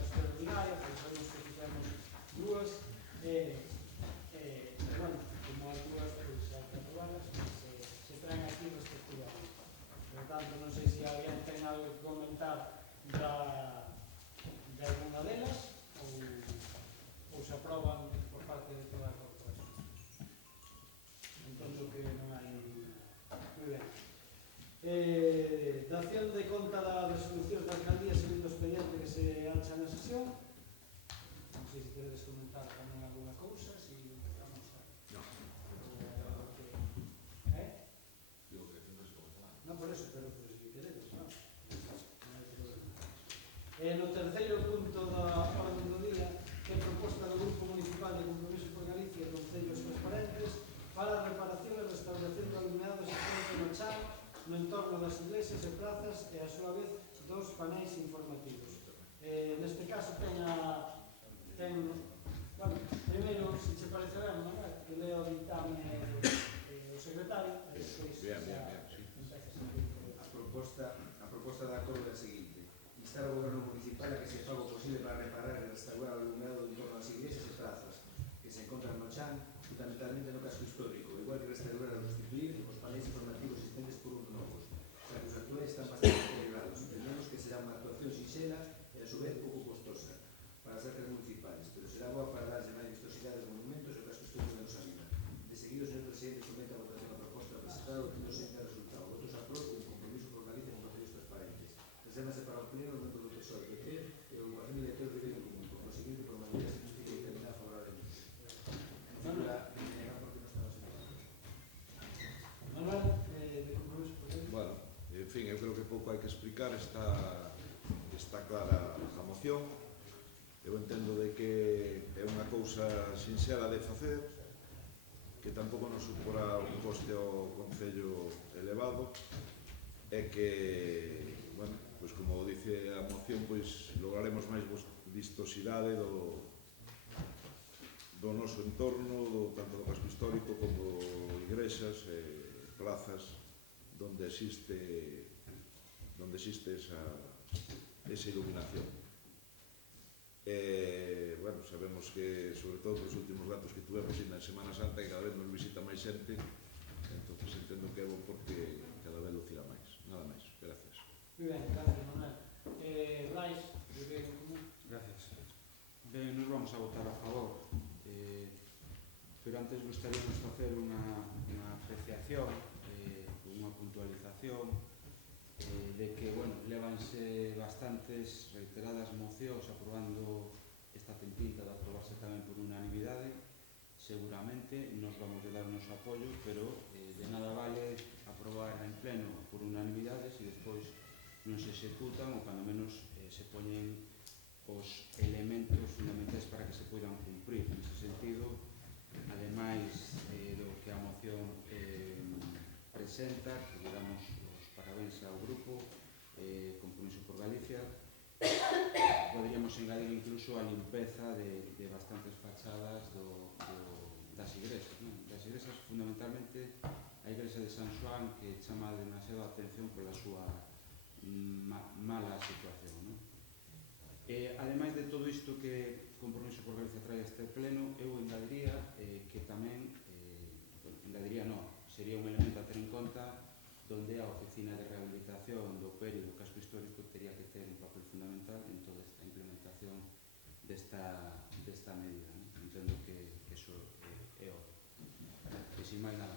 extraordinaria, porque sabemos que fixemos dúas, pero, bueno, como hai dúas, pois hai que aprobarlas, se traen aquí respectivamente. Por tanto, non sei se alguén ten algo que comentar de alguna delas ou se aproban por parte de toda a corporación. Entendo que non hai. Moi ben. Dación de conta da resolución da alcaldía segundo o expediente que se acha na sesión. Non sei se queredes comentar tamén alguna cousa, se empezamos a... Digo que non se comentar. Non, por eso, pero se queredes, non? No terceiro punto da orden do día, que é proposta do Grupo Municipal de Compromiso por Galicia e Concellos Transparentes para a reparación e restauración do alumeado existente no chan no entorno das iglesias e plazas e, a súa vez, dos panéis informativos. Neste caso bueno, primeiro, se che parece ben, Manuel, que leo o ditame o secretario e despois Bien. A proposta de acordo é a seguinte: instar ao Goberno Municipal a que se faga o posible para reparar e restaurar o alumeado en torno ás iglesias e plazas que se encontran no chan, fundamentalmente no casco histórico, igual que restaurar e restituir os paneis informativos existentes por uns novos, xa que os actuais están bastante deteriorados, entendemos que será unha actuación sinxela e a su vez pouco costosa para as arcas municipales, pero será boa para darlle máis vistosidade aos monumentos e ao casco histórico de nosa vila. De seguido, o señor Presidente somete a votación a proposta presentada obtendo o seguinte resultado: votos a prol con Compromiso por Galicia con Concellos Transparentes. Resérvase para o pleno o membro do PSOE, PP e o Guardián Director de Bien Común, por conseguinte, por maioría significa determinada favorablemente. Manuel, de Compromiso por Galicia. Bueno, en fin, eu creo que pouco hai que explicar, está clara a moción. Eu entendo de que é unha cousa sinxela de facer, que tampouco nos suporá un coste ao Concello elevado, e que, bueno, pois como dice a moción, pois lograremos máis vistosidade do noso entorno, tanto do casco histórico como igrexas e plazas donde existe esa iluminación. Bueno, sabemos que, sobre todo, os últimos datos que tuvemos na Semana Santa, que cada vez nos visita máis xente, entonces entendo que é bom porque cada vez lucirá máis. Nada máis. Gracias. Moi ben, gracias, Manuel. Brais, de Bien Común. Gracias. Ben, nos vamos a votar a favor, pero antes gostaríamos facer unha apreciación, unha puntualización de que, bueno, levanse bastantes reiteradas mocións aprobando esta pinta de aprobarse tamén por unanimidade. Seguramente nos vamos a dar o noso apoio, pero de nada vale aprobar en pleno por unanimidade se despois non se executan ou cando menos se poñen os elementos fundamentais para que se poidan cumprir. Nese sentido, ademais do que a moción presenta, que lle damos os parabéns ao grupo Compromiso por Galicia, poderíamos engadir incluso a limpeza de bastantes fachadas das igrexas, non? Das igrexas, fundamentalmente a igrexa de San Xoán, que chama demasiada atención pola súa mala situación, non? Ademais de todo isto que Compromiso por Galicia trae a este pleno, eu engadiría que tamén, sería un elemento a ter en conta donde a Oficina de Rehabilitación do Perio do Casco Histórico teria que ter un papel fundamental en toda esta implementación desta medida, non? Entendo que iso é obvio. E sin máis nada.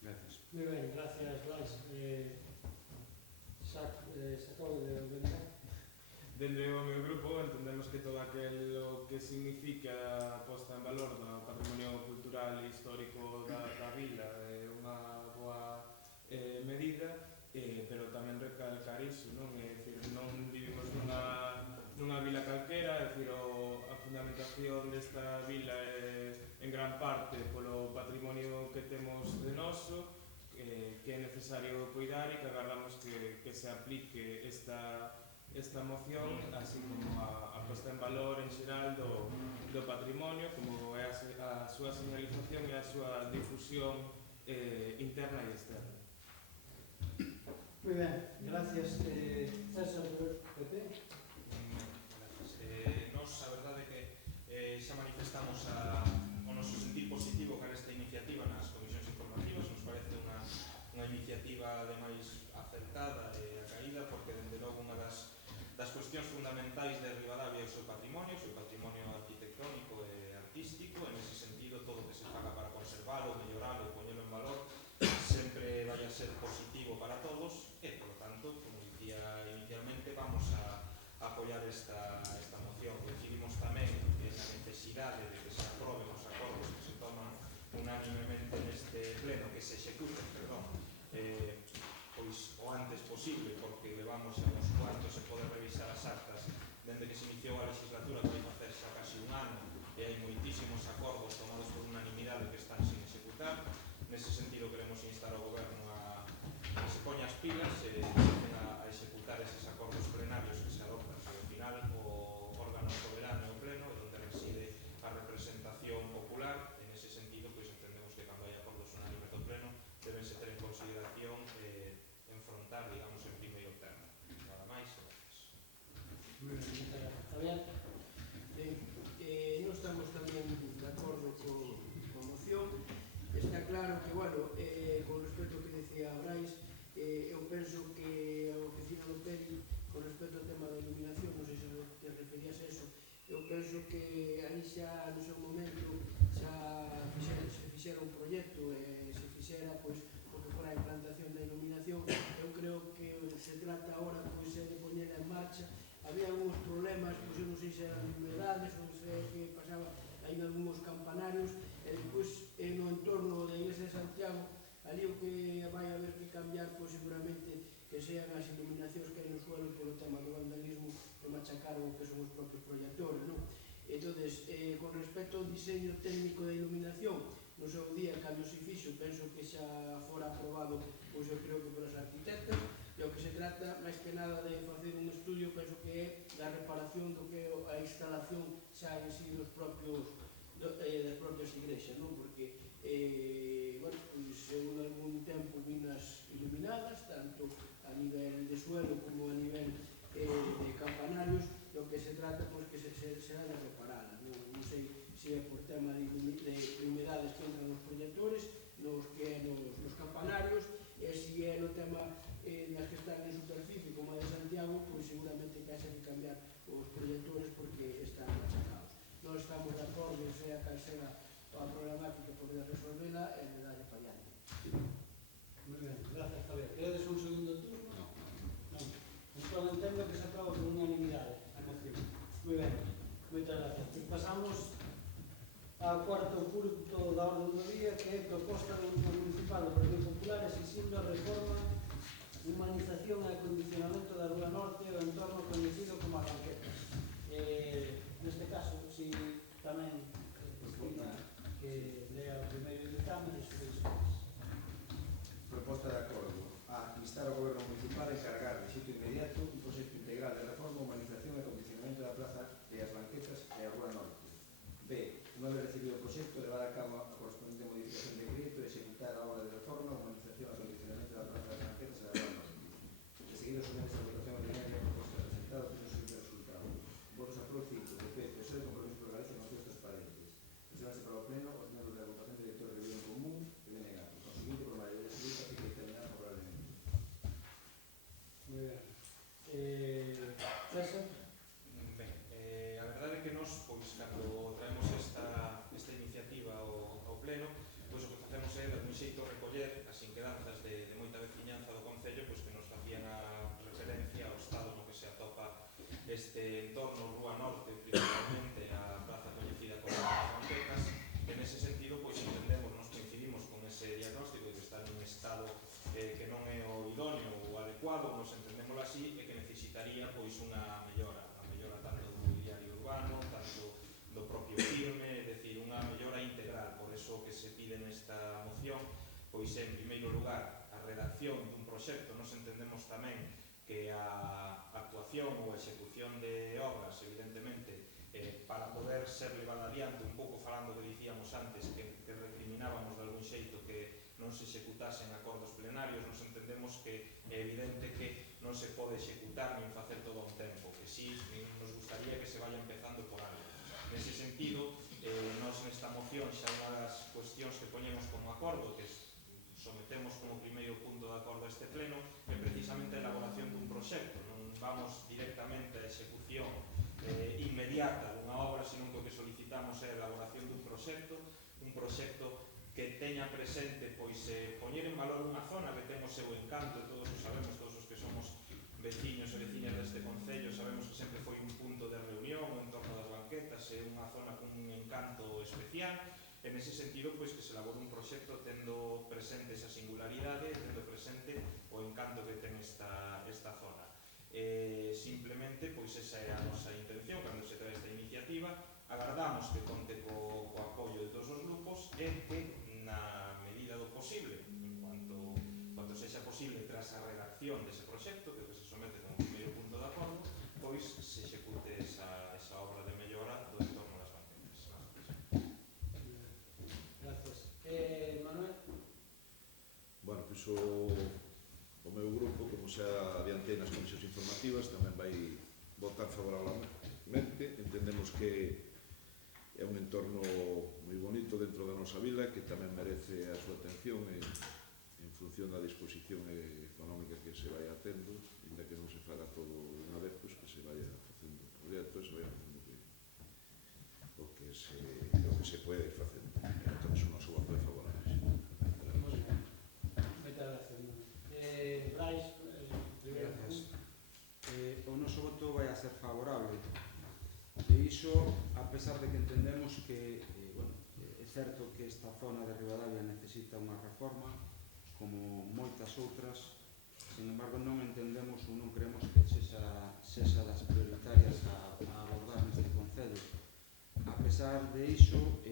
Gracias. Moi ben, gracias, Brais. Sacou de Benedicto. Dende o meu grupo entendemos que todo aquilo que significa a posta en valor do patrimonio cultural e histórico da vila é unha boa medida, pero tamén recalcar iso, non? É dicir, non vivimos nunha vila calquera, é dicir, a fundamentación desta vila é en gran parte polo patrimonio que temos de noso, que é necesario cuidar e que agardamos que se aplique esta moción, así como a posta en valor en xeral do patrimonio, como é a súa señalización e a súa difusión interna e externa. Moi ben, gracias. César, PP. Gracias. ademais acertada e acaída, porque dende logo unha das cuestións fundamentais de Ribadavia é o seu patrimonio arquitectónico e artístico. En ese sentido, todo o que se faga para conservalo, melloralo e poñelo en valor sempre vai a ser positivo para todos e, por lo tanto, como dicía inicialmente, vamos a apoiar esta moción. Decidimos tamén na necesidade de que se aproben os acordos que se toman unánimemente neste pleno, que se executen, pois o antes posible, porque levamos xa uns cuantos, se pode revisar as actas dende que se iniciou a legislatura, que vai facer xa casi un ano, e hai moitísimos acordos tomados por unanimidade que están sin executar. Nese sentido, queremos instar ao Goberno a que se poña as pilas e empecen a executar eses acordos plenarios que se adoptan, que ao final o órgano soberano é o pleno, onde reside a representación popular. En ese sentido, pois entendemos que cando hai acordos unánimes do pleno debense ter en consideración enfrontar, digamos, en primeiro termo. Nada máis, gracias. Moi ben, moitas gracias. Fabián? Non estamos tamén de acordo con a moción. Está claro que, bueno, con respecto ao que decía Brais, eu penso que a oficina do PERI, con respecto ao tema da iluminación, non sei se te referías a eso, eu penso que aí xa no seu momento xa se fixera un proxecto e se fixera, pois, o que fora a implantación da iluminación. Eu creo que se trata agora, pois, de poñela en marcha. Había algúns problemas, pois eu non sei se eran humedades ou se que pasaba aí en algúns campanarios, e depois no entorno da Iglesia de Santiago, ali o que vai haber que cambiar, pois seguramente que sean as iluminacións que hai no suelo polo tema do vandalismo que machacaron o que son os propios proyectores, non? Entonces, con respecto ao diseño técnico da iluminación, no seu día, cando se fixo, penso que xa fora aprobado, pois eu creo que polos arquitectos, e o que se trata, máis que nada, de facer un estudio, penso que é da reparación do que é a instalación xa en si dos propios das propias igrexas, non? Porque, bueno, pois eu en algún tempo vinas iluminadas, tanto a nivel de suelo como a nivel de campanarios, e o que se trata, pois, que será de reparalas, non sei se é por tema de humedades que entran nos proyectores, nos que é nos campanarios, e se é no tema das que están en superficie, como a de Santiago, pois seguramente que haxa que cambiar os proyectores porque están machacados. Non estamos de acordo, sea cal sea a problemática, poder resolvela e de darlle para allá. Moi ben, gracias, Javier. Queredes un segundo turno? Non. Entón entendo que se aprova con unanimidade a moción. Moi ben, moitas gracias. E pasamos ao cuarto punto da orde do día, que é proposta do Grupo Municipal do Partido Popular exixindo a reforma, humanización e acondicionamento da Rúa Norte e o entorno coñecido como a Banquetas. Neste caso, si tamén Cristina que lea o primeiro dictamen e despois Proposta de acordo a instar ao Goberno Municipal a encargar de xeito inmediato un proxecto integral de reforma, humanización e acondicionamento da Praza de as Banquetas e a Rúa Norte. B. Unha vez recibido o proxecto, levar a cabo a correspondente modificación de decreto e executar a obra de reforma, humanización e acondicionamento da Praza das Banquetas e da Rúa Norte. De seguir os sometes a votación ordinaria a proposta presentada por o seguinte resultado. Votos a pro 5, PP, PSOE, Compromiso por Galicia, mocións transparentes. Presentarse para o pleno os membros da agrupación director de Bien Común e BNG. Conseguinte, por maioría absoluta, fica determinada favorablemente. moi ben. César? Ben, a verdade é que nós, pois, cando traemos esta iniciativa ao pleno, pois o que facemos é, de algún xeito, recoller as inquedanzas de moita veciñanza do Concello, pois que nos facían a referencia ao estado no que se atopa este entorno, Rúa Norte, principalmente a praza coñecida como as Banquetas. En ese sentido, pois entendemos, nos coincidimos con ese diagnóstico de que está nun estado que non é o idóneo ou adecuado, nos entendemos así, e que necesitaría, pois, unha mellora tanto do mobiliario urbano, tanto do propio firme, é dicir, unha mellora integral. Por eso que se pide nesta moción, pois, en primeiro lugar, a redacción dun proxecto. Nos entendemos tamén que a actuación ou a execución de obras, evidentemente, para poder ser levada adiante, un pouco falando que dicíamos antes, que recriminábamos de algún xeito que non se executasen acordos plenarios, nos entendemos que é evidente que non se pode executar nin facer todo a un tempo, que sí, nos gustaría que se vaya empezando por algo. Nese sentido, nos nesta moción xa unha das cuestións que poñemos como acordo, que sometemos como primeiro punto de acordo a este pleno é precisamente a elaboración dun proxecto. Non vamos directamente á execución inmediata dunha obra, senón que o que solicitamos é a elaboración dun proxecto que teña presente poñer en valor unha zona que ten o seu encanto, todos o sabemos, todos os que somos veciños e veciñas deste concello sabemos que sempre foi un punto de reunión en torno das banquetas, é unha zona con un encanto especial. En ese sentido, que se elabore un proxecto tendo presente esa singularidade, tendo presente o encanto que ten esta zona. Simplemente, esa é a nosa intención cando se trae esta iniciativa. Agardamos que conte co apoio de todos os grupos e que, na medida do posible, en cuanto sexa posible tras a redacción dese proxecto, que se somete como primeiro punto de acordo, se execute esa obra de mellora do entorno das banquetas. Manuel? Bueno, pois o meu grupo, como xa adiantei nas comisións informativas, tamén vai votar favorablemente. Entendemos que é un entorno moi bonito dentro da nosa vila, que tamén merece a súa atención en función da disposición económica que se vai atendo, ainda que non se faga todo unha vez, pois que se vaya facendo proxectos, se vaya facendo o que se pode ir facendo. Entón, o noso voto é favorable. Moitas gracias. Brais, Gracias. O noso voto vai a ser favorable. E iso, a pesar de que entendemos que é certo que esta zona de Ribadavia necesita unha reforma, como moitas outras, sin embargo non entendemos ou non creemos que sexa das prioritarias a abordar neste concello. A pesar de iso,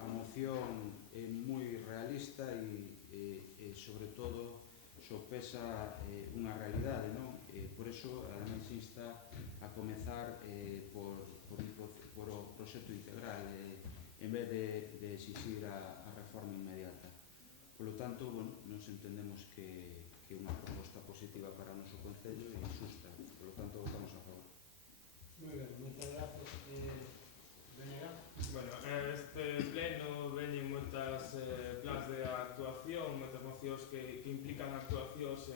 a moción é moi realista e sobre todo sopesa unha realidade, non? Por iso, ademais, insta a comezar por o proxecto integral en vez de exixir a reforma inmediata. Por lo tanto, nos entendemos que é unha proposta positiva para o noso concello e xusta. Por lo tanto, votamos a favor. moi ben, moitas gracias. Venegas? Bueno, este pleno veñen moitas plans de actuación, moitas mocións que implican actuacións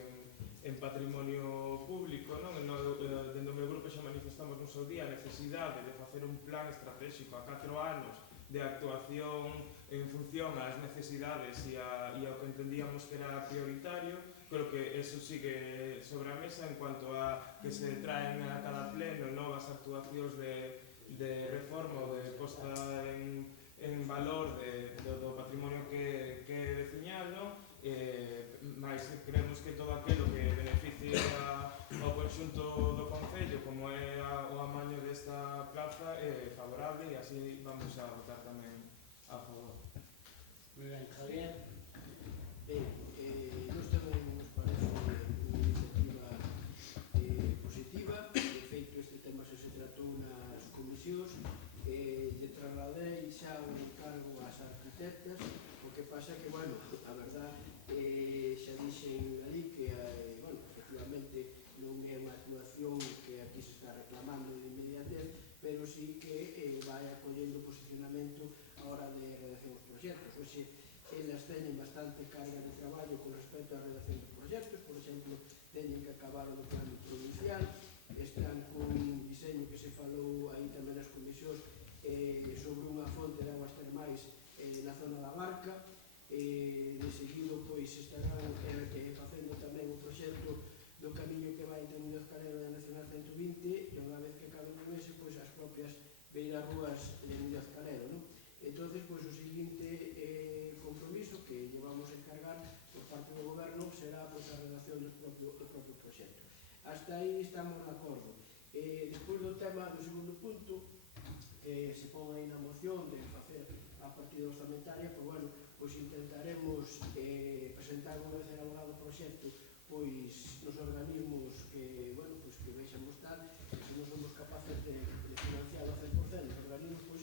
en patrimonio público, non? Dentro do meu grupo xa manifestamos no seu día a necesidade de facer un plan estratégico a 4 anos de actuación en función ás necesidades e ao que entendíamos que era prioritario. Creo que eso sigue sobre a mesa en cuanto a que se traen a cada pleno novas actuacións de reforma ou de posta en valor do patrimonio que é veciñal, non? Mais creemos que todo aquilo que beneficie ao conxunto do concello, como é o amaño desta plaza, é favorable e así vamos a votar tamén a favor. Moi ben, Javier? Nos tamén nos parece unha iniciativa positiva. De feito, este tema se tratou nas comisións, lle trasladei xa o encargo ás arquitectas. O que pasa que, a verdad, xa dixen ali que, efectivamente, non é unha actuación que aquí se está reclamando de inmediatez, pero sí que vai acollendo posicionamento a hora de redacción dos proxectos. Hoxe, elas teñen bastante carga de traballo con respecto á redacción dos proxectos. Por exemplo, teñen que acabar o do plan provincial, están con un diseño que se falou aí tamén nas comisións sobre unha fonte de aguas termais na zona da Barca. De seguido, estarán facendo tamén o proxecto do camiño que vai entre Muñoz Calero e a Nacional 120, e unha vez que acaben con ese, as propias beirarrúas de Muñoz Calero, non? Entón, o seguinte compromiso que llevamos a encargar por parte do goberno será a redacción do propio proxecto. Hasta aí estamos de acordo. Despois do tema do segundo punto, que se pon aí na moción de facer a partida orzamentaria, intentaremos presentar unha vez elaborado o proxecto nos organismos que vexamos tal, que se non somos capaces de financiar o 100% os organismos,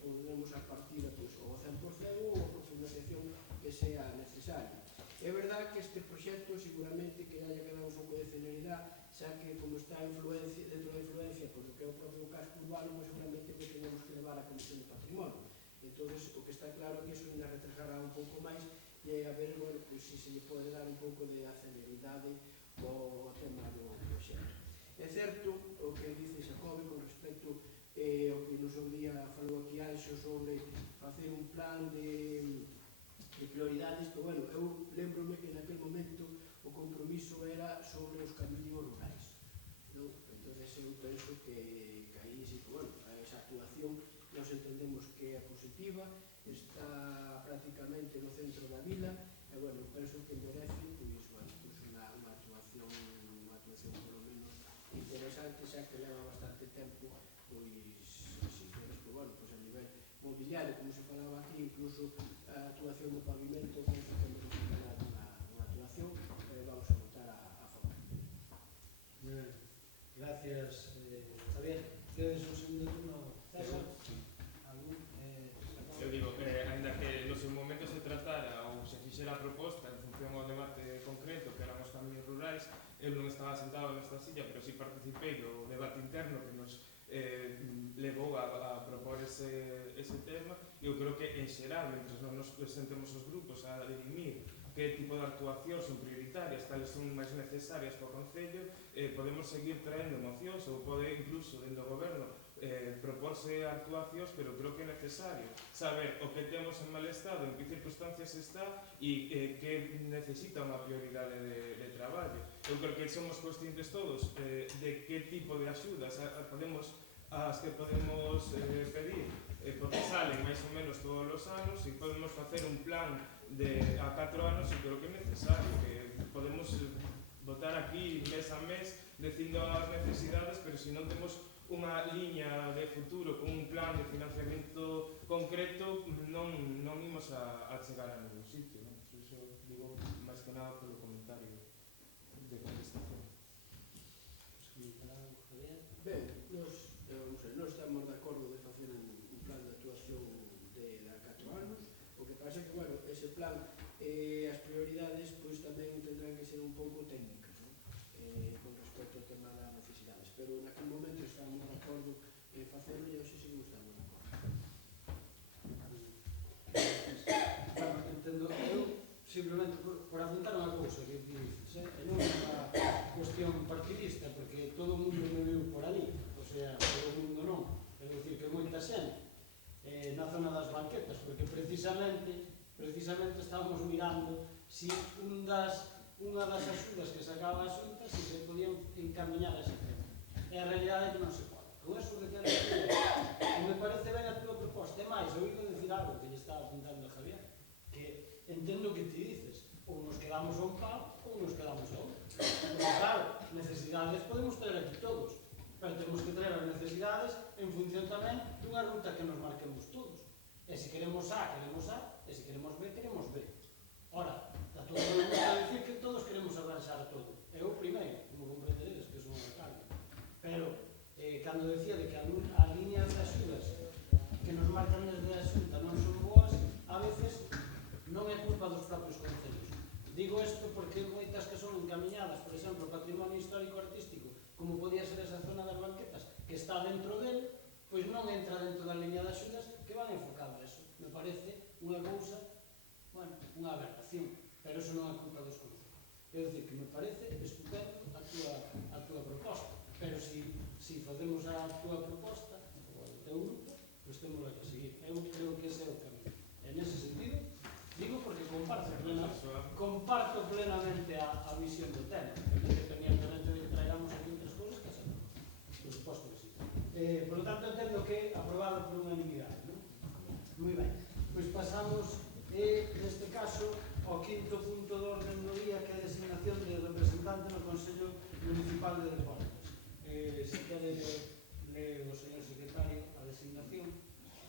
podremos a partida ao 100% ou a financiación que sea necesaria. É verdad que este proxecto seguramente que haya quedado un pouco de celeridade, xa que como está dentro da influencia do que é o propio casco urbano, seguramente que tenemos que levar a Comisión de Patrimonio. Entón, o que está claro é que iso ainda retrasará un pouco máis, e a ver, bueno, pois, se lle pode dar un pouco de aceleridade ao tema do proxecto. É certo o que dice Xacobe con respecto ao que nos outro día falou aquí Anxo sobre facer un plan de prioridades, pero bueno, eu lembrome que naquele momento o compromiso era sobre os camiños rurais, non? Entonces eu penso que aí sí que, bueno, esa actuación nos entendemos que é positiva, está prácticamente no centro da vila, e bueno, penso que merece pois, bueno, pois unha actuación polo menos interesante, xa que leva bastante tempo, pois, así, pero, bueno, pois a nivel mobiliario, como se falaba aquí, incluso a actuación do pavimento, penso que merece unha actuación, vamos a votar a favor. Gracias, Javier. Quedes un segundo turno, César? Algún? Eu digo, ainda que no seu momento se tratara ou se fixera a proposta en función ao debate concreto que eran os camiños rurais, eu non estaba sentado nesta silla, pero si participei do debate interno que nos levou a propor ese tema. Eu creo que en xeral, mentre non nos presentemos os grupos a dirimir que tipo de actuacións son prioritarias, tales son máis necesarias para o Concello, podemos seguir traendo mocións ou pode incluso dentro do goberno proporse actuacións, pero creo que é necesario saber o que temos en mal estado, en que circunstancias está e que necesita unha prioridade de traballo. Eu creo que somos conscientes todos de que tipo de axudas as que podemos pedir, porque salen máis ou menos todos os anos e podemos facer un plan a 4 anos e creo que é necesario, que podemos votar aquí mes a mes dicindo as necesidades, pero se non temos unha liña de futuro con un plan de financiamento concreto, non imos a chegar a ningún sitio, non? Iso digo máis que nada polo comentario de contestación. Ben, nós estamos de acordo de facer un plan de actuación de 4 anos. O que pasa é que, bueno, ese plan e as prioridades pois tamén tendrán que ser un pouco técnicas, non? Con respecto ao tema das necesidades, pero naquele momento estábamos de acordo en facerlo e hoxe seguimos estando de acordo. Bueno, entendo, eu simplemente por apuntar unha cousa que dices, non é unha cuestión partidista, porque todo o mundo me viu por ali, o sea, todo o mundo non, é dicir que moita xente na zona das banquetas, porque precisamente estábamos mirando si unha das axudas que sacaba a Xunta si se podían encamiñar a ese tema. E a realidade é que non se pode. Con eso que quero decir, me parece ben a túa proposta. E máis, eu iba a decir algo que lle estaba apuntando a Javier, que entendo que ti dices, ou nos quedamos a un pau ou nos quedamos a outro. Porque claro, necesidades podemos ter aquí todos, pero temos que ter as necesidades en función tamén dunha ruta que nos marquemos todos. E se queremos A, queremos A, e se queremos B, queremos B. Ora, a todo o mundo a decir que todos queremos arranxar todo. Eu primeiro, como comprenderedes, que son un alcalde. Pero, cando decía de que as líneas de axudas que nos marcan desde a Xunta non son boas, a veces non é culpa dos propios concellos. Digo isto porque moitas que son encamiñadas, por exemplo, patrimonio histórico-artístico, como podía ser esa zona das banquetas, que está dentro del, pois non entra dentro da liña de axudas que van enfocado a eso. Me parece unha cousa, bueno, unha aberración, pero eso non é culpa dos concellos. Quero dicir que me parece estupendo a túa proposta, pero se facemos a túa proposta, ou do teu grupo, pois temos que seguir. Eu creo que ese é o camino. En ese sentido, digo porque comparto plenamente a visión do tema, independientemente de que traigamos aquí outras cousas que hacemos. Por suposto que sí. Por lo tanto, entendo que aprobado por unanimidade, non? Moi ben. Pois pasamos, neste caso, ao quinto punto do orden do día, que é a designación de representante no Consello Municipal de Deportes. Se quere ler o señor secretario a designación.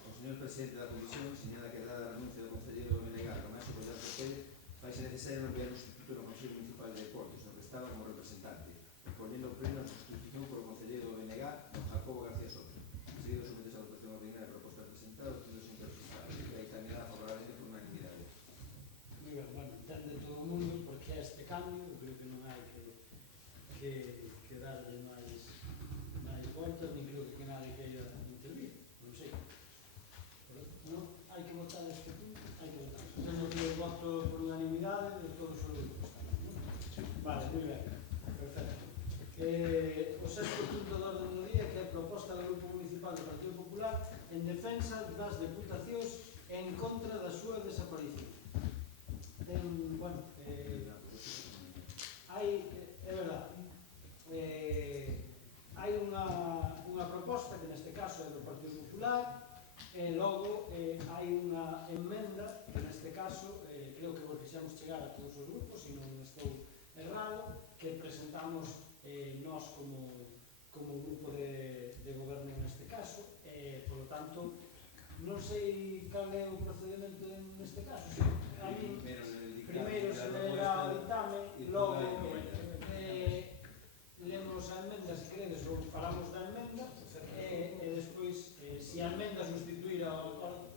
O señor presidente da Comisión señala que dada a renuncia do concelleiro do Menegar, Romaso Collar Pérez, faise necesario enviar un sustituto no Consello Municipal de Deportes, no que estaba como representante, ponendo o pleno en sustitución por o concelleiro do Menegar, don Jacobo García Soto. Seguido sometes a votación ordinaria a proposta presentada, tudo sin resultado, e que encaminada favorablemente por unanimidade. Moi ben, bueno, entende todo o mundo porque é este cambio, eu creo que non hai que darlle máis voltas, ni creo que nadie queira intervir, non sei. Pero non, hai que votar este punto, hai que votar. Entendo que os votos voto por unanimidade de todos os grupos tamén, non? Vale, moi ben, perfecto. O sexto punto do orden do día, que é a proposta do Grupo Municipal do Partido Popular en defensa das deputacións en contra da súa desaparición. Bueno, hai, é verdade, hai unha proposta que neste caso é do Partido Popular, e logo hai unha enmenda que neste caso creo que vos fixemos chegar a todos os grupos, se non estou errado, que presentamos nós como grupo de goberno neste caso, polo tanto non sei cal é o procedimento neste caso. Primeiro se lerá o ditame, logo lemos a enmenda, se queredes, ou falamos da enmenda, e despois, se a enmenda sustituir ao acordo,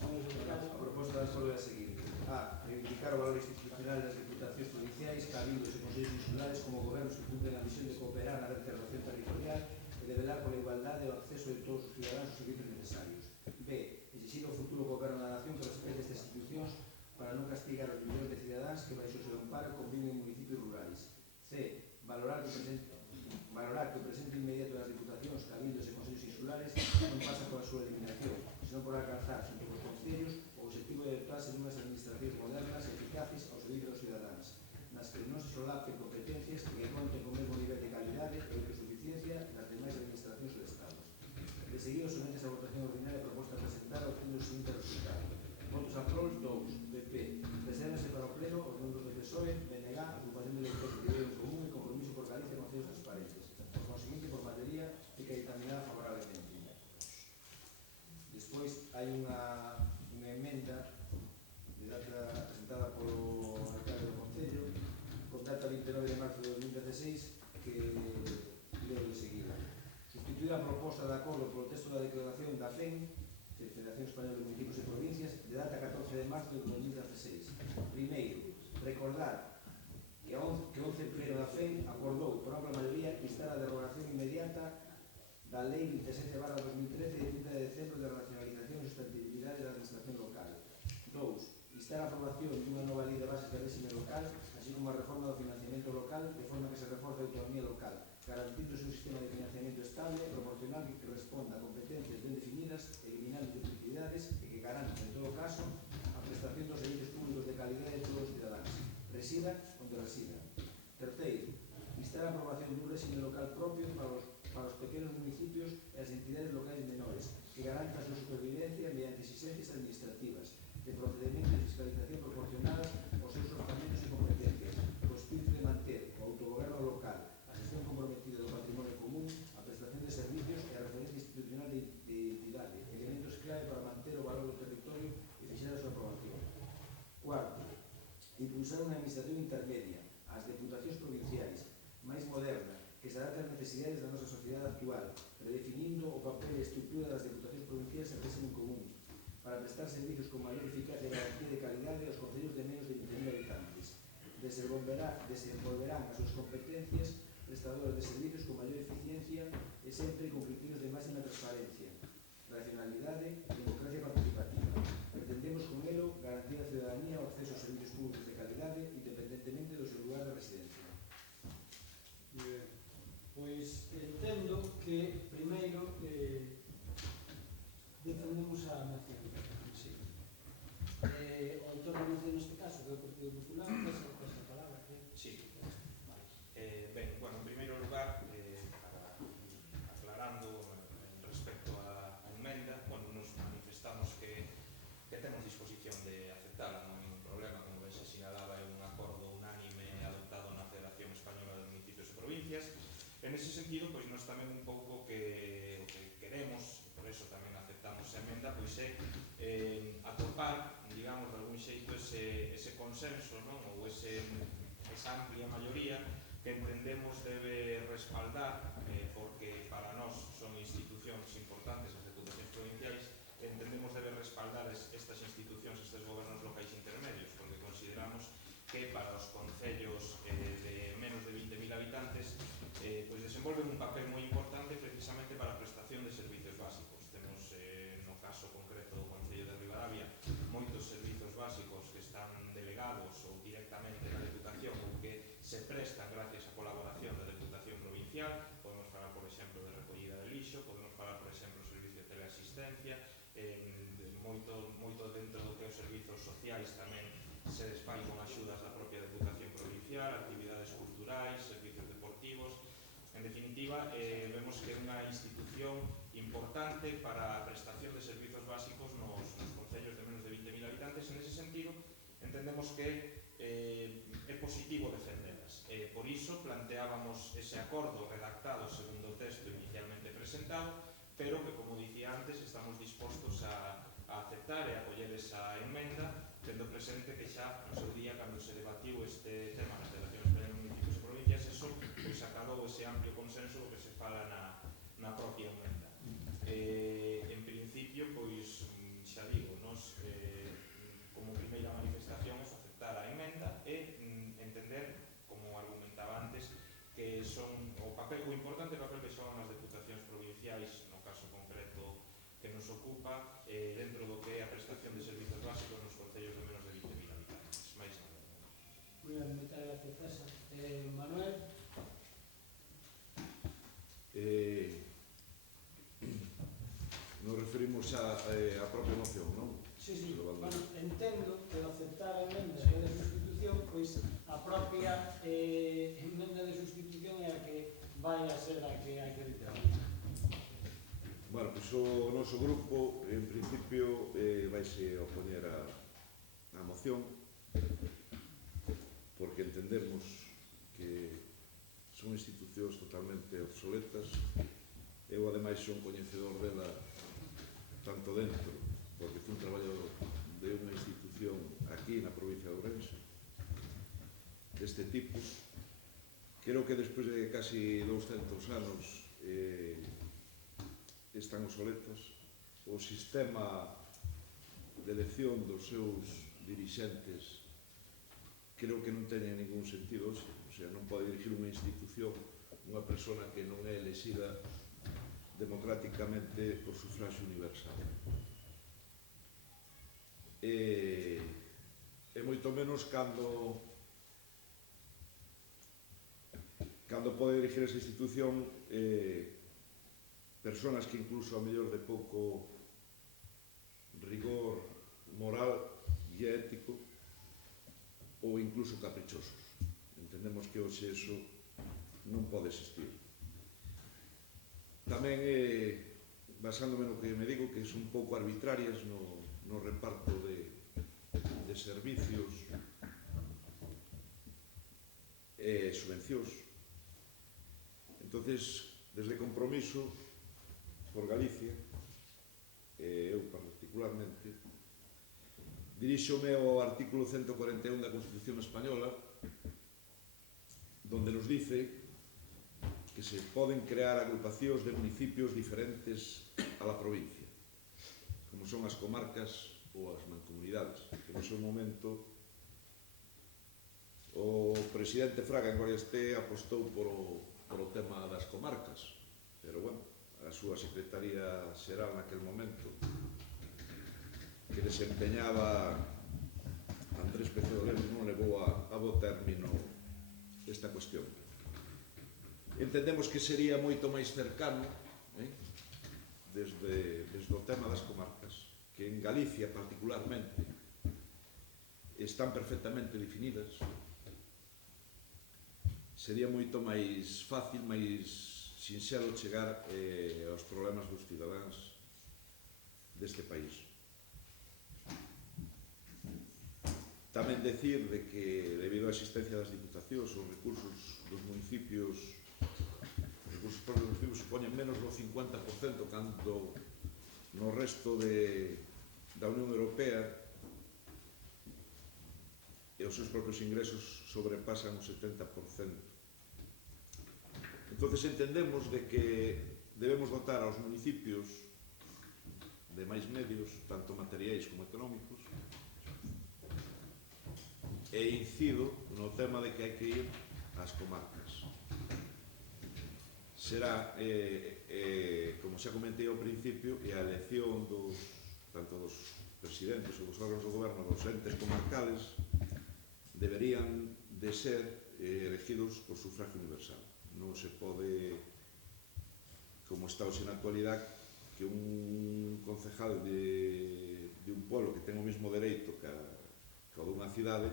a proposta da acordo é a seguinte: a. Reivindicar o valor institucional das diputacións provinciais, cabildos e consellos insulares como gobernos que cumplen a misión de cooperar na vertebración territorial e de velar pola igualdade e o acceso de todos os ciudadanos aos servizos necesarios. B. Exigir ao futuro goberno da nación que respete estas institucións para non castigar os millóns de cidadáns que baixo o seu amparo conviven en municipios rurais. C. Valorar que o presente inmediato das diputacións, cabildos e consellos insulares non pasa pola súa eliminación, senón por alcanzar, xunto cos concellos, o objetivo de dotarse dunhas administracións modernas e eficaces ao servicio dos cidadáns, nas que non se solapen competencias e que conten con o mesmo nivel de calidade e autosuficiencia das demais administracións do Estado. De seguido, sometes a votación ordinaria proposta presentada obtendo o seguinte resultado: votos a prol 2, PP, resérvase para o pleno os membros do PSOE, BNG, Agrupación de Electores de Ideas Común e Compromiso por Galicia e Concellos Transparentes. Por conseguinte, por maioría, fica dictaminada favorablemente. Despois hai unha emenda de data presentada polo alcalde do Concello con data 29 de marzo de 2016 que leo de seguida. Sustituir a proposta de acordo polo texto da declaración da FEM, Federación Española de Municipios e Provincias, de data 14 de marzo de 2016. Primeiro, recordar que 11 pleno da FEM acordou por ampla maioría instar a derogación inmediata da Lei 27/2013 de 30 de decembro de racionalización e sustentabilidade da administración local. 2. Instar a aprobación dunha nova Lei de bases de réxime local, así como a reforma do financiamento local, de forma que se reforce a autonomía local, garantindo un sistema de financiamento estable, proporcional que responda a competencias ben definidas, eliminando duplicidades e que garanta, en todo caso, a prestación dos servicios públicos de calidade de todos os cidadáns, resida onde resida. Terceiro, instar a aprobación dun réxime local propio para os pequenos municipios e as entidades locais menores, que garanta a súa supervivencia mediante exigencias administrativas, de procedimientos de fiscalización proporcionadas aos seus orzamentos e competencias, co espírito de manter o autogoberno local, a gestión comprometida do patrimonio común, a prestación de servicios e a referencia institucional de identidade, elementos clave para manter o valor do territorio e fixar a súa aprobación. Cuarto, impulsar unha administración intermedia, as deputacións provinciais, máis moderna, que se adapte ás necesidades da nosa sociedade actual, redefinindo o papel e estructura das deputacións provinciais en régimen común, para prestar servicios con maior eficacia e garantía de calidade aos concellos de menos de 20.000 habitantes. Desenvolverán as súas competencias prestadoras de servicios con maior eficiencia e sempre con criterios de máxima transparencia, racionalidade e democracia participativa. Pretendemos con elo garantir a ciudadanía o acceso aos servicios públicos de calidade independentemente do seu lugar de residencia. Pois entendo que primeiro defendemos a nación. Sí. O autor da nación neste caso, que é o Partido Popular, pasa a palabra. Sí. Vale. Ben, bueno, en primeiro lugar, aclarando respecto á enmenda, bueno, nos manifestamos que temos disposición de aceptarla, non hai ningún problema, como se sinalaba, é un acordo unánime adoptado na Federación Española de Municipios e Provincias. En ese sentido, pois nós tamén un pouco que o que queremos, por eso tamén aceptamos a emenda, pois é atopar, digamos, de algún xeito ese consenso, non? Ou esa amplia maioría que entendemos debe respaldar, porque para nós son institucións importantes as deputacións provinciais, entendemos debe respaldar estas institucións, estes gobernos locais intermedios, porque consideramos que para os concellos de menos de 20.000 habitantes pois desenvolven un papel moi importante precisamente para a prestación de servicios básicos. Temos, no caso concreto do Concello de Ribadavia, moitos servicios competencia, moito dentro do que os servizos sociais tamén se desfai con axudas da propia Deputación Provincial, actividades culturais, servizos deportivos. En definitiva, vemos que é unha institución importante para a prestación de servizos básicos nos concellos de menos de 20.000 habitantes. En ese sentido, entendemos que é positivo defendelas. Por iso planteábamos ese acordo redactado segundo o texto inicialmente presentado, pero que, como dicía antes, estamos dispostos a aceptar e a acoller esa emenda, tendo presente que xa no seu día, cando se debatiu este tema nas delegacións de municipios e provincias, eso pois acadou ese amplio consenso do que se fala na propia emenda. En principio, pois, xa digo, nos como primeira manifestación é aceptar a emenda e entender, como argumentaba antes, que son o importante papel que xogan as deputacións provinciais, no caso concreto que nos ocupa, dentro do que é a prestación de servizos básicos nos concellos de menos de 20.000 habitantes. Mais nada. Moi ben, moitas gracias, César. Manuel? Nos referimos a propia moción, non? Sí, bueno, entendo que ao aceptar a emenda de sustitución, pois a propia emenda de sustitución é a que vai a ser a que hai que editar. Bueno, pois o noso grupo, en principio, vaise opoñer a moción, porque entendemos que son institucións totalmente obsoletas. Eu, ademais, son coñecedor dela tanto dentro, porque fui un traballo de unha institución aquí na provincia de Ourense, deste tipo. Creo que despois de casi 200 anos están obsoletas. O sistema de elección dos seus dirixentes creo que non teñen ningún sentido hoxe. O sea, non pode dirigir unha institución unha persona que non é elexida democráticamente por sufragio universal. E moito menos cando pode dirigir esa institución personas que incluso a mellor de pouco rigor moral e ético ou incluso caprichosos. Entendemos que hoxe eso non pode existir. Tamén, basándome no que me digo, que son un pouco arbitrarias no reparto de servicios e subvencións. Entonces, desde Compromiso por Galicia, eu particularmente, diríxome ao artículo 141 da Constitución Española, donde nos dice que se poden crear agrupacións de municipios diferentes a la provincia, como son as comarcas ou as mancomunidades, que no seu momento o presidente Fraga, en Gloria este, apostou por o tema das comarcas, pero, bueno, a súa secretaría xeral naquel momento, que desempeñaba Andrés Pecero Lemos, non levou a bo término esta cuestión. Entendemos que sería moito máis cercano, desde o tema das comarcas, que en Galicia particularmente están perfectamente definidas. Sería moito máis fácil, máis sinxelo chegar aos problemas dos cidadáns deste país. Tamén decir de que, debido á existencia das diputacións, os recursos dos municipios, os recursos propios dos municipios supoñen menos do 50%, cando no resto da Unión Europea e os seus propios ingresos sobrepasan o 70%. Entonces entendemos de que debemos dotar aos municipios de máis medios, tanto materiais como económicos, e incido no tema de que hai que ir ás comarcas. Será, como xa comentei ao principio, a elección tanto dos presidentes ou dos órganos do goberno dos entes comarcales deberían de ser elegidos por sufragio universal. Non se pode, como está hoxe na actualidade, que un concejal de un pueblo que ten o mesmo dereito que o dunha cidade,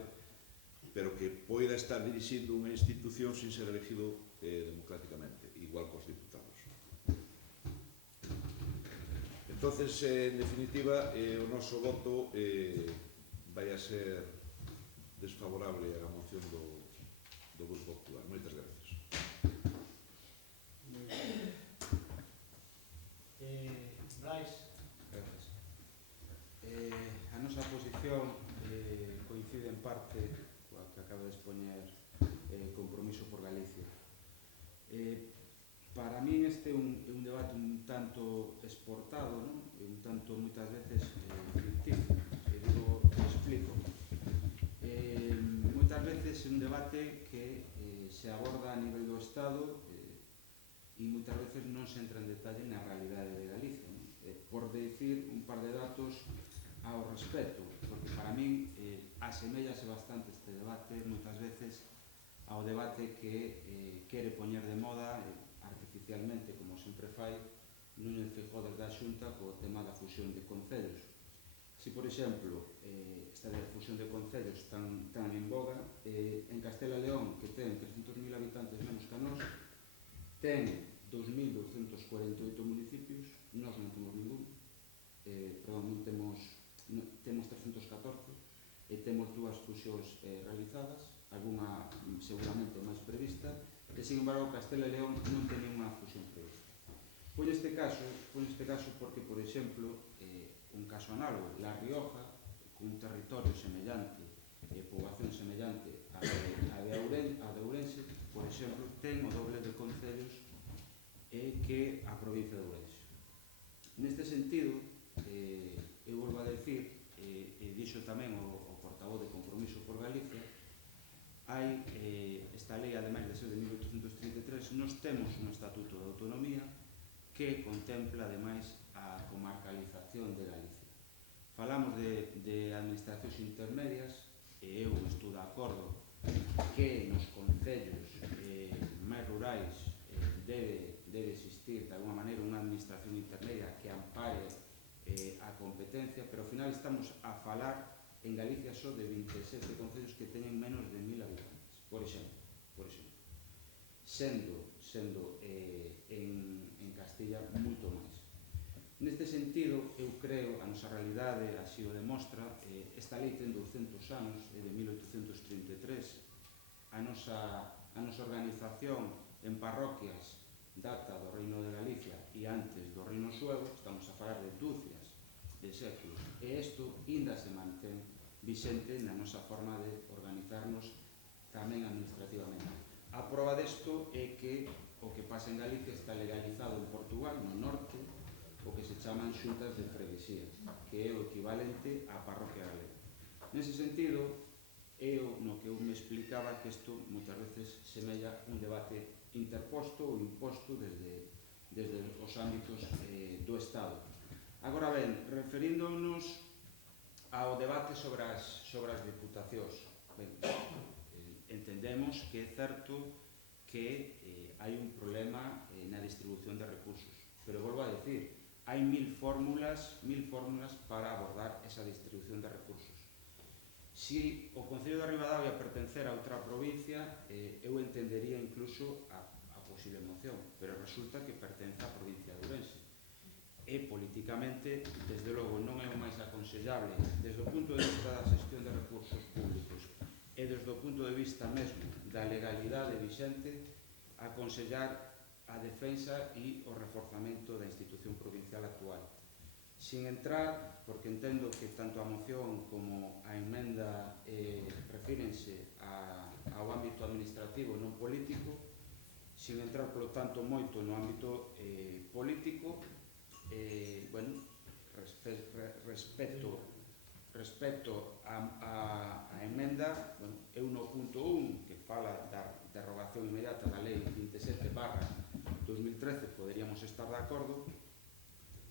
pero que poida estar dirixindo unha institución sin ser elegido democráticamente, igual cos diputados. Entonces, en definitiva, o noso voto vai a ser desfavorable á moción do Grupo Popular. Moitas gracias. Brais. Gracias. A nosa posición coincide en parte coa que acaba de expoñer Compromiso por Galicia. Para min este é un debate un tanto exportado, non? Un tanto, moitas veces, ficticio. Explico. Moitas veces é un debate que se aborda a nivel do Estado e moitas veces non se entra en detalle na realidade de Galicia, non? Por decir un par de datos ao respecto, porque para min asemellase bastante este debate moitas veces ao debate que quere poñer de moda artificialmente, como sempre fai, Núñez Feijóo desde a Xunta co tema da fusión de concellos. Si, por exemplo, esta de fusión de concellos tan en boga, en Castela e León, que ten 300.000 habitantes menos que a nós, ten 2.248 municipios, nós non temos ningún, temos 314 e temos dúas fusións realizadas, alguna seguramente máis prevista, e, sin embargo, Castela e León non ten ninguna fusión prevista. Pois este caso porque, por exemplo, un caso análogo, La Rioja, con un territorio semellante e poboación semellante a de Ourense, por exemplo, ten o doble de concellos que a provincia de Ourense. Neste sentido, eu volvo a decir, e dixo tamén o portavoz de Compromiso por Galicia, hai esta lei, ademais de ser de 1833, nos temos un estatuto de autonomía que contempla, ademais, a comarcalización de Galicia. Falamos de administracións intermedias, e eu estou de acordo que nos concellos máis rurais debe existir, de alguma maneira, unha administración intermedia que ampare a competencia, pero ao final estamos a falar en Galicia só de 27 concellos que teñen menos de 1.000 habitantes, por exemplo. Sendo en Castilla moito máis. Neste sentido, eu creo, a nosa realidade así o demostra, esta lei ten 200 anos, é de 1833, a nosa organización en parroquias data do Reino de Galicia e antes do Reino Suevo, estamos a falar de dúcias de séculos, e isto ainda se mantén vixente na nosa forma de organizarnos tamén administrativamente. A proba desto é que o que pasa en Galicia está legalizado en Portugal, no norte, o que se chaman xuntas de freguesía, que é o equivalente á parroquia galega. Nese sentido, no que eu me explicaba que isto moitas veces semella un debate interposto ou imposto desde os ámbitos do Estado. Agora ben, referíndonos ao debate sobre as diputacións, entendemos que é certo que hai un problema na distribución de recursos, pero volvo a decir, hai mil fórmulas para abordar esa distribución de recursos. Si o Concello de Ribadavia pertencera a outra provincia, eu entendería incluso a posible moción, pero resulta que pertence á provincia de Ourense. E políticamente, desde logo, non é o máis aconsellable, desde o punto de vista da xestión de recursos públicos e desde o punto de vista mesmo da legalidade vixente, aconsellar a defensa e o reforzamento da institución provincial actual. Sin entrar, porque entendo que tanto a moción como a emenda refírense ao ámbito administrativo e non político, sin entrar, polo tanto, moito no ámbito político, respecto á emenda, eu no punto 1, que fala da derogación inmediata da lei 27/2013, poderíamos estar de acordo.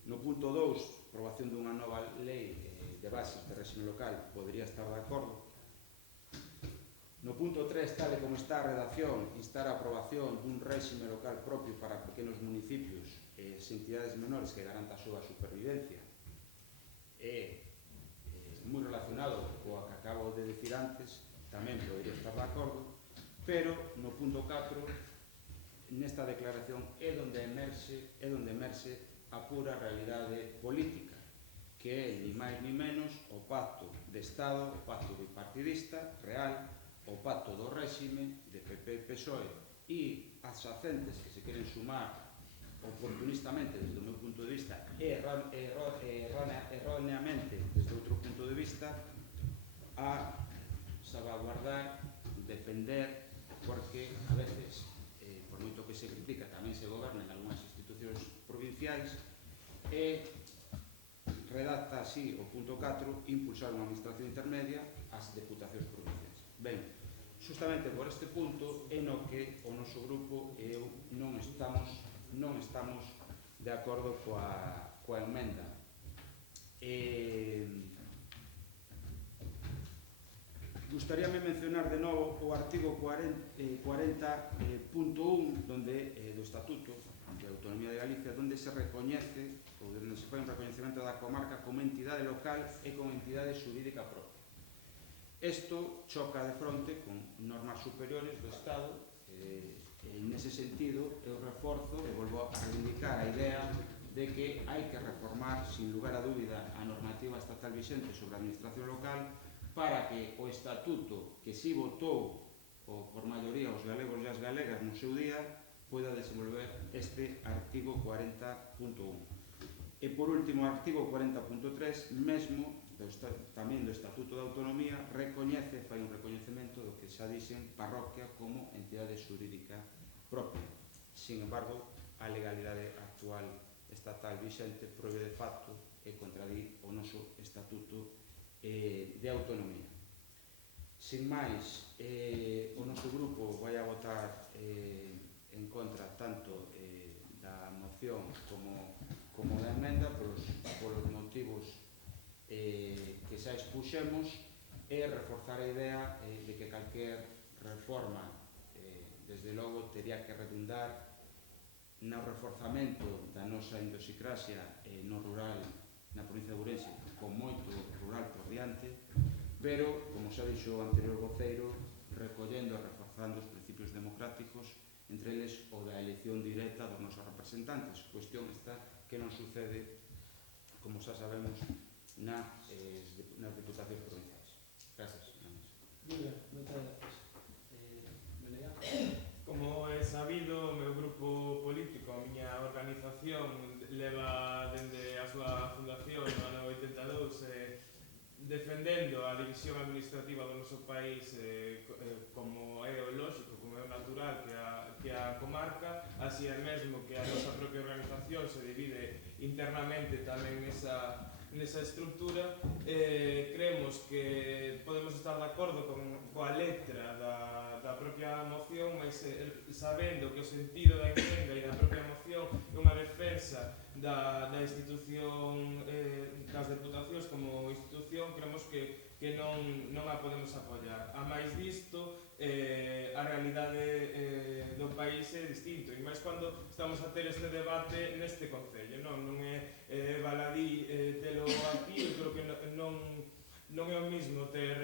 No punto 2, aprobación dunha nova lei de bases de réxime local, podería estar de acordo. No punto 3, tal e como está a redacción, instar a aprobación dun réxime local propio para pequenos municipios, as entidades menores que garanta a súa supervivencia é moi relacionado coa que acabo de decir antes, tamén podería estar de acordo, pero no punto 4 nesta declaración é onde emerxe a pura realidade política, que é ni máis ni menos o pacto de Estado, o pacto bipartidista real, o pacto do réxime de PP e PSOE e as xacentes que se queren sumar oportunistamente desde o meu punto de vista erróneamente desde outro punto de vista a salvaguardar, defender, porque a veces por moito que se critica tamén se goberna en algunhas institucións provinciais e redacta así o punto 4 impulsar unha administración intermedia ás deputacións provinciais. Ben, justamente por este punto é no que o noso grupo e eu non estamos de acordo coa emenda. Gustaríame mencionar de novo o artigo 40.1 do Estatuto de Autonomía de Galicia, onde se recoñece ou onde se fai un recoñecemento da comarca como entidade local e como entidade xurídica propia. Isto choca de fronte con normas superiores do Estado. Nese sentido, eu reforzo e volvo a reivindicar a idea de que hai que reformar, sin lugar a dúbida, a normativa estatal vixente sobre a administración local para que o estatuto que si votou por maioría os galegos e as galegas no seu día poida desenvolver este artigo 40.1. E por último, o artigo 40.3, mesmo tamén do Estatuto de Autonomía, recoñece, fai un recoñecemento do que xa dixen parroquia como entidade xurídica propia. Sin embargo, a legalidade actual estatal vixente prohíbe de facto e contradí o noso Estatuto de Autonomía. Sin máis, o noso grupo vai a votar en contra tanto da moción como da emenda polos motivos que xa expuxemos e reforzar a idea de que calquer reforma desde logo teria que redundar no reforzamento da nosa idiosincrasia no rural na provincia de Ourense, con moito rural por diante, pero, como xa dixo o anterior voceiro, recollendo e reforzando os principios democráticos, entre eles o da elección directa dos nosos representantes, cuestión esta que non sucede, como xa sabemos, nas diputacións provinciais. Gracias. Muy ben, moitas gracias. Como é sabido, o meu grupo político, a miña organización, leva dende a súa fundación no ano 82 defendendo a división administrativa do noso país como é o lógico, como é o natural que a comarca, así é mesmo que a nosa propia organización se divide internamente tamén nesa estructura. Creemos que podemos estar de acordo coa letra da propia moción, mas sabendo que o sentido da emenda e da propia moción é unha defensa da institución das deputacións como institución, creemos que non a podemos apoiar. A máis disto, a realidade do país é distinto, e máis cando estamos a ter este debate neste concello. Non é baladí telo aquí, eu creo que non é o mismo ter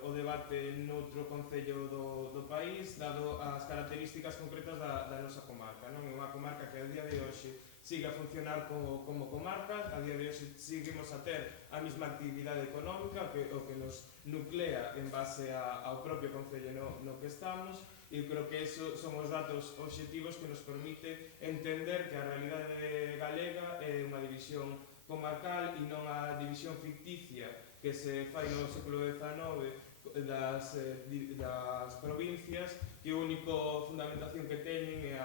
o debate noutro concello do país, dado as características concretas da nosa comarca. Non é unha comarca que a día de hoxe siga a funcionar como comarca, a día de hoxe seguimos a ter a mesma actividade económica, o que nos nuclea en base ao propio concello no que estamos, e creo que esos son os datos obxectivos que nos permite entender que a realidade galega é unha división comarcal e non a división ficticia que se fai no século XIX das provincias, que a única fundamentación que teñen é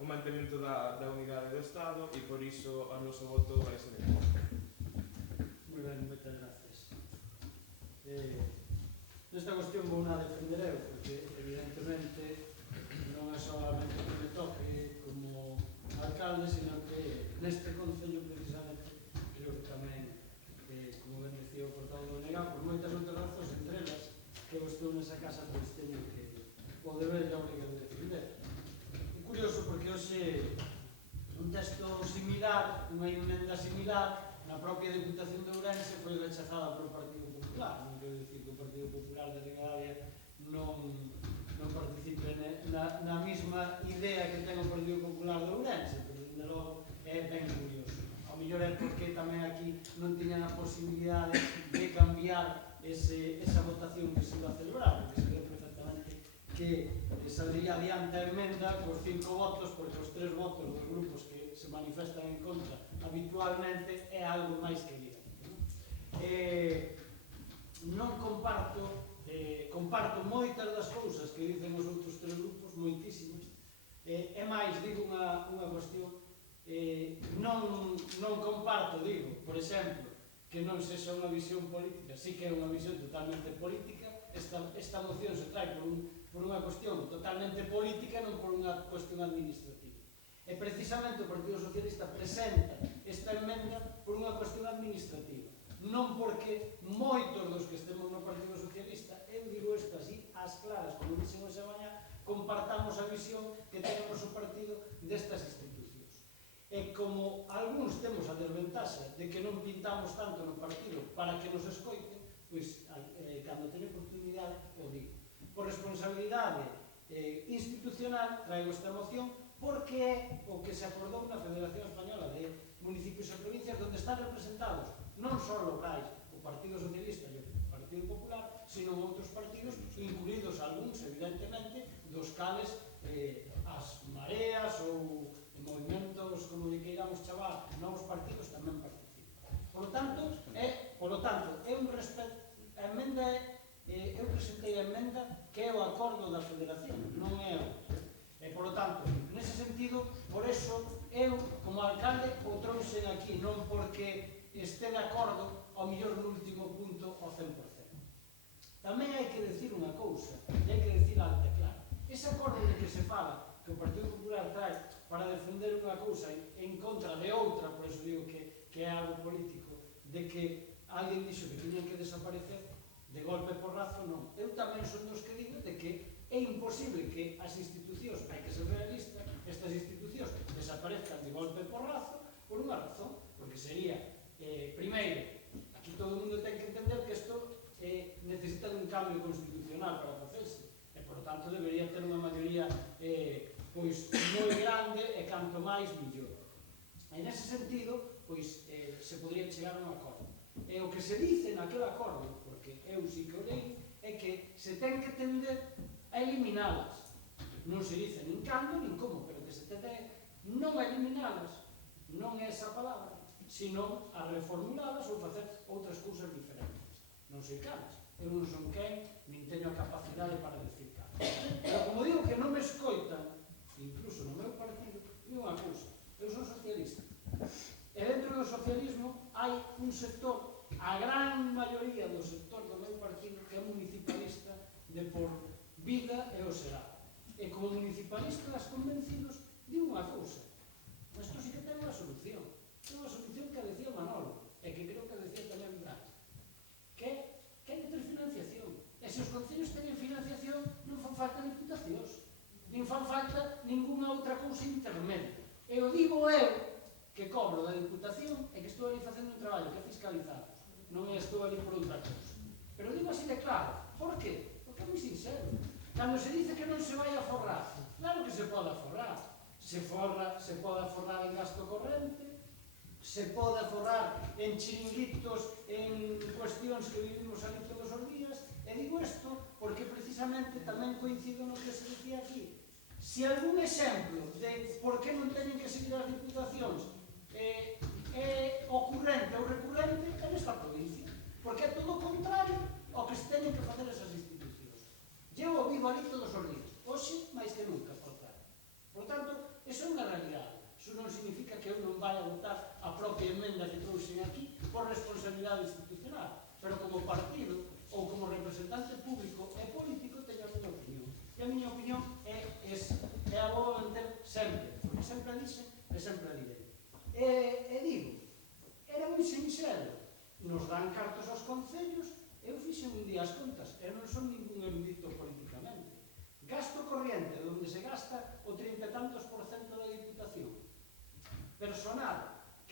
o mantemento da unidade do Estado, e por iso o noso voto vai ser en contra. Moi ben, moitas gracias. Nesta cuestión vou na defender eu, porque evidentemente non é solamente que me toque como alcalde, sino que neste concello precisamente creo que tamén, como ben decía o portavoz do NEGA, por moitas outras razóns, entre elas que eu estou nesa casa, pois teño que o deber e a obriga de defender. É curioso porque hoxe un texto similar, unha emenda similar, na propia Deputación de Ourense foi rechazada polo Partido Popular. Non quero dicir que o Partido Popular de Ribadavia non participe na mesma idea que ten o Partido Popular de Ourense, pero dende logo é ben curioso. Ao mellor é porque tamén aquí non tiñan a posibilidade de cambiar esa votación que se iba a celebrar, porque se cree perfectamente que saldría adiante a emenda por 5 votos, porque os 3 votos dos grupos que se manifestan en contra habitualmente é algo máis que evidente. Non comparto moitas das cousas que dicen os outros 3 grupos, moitísimas. É máis, digo unha cuestión, non comparto, digo, por exemplo, que non sexa unha visión política, sí que é unha visión totalmente política. Esta moción se trae por unha cuestión totalmente política e non por unha cuestión administrativa. E precisamente o Partido Socialista presenta esta emenda por unha cuestión administrativa, non porque moitos dos que estemos no Partido Socialista, eu digo isto así ás claras, como dixen hoxe mañá, compartamos a visión que tenemos o partido destas institucións. E como algúns temos a desventaxa de que non pintamos tanto no partido para que nos escoiten, pois cando teño oportunidade o digo. Por responsabilidade institucional traigo esta moción porque é o que se acordou na Federación Española de Municipios e Provincias, onde están representados non só locais, o Partido Socialista e o Partido Popular, sino outros partidos, incluídos algúns, evidentemente, dos cales as mareas ou movimentos, como lle queiramos chamar, novos partidos tamén participan. Por lo tanto, eu presentei a emenda que é o acordo da Federación, non é outra. E, por lo tanto, nese sentido, por eso, eu, como alcalde, o trouxen aquí, non porque este de acordo, ao mellor no último punto, ao 100%. Tamén hai que decir unha cousa, e hai que decir alta e clara. Ese acordo de que se fala, que o Partido Popular trae para defender unha cousa en contra de outra, por eso digo que é algo político, de que alguén dixo que tiñan que desaparecer, de golpe porrazo non. Eu tamén son dos que digo de que é imposible que as institucións, hai que ser realista, estas institucións desaparezcan de golpe porrazo por unha razón, porque sería, primeiro, aquí todo o mundo ten que entender que isto necesita un cambio constitucional para facerse, e por tanto debería ter unha maioría pois moi grande e canto máis mellor. E nese sentido, pois se podría chegar a un acordo. E o que se dice naquele acordo, porque eu si que o leio, é que se ten que tender a eliminalas. Non se dice nin cando, nin como, pero que se tende non a eliminalas, non é esa palabra, sino a reformulalas ou facer outras cousas diferentes. Non sei cales, eu non son quen, nin teño a capacidade para decir cales. Pero como digo que non me escoitan, incluso no meu partido, digo unha cousa, eu son socialista. E dentro do socialismo hai un sector, a gran maioría do sector do meu partido, que é municipalista de por vida e o será. E como municipalistas convencidos, digo unha cousa, isto sí que ten unha solución. Ten unha solución que decía Manolo, e que creo que decía tamén Brais, que hai que ter financiación. E se os concellos teñen financiación, non fan falta diputacións, nin fan falta ninguna outra cousa intermedia. E o digo eu, que cobro da Diputación e que estou ali facendo un traballo que é fiscalizado, non estou ali por outra cousa. Pero digo así de claro, por qué? Porque é moi sincero. Cando se dice que non se vai a forrar, claro que se pode aforrar. Se pode aforrar en gasto corrente, se pode aforrar en chiringuitos, en cuestións que vivimos ali todos os días, e digo isto porque precisamente tamén coincido no que se dicía aquí. Se algún exemplo de por que non teñen que seguir as diputacións é ocurrente ou recurrente é nesta provincia, porque é todo o contrario ao que se teñen que facer esas institucións. Eu o vivo ali todos os días, hoxe máis que nunca, por tanto. Por tanto, eso é unha realidade. Eso non significa que eu non vaya a votar a propia emenda que trouxen aquí por responsabilidade institucional, pero como partido ou como representante público e político teño a miña opinión. E a miña opinión é esa, e a vou manter sempre, porque sempre a dixen e sempre a direi. E digo, era moi sinxelo, nos dan cartos aos concellos, eu fixen un día as contas, e non son ningún erudito políticamente. Gasto corriente, onde se gasta o 30 e tantos % da Diputación.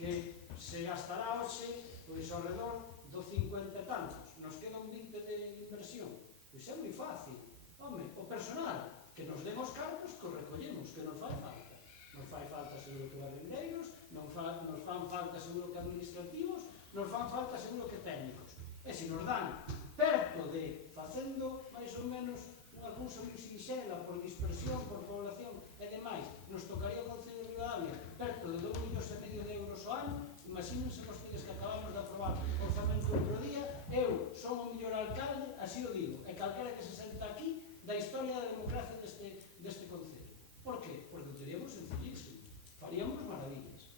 que se gastará hoxe pois ao redor do 50 e tantos, nos queda un 20 de inversión. Pois é moi fácil. Home, o personal, que nos den os cartos, que os recollemos, que nos fai falta. Nos fai falta seguro que barrendeiros, nos fan falta seguro que administrativos, nos fan falta seguro que técnicos. E se nos dan perto de, facendo máis ou menos unha cousa moi sinxela, por dispersión, por población e demais, nos tocaría o Concello de Ribadavia perto de 2,5 millones de euros ao ano. Imagínense vostedes que acabamos de aprobar o orzamento outro día, eu son o mellor alcalde, así o digo, e calquera que se senta aquí da historia da democracia deste Concello. Por qué? Porque o teríamos sencillísimo, faríamos maravillas.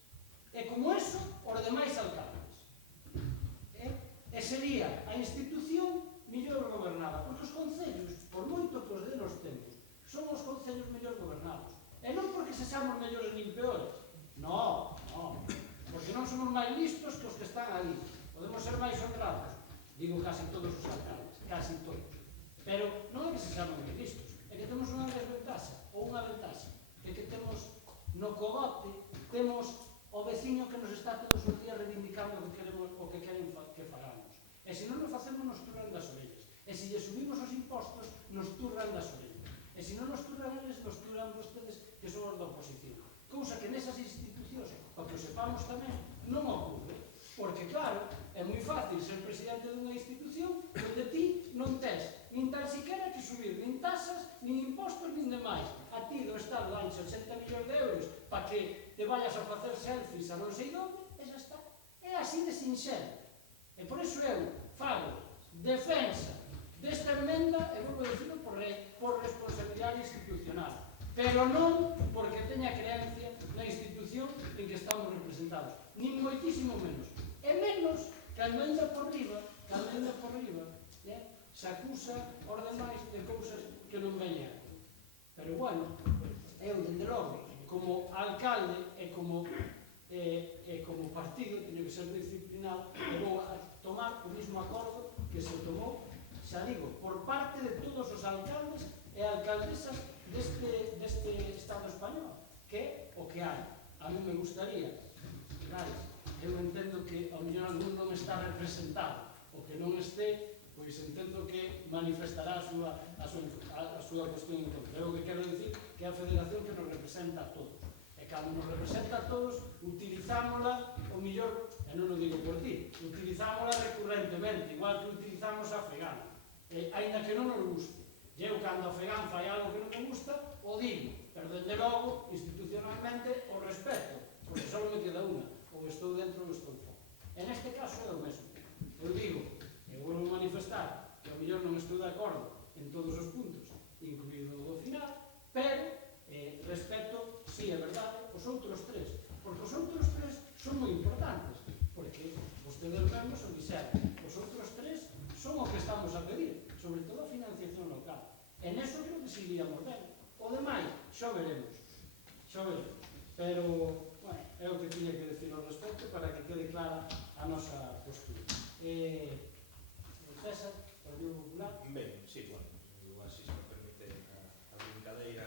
E como eso, os demais alcaldes. E sería a institución mellor gobernada, porque os concellos, por moito que os de nos temos, son os concellos mellor gobernados. E non porque se xamos mellores nin peores. No, no. Porque non somos máis listos que os que están aí. Podemos ser máis honrados. Digo casi todos os alcaldes, casi todos. Pero non é que se xamos máis listos, é que temos unha desventaxa, ou unha ventaxa. É que temos no cogote, temos o veciño que nos está todos os días reivindicando o que queremos, o que queren que fagamos. E se non nos facemos, nos turran das orellas. E se lle subimos os impostos, nos turran das orellas. E se non nos turran eles, nos turran vostedes que son os da oposición. Cousa que nesas institucións, o que o sepamos tamén, non ocorre. Porque, claro, é moi fácil ser presidente dunha institución onde ti non tes nin tan siquiera que subir nin tasas, nin impostos, nin demais. A ti do Estado danche 80 millóns de euros para que te vayas a facer selfies a non sei onde, e xa está. É así de sinxelo. E por iso eu fago defensa desta emenda, e vou dicirlo por responsabilidade institucional, pero non porque teña creencia na institución en que estamos representados, nin moitísimo menos. E menos que a emenda por riba, se acusa aos demais de cousas que non veñan. Pero, bueno, eu, dende logo, como alcalde e como partido, teño que ser disciplinado, e vou a tomar o mismo acordo que se tomou, xa digo, por parte de todos os alcaldes e alcaldesas deste Estado español, que é o que hai. A mí me gustaría, claro, eu entendo que ao mellor algún non está representado, o que non este, pois entendo que manifestará a súa cuestión en contra. Eu que quero dicir que é a federación que nos representa a todos. E cando nos representa a todos, utilizámola o mellor, e non o digo por ti, utilizámola recurrentemente, igual que utilizamos a Fegán. Ainda que non nos guste. E eu, cando a Fegán fai algo que non me gusta, o digo. Pero, dende logo, institucionalmente, o respeto. Porque só me queda unha. Ou estou dentro ou estou fora. En este caso é o mesmo. Eu digo, eu vou manifestar que ao mellor non estou de acordo en todos os puntos, incluído o do final, pero respeto, sí, é verdade, os outros tres. Porque os outros tres son moi importantes. Porque vostedes mesmos o dixeron. Os outros tres son o que estamos a pedir, sobre todo a financiación local. E neso creo que se iríamos ben. O demais, xa veremos. Pero, bueno, é o que tiña que decir ao respecto para que quede clara a nosa postura. César, Partido Popular. Ben, sí, bueno, igual si se me permite a brincadeira,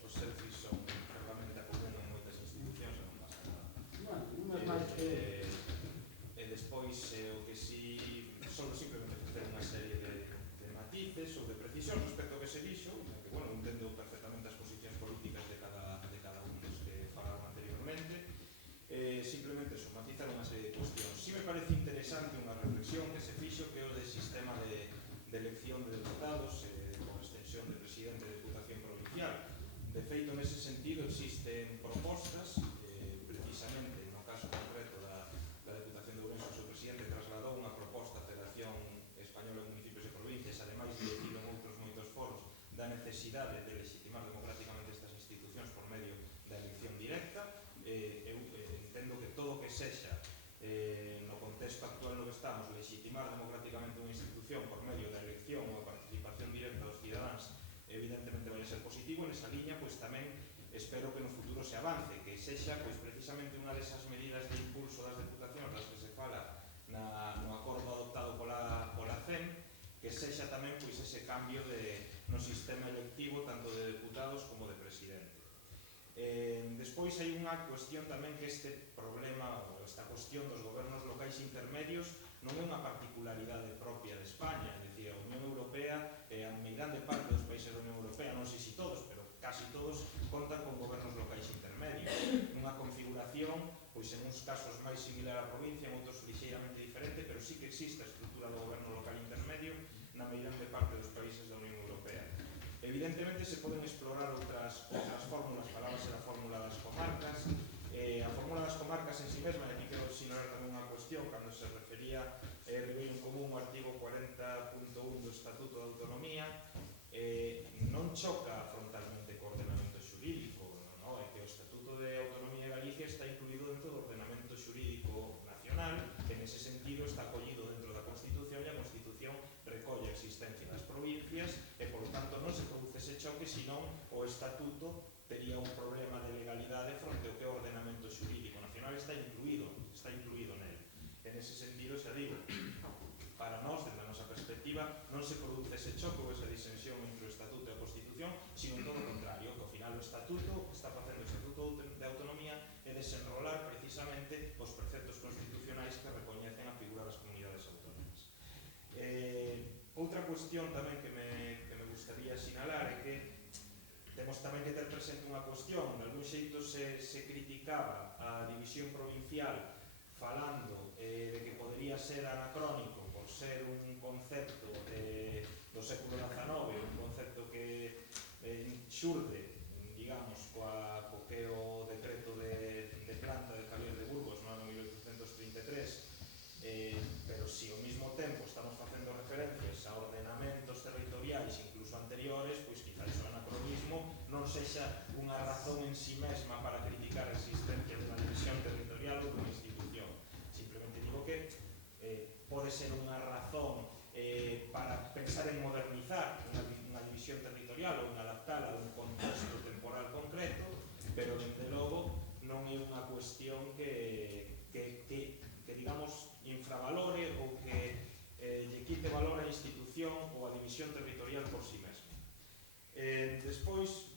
os selfies son ferramenta común en moitas institucións e non pasa nada. Bueno, non é máis que... E despois, o que si, solo simplemente facer unha serie de matices ou de precisión respecto ao que se dixo, que, bueno, entendo perfectamente as posicións políticas de cada un dos que falaron anteriormente. Simplemente eso, matizar unha serie de cuestións. Si me parece interesante unha reflexión que se fixo que é o de sistema de elección de deputados con extensión de presidente de Deputación Provincial. De feito, nese sentido, existen propostas, precisamente no caso concreto da Deputación de Ourense, o seu presidente trasladou unha proposta á Federación Española de Municipios e Provincias, ademais de dicido en outros moitos foros, da necesidade de legitimar democráticamente estas institucións por medio da elección directa. Eu entendo que todo o que sexa no contexto actual no que estamos, legitimar democráticamente unha institución por medio da elección ou a participación directa dos cidadáns, evidentemente vai a ser positivo. Nesa liña, pois tamén espero que no futuro se avance, que sexa pois precisamente unha desas medidas de impulso das deputacións das que se fala no acordo adoptado pola CEM, que sexa tamén pois ese cambio no sistema electivo tanto de deputados como de presidente. Despois hai unha cuestión tamén que este problema, ou esta intermedios non é unha particularidade propia de España, é dicir, a Unión Europea, a grande parte dos países da Unión Europea, non sei se todos, pero casi todos, contan con gobernos locais intermedios, nunha configuración, pois en uns casos máis similar á provincia, en outros lixeiramente diferente, pero sí que existe a estrutura do goberno local intermedio na meirande parte dos países da Unión Europea. Evidentemente se poden explorar outras fórmulas, falábase da fórmula das comarcas, a fórmula das comarcas en si mesma, e aquí quero sinalar tamén unha cuestión, cando se refería Ribeiro en Común ao artigo 40.1 do Estatuto de Autonomía, non choca frontalmente co ordenamento xurídico, non? É que o Estatuto de Autonomía de Galicia está incluído dentro do ordenamento xurídico nacional, que nese sentido está acollido dentro da Constitución, e a Constitución recolle a existencia das provincias e, por tanto, non se produce ese choque, senón o Estatuto tería un problema de legalidade fronte ao que o ordenamento xurídico nacional está incluído nel. En ese sentido, xa digo, para nós, desde a nosa perspectiva, non se produce ese choque ou esa disensión entre o Estatuto e a Constitución, sino todo o contrario, que ao final o Estatuto está facendo o Estatuto de Autonomía e desenrolar precisamente os preceptos constitucionais que recoñecen a figura das comunidades autónomas. Outra cuestión tamén que me gustaría sinalar é que temos tamén que ter presente unha cuestión. De algún xeito se criticaba a división provincial falando de que podría ser anacrónico por ser un concepto do século XIX, un concepto que xurde, digamos, co que o decreto de planta de Javier de Burgos no ano 1833, pero si ao mesmo tempo estamos facendo referencias a ordenamentos territoriais incluso anteriores, pois quizá iso anacronismo non sexa unha razón en si mesma para criticar a existencia de unha división territorial ou dunha institución. Simplemente digo que pode ser unha razón para pensar en modernizar unha división territorial ou en adaptala a un contexto temporal concreto, pero desde logo non é unha cuestión que digamos infravalore ou que lle quite valor á institución ou á división territorial por si mesma. Despois,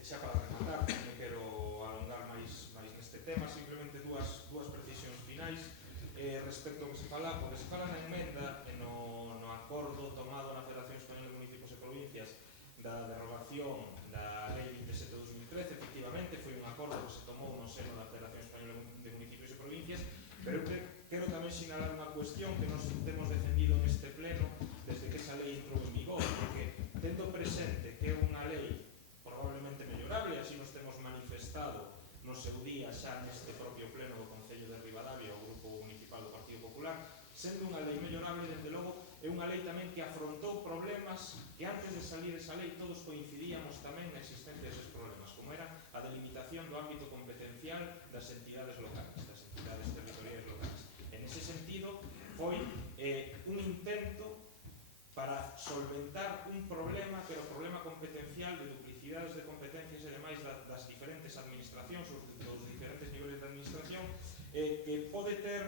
xa para rematar, non me quero alongar máis neste tema, simplemente dúas precisións finais respecto ao que se fala na emenda e no acordo tomado na Federación Española de Municipios e Provincias da derogación da Lei 27/2013. Efectivamente, foi un acordo que se tomou no seno da Federación Española de Municipios e Provincias, pero quero tamén sinalar unha cuestión que nos temos defendido neste pleno desde que esa lei entrou en vigor, porque tendo presente que é unha lei probablemente mellorable, así nos temos manifestado no seu día xa neste propio pleno do Concello de Ribadavia, o Grupo Municipal do Partido Popular, sendo unha lei mellorable, desde logo, é unha lei tamén que afrontou problemas que antes de salir esa lei todos coincidíamos tamén na existencia deses problemas, como era a delimitación do ámbito competencial das entidades locales, das entidades territoriais locales. En ese sentido, foi un intento para solventar un problema que era o problema competencial de duplicidades de competencias e demais das diferentes administracións, dos diferentes niveles de administración, que pode ter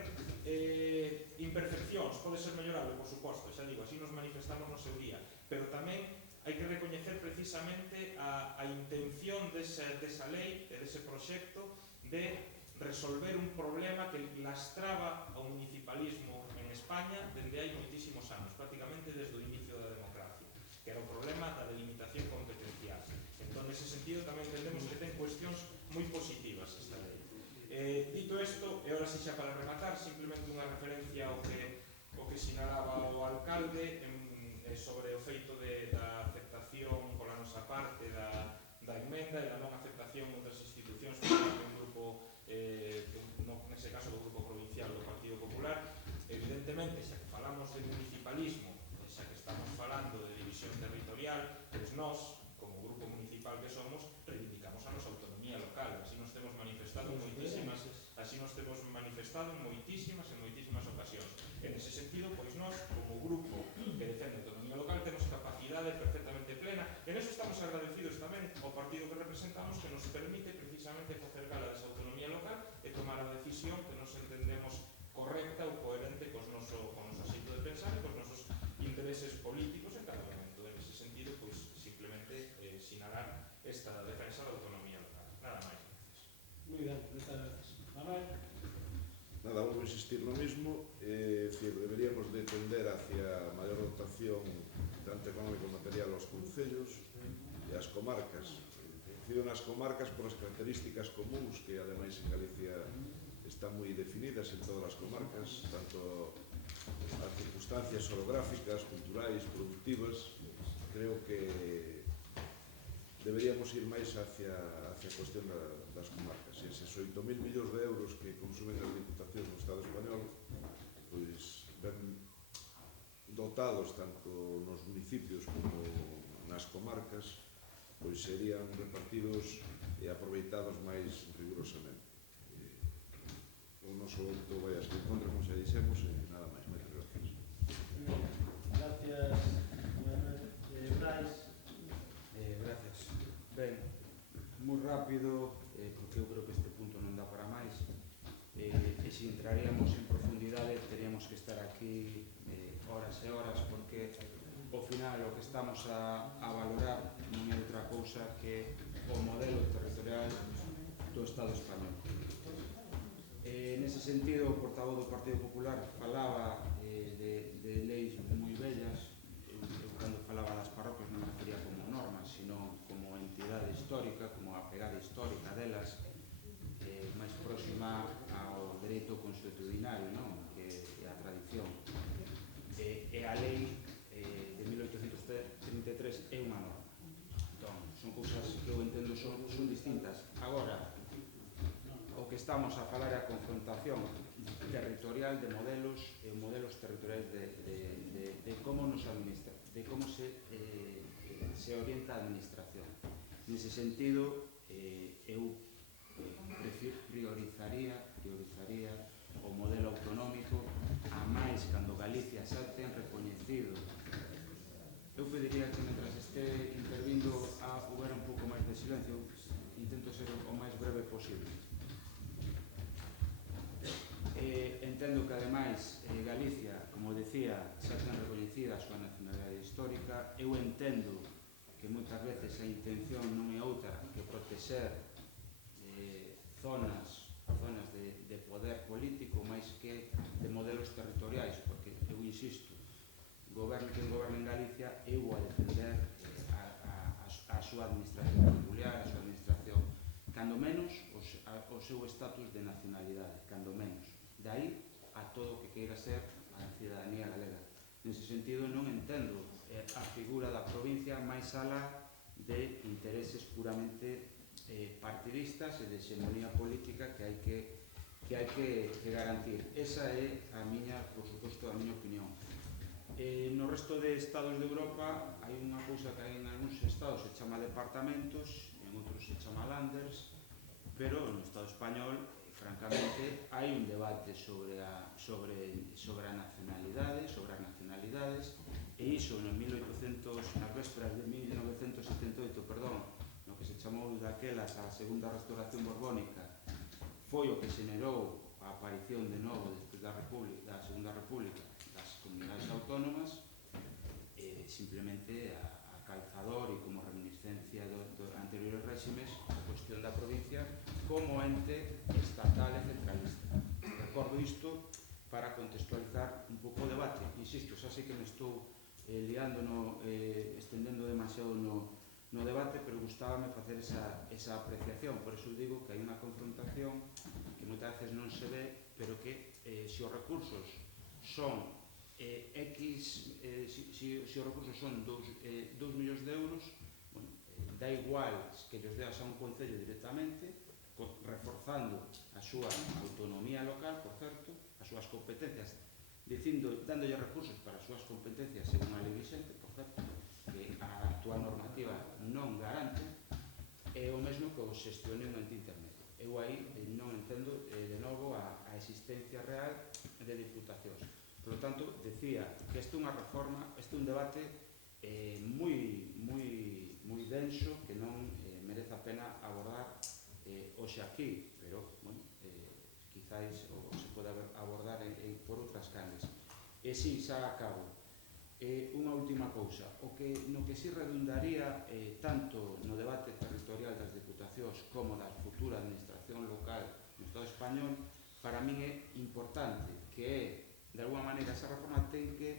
imperfeccións, pode ser mellorable, por suposto, xa digo, así nos manifestamos no seu día, pero tamén hai que recoñecer precisamente a intención desa lei e dese proxecto de resolver un problema que lastraba ao municipalismo en España dende hai moitísimos anos, prácticamente desde o inicio da democracia, que era o problema da delimitación competencial. Entón, nese sentido, tamén entendemos que ten cuestións moi positivas esta lei. Dito isto, e ahora si xa para rematar, simplemente unha referencia ao que sinalaba o alcalde sobre o feito da aceptación pola nosa parte da emenda e da non aceptación de outras institucións por parte dun grupo, nese caso do Grupo Provincial do Partido Popular. Evidentemente, xa que falamos de municipalismo, xa que estamos falando de división territorial, pois nós, como grupo municipal que somos, reivindicamos a nosa autonomía local. Así nos temos manifestado en moitísimas ocasións. En ese sentido, pois nós, como grupo que defende a autonomía local, temos capacidade perfectamente plena, e neso estamos agradecidos tamén ao partido que representamos, que nos permite precisamente facer gala desa autonomía local e tomar a decisión que nos entendemos correcta ou coherente co noso xeito de pensar e cos nosos intereses políticos en cada momento. En ese sentido, pois, simplemente sinalar esta defensa da autonomía local. Nada máis, gracias. Moi ben, moitas gracias. Manuel. Nada, un volvo a insistir no mismo, deberíamos de tender hacia a maior dotación tanto económico material aos concellos e ás comarcas. Incido nas comarcas por as características comuns que ademais en Galicia están moi definidas en todas as comarcas, tanto as circunstancias orográficas, culturais, productivas. Creo que deberíamos ir máis hacia a cuestión das comarcas. E eses 8.000 millóns de euros que consumen as diputacións no Estado español, pois ben dotados tanto nos municipios como nas comarcas, pois serían repartidos e aproveitados máis rigurosamente. O noso voto vai a ser en contra, como xa dixemos, e nada máis. Moitas gracias. Gracias, Brais. Gracias. Ben, moi rápido, porque eu creo que este punto non dá para máis, e se entraríamos en profundidade teríamos que estar aquí horas e horas, porque ao final o que estamos a valorar non é outra cousa que o modelo territorial do Estado español. Nese sentido, o portavoz do Partido Popular falaba de leis moi bellas. Eu cando falaba das parroquias non me refería como normas, sino como entidade histórica, como a pegada histórica delas, máis próxima ao dereito consuetudinario, non? Que é a tradición. E a lei de 1833 é unha norma. Entón, son cousas que eu entendo son distintas. Agora, o que estamos a falar é a confrontación territorial de modelos e modelos territoriais de como nos administra, de como se orienta a administración. Nese sentido, eu priorizaría o modelo autonómico, a máis cando Galicia xa ten recoñecido. Eu pediría que, mentras este intervindo, houbera un pouco máis de silencio. Intento ser o máis breve posible. Entendo que, ademais, Galicia, como decía, xa ten recoñecida a súa nacionalidade histórica. Eu entendo que moitas veces a intención non é outra que protexer zonas de poder político máis que de modelos territoriais, porque eu insisto, goberne quen goberne en Galicia, eu a defender a súa administración peculiar, a súa administración, cando menos o seu estatus de nacionalidade, cando menos. De aí a todo o que queira ser a cidadanía galega. Nese sentido, non entendo a figura da provincia máis alá de intereses puramente partidistas e de xemonía política que hai que garantir. Esa é a miña, por suposto, a miña opinión. No resto de estados de Europa hai unha cousa que hai en algúns estados se chama departamentos, en outros se chama landers, pero no Estado español, francamente, hai un debate sobre a nacionalidade, sobre as nacionalidades, e iso nas vésperas de 1978, no que se chamou daquelas a segunda restauración borbónica, foi o que xenerou a aparición de novo despois da Segunda República das comunidades autónomas, simplemente a calzador e como reminiscencia dos anteriores réximes a cuestión da provincia como ente estatal e centralista. Recordo isto para contextualizar un pouco o debate. Insisto, xa sei que me estou estendendo demasiado no debate, pero gustábame facer esa apreciación. Por eso digo que hai unha confrontación que moitas veces non se ve, pero que se os recursos son se os recursos son 2 millóns de euros, dá igual que os deas a un concello directamente, reforzando a súa autonomía local, por certo, as súas competencias, dándolle recursos para as súas competencias según a lei vigente, por certo, que a actual normativa non garante, é o mesmo que os xestione un ente intermedio. Eu aí non entendo, de novo, a existencia real de diputacións. Por lo tanto, decía que isto é unha reforma, isto é un debate moi denso que non merece a pena abordar hoxe aquí, pero, quizáis se pode abordar por outras canles. E si, xa acabo. Unha última cousa, no que si redundaría tanto no debate territorial das diputacións como da futura administración local no Estado español, para min é importante, que é, de alguma maneira, esa reforma ten que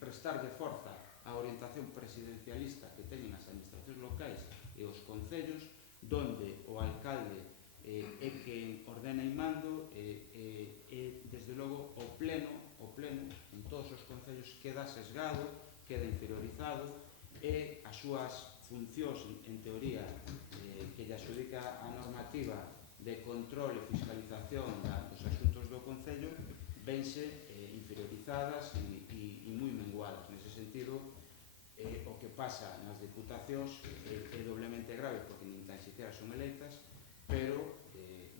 restarlle forza á orientación presidencialista que teñen as administracións locais e os concellos, donde o alcalde é quen ordena e mando e desde logo o pleno en todos os concellos queda sesgado, queda inferiorizado e as súas funcións en teoría que lle adxudica a normativa de control e fiscalización dos asuntos do concello vense inferiorizadas e moi menguadas. Nese sentido, o que pasa nas diputacións é doblemente grave porque nin tan siquiera son eleitas, pero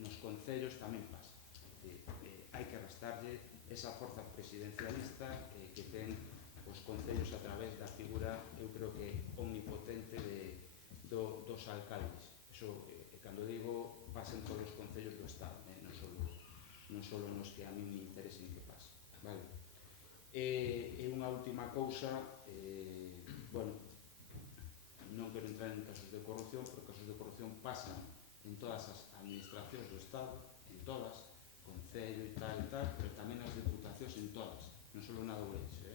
nos concellos tamén pasa. Hai que restarlle esa forza presidencialista que ten os concellos a través da figura, eu creo que omnipotente dos alcaldes. Eso, cando digo, pasa en todos os concellos do Estado, non só nos que a mí me interesen que pase. Vale? E unha última cousa, bueno, non quero entrar en casos de corrupción, porque casos de corrupción pasan en todas as administracións do Estado, en todas, concello e tal, pero tamén nas diputacións en todas, non só na de Ourense,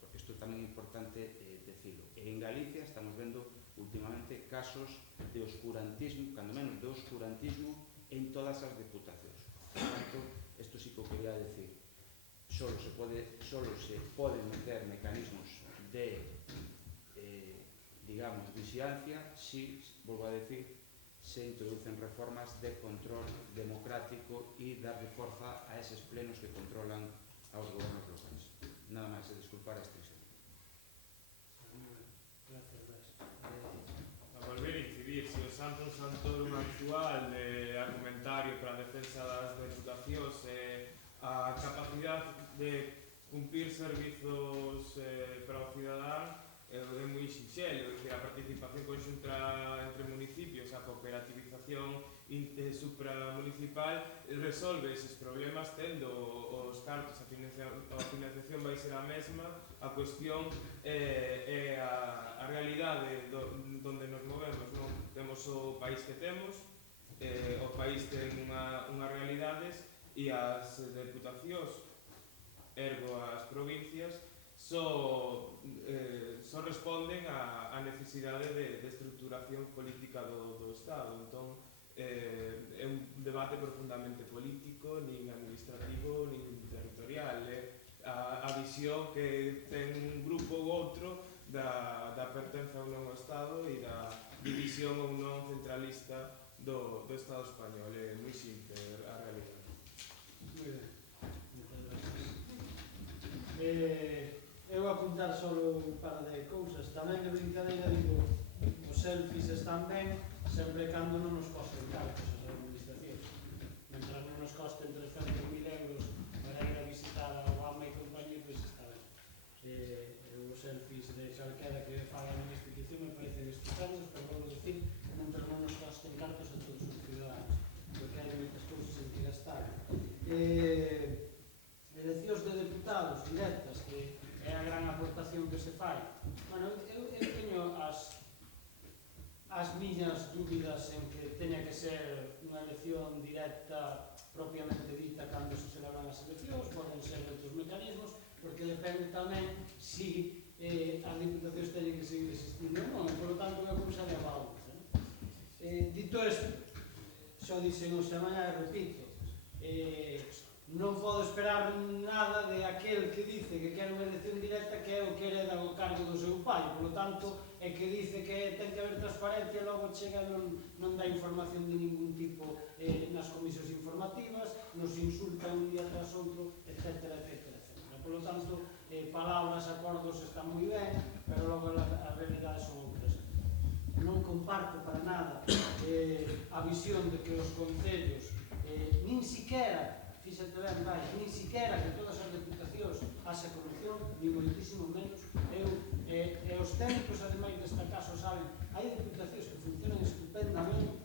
porque isto tamén é importante decirlo. E en Galicia estamos vendo últimamente casos de oscurantismo, cando menos de oscurantismo, en todas as diputacións. Por tanto, isto sí que o quería decir. Solo se poden meter mecanismos de, digamos, vigilancia si, volvo a decir, se introducen reformas de control democrático e darle forza a eses plenos que controlan aos gobernos locais. Nada máis, disculpar a extensión. A volver a incidir, se o Santo un santorum actual de argumentario para a defensa das deputacións e a capacidade de cumprir servizos para o cidadán é moi sinxelo, a participación conxunta entre municipios, a cooperativización supramunicipal resolve eses problemas tendo os cartos, a financiación vai ser a mesma, a cuestión é a realidade donde nos movemos, non? Temos o país que temos, o país ten unhas realidades e as deputacións, ergo as provincias, só responden á necesidade de estructuración política do Estado. Entón, é un debate profundamente político, nin administrativo, nin territorial. A visión que ten un grupo ou outro da pertenza ou non ao Estado e da división ou non centralista do Estado español. É moi simple a realidade. Moi ben. Eu apuntar só un par de cousas. Tamén de brincadeira digo, os selfies están ben sempre e cando non nos costen cartos as administracións. Mentre non nos costen 300.000 euros para ir a visitar a Obama e compañía, pois está ben. Os selfies de calquera que fagan en institución me parecen estupendos, pero vou dicir, mentre non nos costen cartos a todos os ciudadanos, porque hai moitas cousas en que gastar. Eleccións de deputados directas, que é a gran aportación que se fai. Bueno, eu teño as miñas dúbidas en que teña que ser unha elección directa propiamente dita cando se celebran as eleccións, poden ser outros mecanismos, porque depende tamén si as diputacións teñen que seguir existindo ou non, e, por lo tanto, é cousa de abaúdos. Dito isto, xo dixen hoxe a mañá e repito, non podo esperar nada de aquel que dice que quere unha elección directa que é o que hereda o cargo do seu pai, por lo tanto, é que dice que ten que haber transparencia e logo chega non dá información de ningún tipo nas comisións informativas, nos insulta un día tras outro, etcétera. Por lo tanto, palabras, acordos están moi ben, pero logo as realidades son outras. Non comparto para nada a visión de que os concellos nin siquiera, fíxate ben, nin siquiera que todas as deputacións haxa corrupción, nin moitísimo menos. E os técnicos, ademais desta caso, saben, hai deputacións que funcionan estupendamente,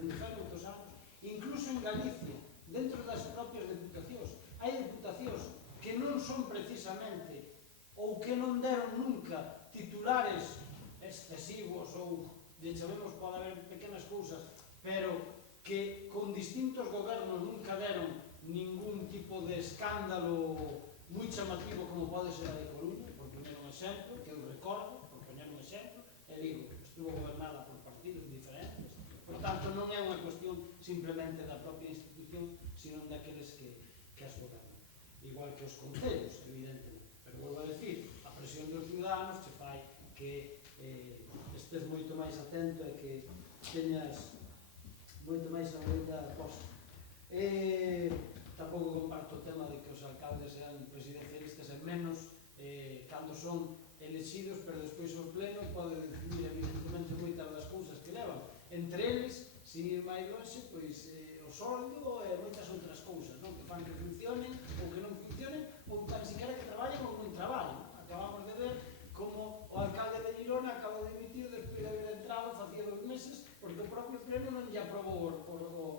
non fai moitos anos, incluso en Galicia, dentro das propias deputacións, hai deputacións que non son precisamente, ou que non deron nunca titulares excesivos, ou, de chamemos, pode haber pequenas cousas, pero que con distintos gobernos nunca nunca deron ningún tipo de escándalo moi chamativo como pode ser a de Coruña, por poner un exemplo, que eu recordo, por poner un exemplo, e digo, estuvo gobernada por partidos diferentes, por tanto non é unha cuestión simplemente da propia institución, sino daqueles que as gobernan. Igual que os concellos, evidentemente. Pero volvo a decir, a presión dos ciudadanos che fai que estés moito máis atento e que teñas moito máis a oreita posta. Tampouco comparto o tema de que os alcaldes sean presidencialistas en menos cando son elegidos, pero despois o pleno pode decidir evidentemente moitas das cousas que levan. Entre eles, sin ir máis longe, pois o soldo e moitas outras cousas, non? Que fan que funcionen ou que non funcionen, ou tan siquiera que traballen ou non traballen. Acabamos de ver como o alcalde de Girona acaba de dimitir despois de haber entrado facía 2 meses porque o propio pleno non lle aprobou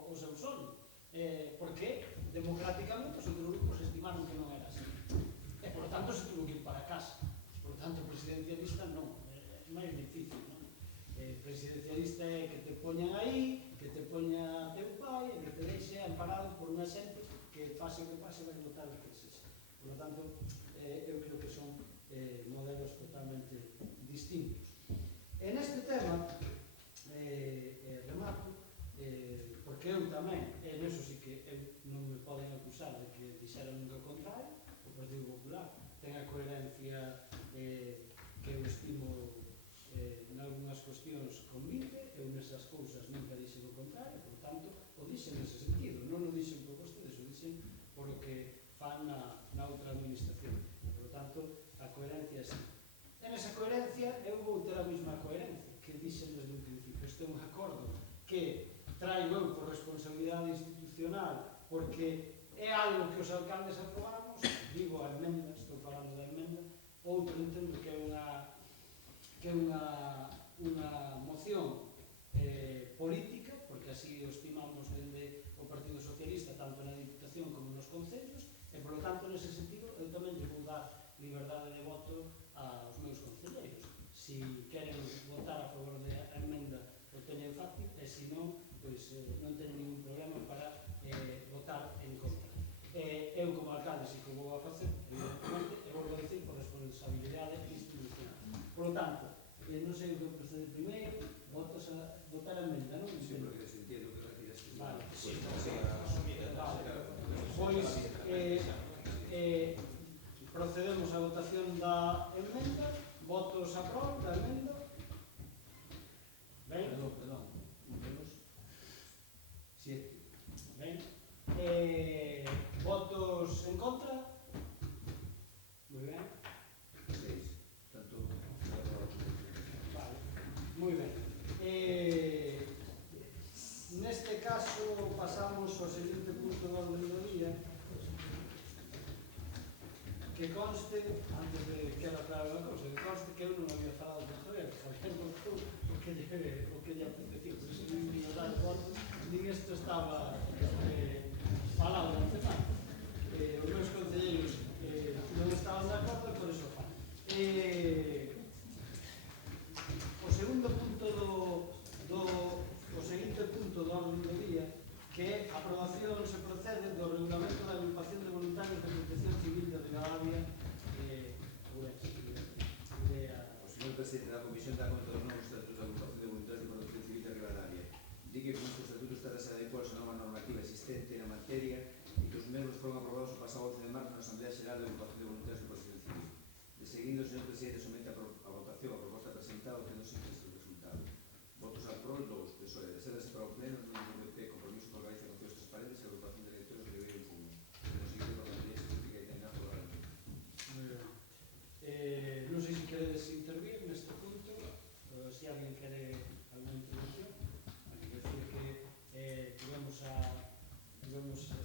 o seu soldo. Porque democráticamente os outros grupos estimaron que non era así. E, por lo tanto, se tuvo que ir para casa. Por lo tanto, presidencialista non. É máis difícil, non? Presidencialista é que te poñan aí, que te poña teu pai e que te deixe amparado por unha xente que pase o que pase vai votar o que sexa. Por lo tanto, eu creo que son modelos totalmente distintos. En este tema, remato, porque eu tamén, e neso sí que non me poden acusar de que dixera nunca o contrario, o Partido Popular ten a coherencia que eu estimo en algunhas cuestións convite, eu nesas cousas nunca dixen o contrario, por tanto, o dixen nese sentido, non o dixen por vostedes, o dixen por o que fan na outra administración. Por tanto, a coherencia é así. En esa coherencia, eu vou ter a mesma coherencia que dixen desde un principio. Este é un acordo que traigo eu por responsabilidade institucional, porque é algo que os alcaldes aprobamos, digo a emenda, estou falando da emenda, outro entendo que é unha moción política, porque así o estimamos dende o Partido Socialista, tanto na Diputación como nos concellos, e, por lo tanto, nese sentido, eu tamén lle vou dar liberdade de voto aos meus concelleiros. Si queren votar a favor da emenda, o teñen fácil, e se non, pois non teñen ningún problema para votar en contra. Eu, como alcalde, si que o vou a facer, evidentemente, e vou a dicir por responsabilidade institucional. Por lo tanto, non sei o que procede primeiro, votar a emenda, non? Sí, porque se entiende o que refires. Vale, sí, Pois, procedemos á votación da emenda, votos a prol da emenda. Ben? Perdón, 1, 2, 7. Ben? Votos en contra? Moi ben. 6. Tanto, Vale, moi ben. Neste caso pasamos ao seguinte punto do orden do día, que conste, antes de que era claro unha cousa, que conste que eu non había falado de Javier, Javier votou o que lle apeteceu, por iso non ia dar voto, nin isto estaba falado de antemano. Os meus concelleiros non estaban de acordo e por iso falo. O segundo punto o seguinte punto do orden do día, que é a aprobación se procede do regulamento da agrupación de voluntarios de protección civil de Rivadavia Ourense. o señor presidente da Comisión da Conta dos novos estatutos da agrupación de voluntarios de protección civil de Rivadavia di que con este estatuto está a adecuarse a nova normativa existente na materia e que os membros foron aprobados o pasado 11 de marzo na Asamblea Xeral da Agrupación de Voluntarios de Protección Civil. De seguido, o señor presidente somete a votación a proposta presentada, tendo simples o resultado. Votos a prol 2, PSOE, de ser para o pleno, non do PP, Compromiso por Galicia, Concellos Transparentes e Agrupación de Electores de Ribeiro en Común. O seguinte, por la ley específica e tenga por la ley. Non sei se queredes intervir neste punto, se alguén quere alguna intervención. Quero decir que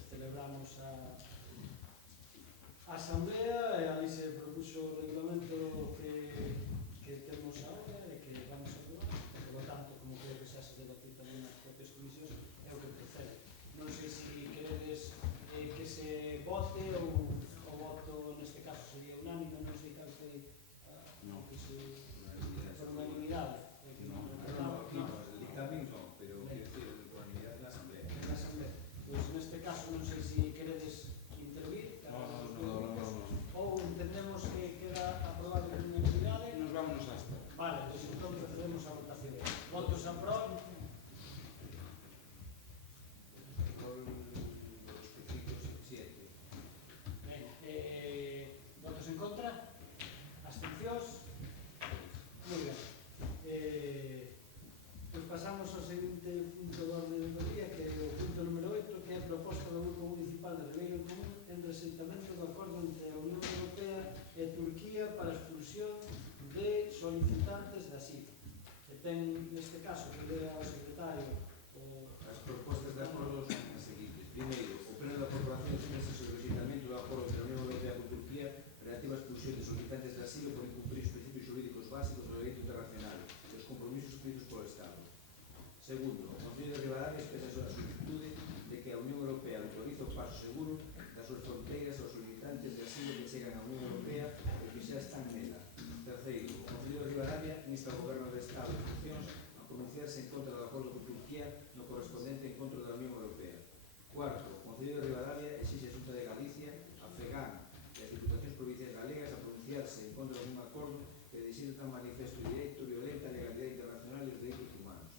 celebramos a Asamblea e ali se propuxo o regulamento que temos agora e que vamos a aprobar. Por lo tanto, como creo que xa se debatiu tamén nas propias comisións, é o que procede. Non sei se queredes que se vote ou o voto neste caso sería unánime, non sei cal foi que se por unanimidade. El dictamen no, pero quiero decir, por unanimidad de la Asamblea. Pois neste caso non de Ribeiro Común en rexeitamento do acordo entre a Unión Europea e Turquía para a expulsión de solicitantes de asilo. E ten, neste caso, que lea ao secretario As propostas de acordo son as seguintes. Primeiro, o Pleno da Corporación define sobre o rexeitamento do acordo entre a Unión Europea con Turquía relativo á expulsión de solicitantes de asilo por incumprir os principios xurídicos básicos do dereito internacional e os compromisos suscritos polo Estado. Segundo, o Concello de Ribadavia expresa a súa solicitude de que a Unión Europea autorice o paso seguro das súas fronteiras aos solicitantes de asilo que chegan á Unión Europea e que xa están nela. Terceiro, o Concello de Ribadavia insta ao Goberno do Estado e funcións a pronunciarse en contra do acordo con Turquía no correspondente encontro da Unión Europea. Cuarto, o Concello de Ribadavia exixe a Xunta de Galicia, a FEGAN e as Diputacións Provinciais Galegas a pronunciarse en contra dun acordo que deixe tan manifesto directo violenta a legalidade internacional e os dereitos humanos.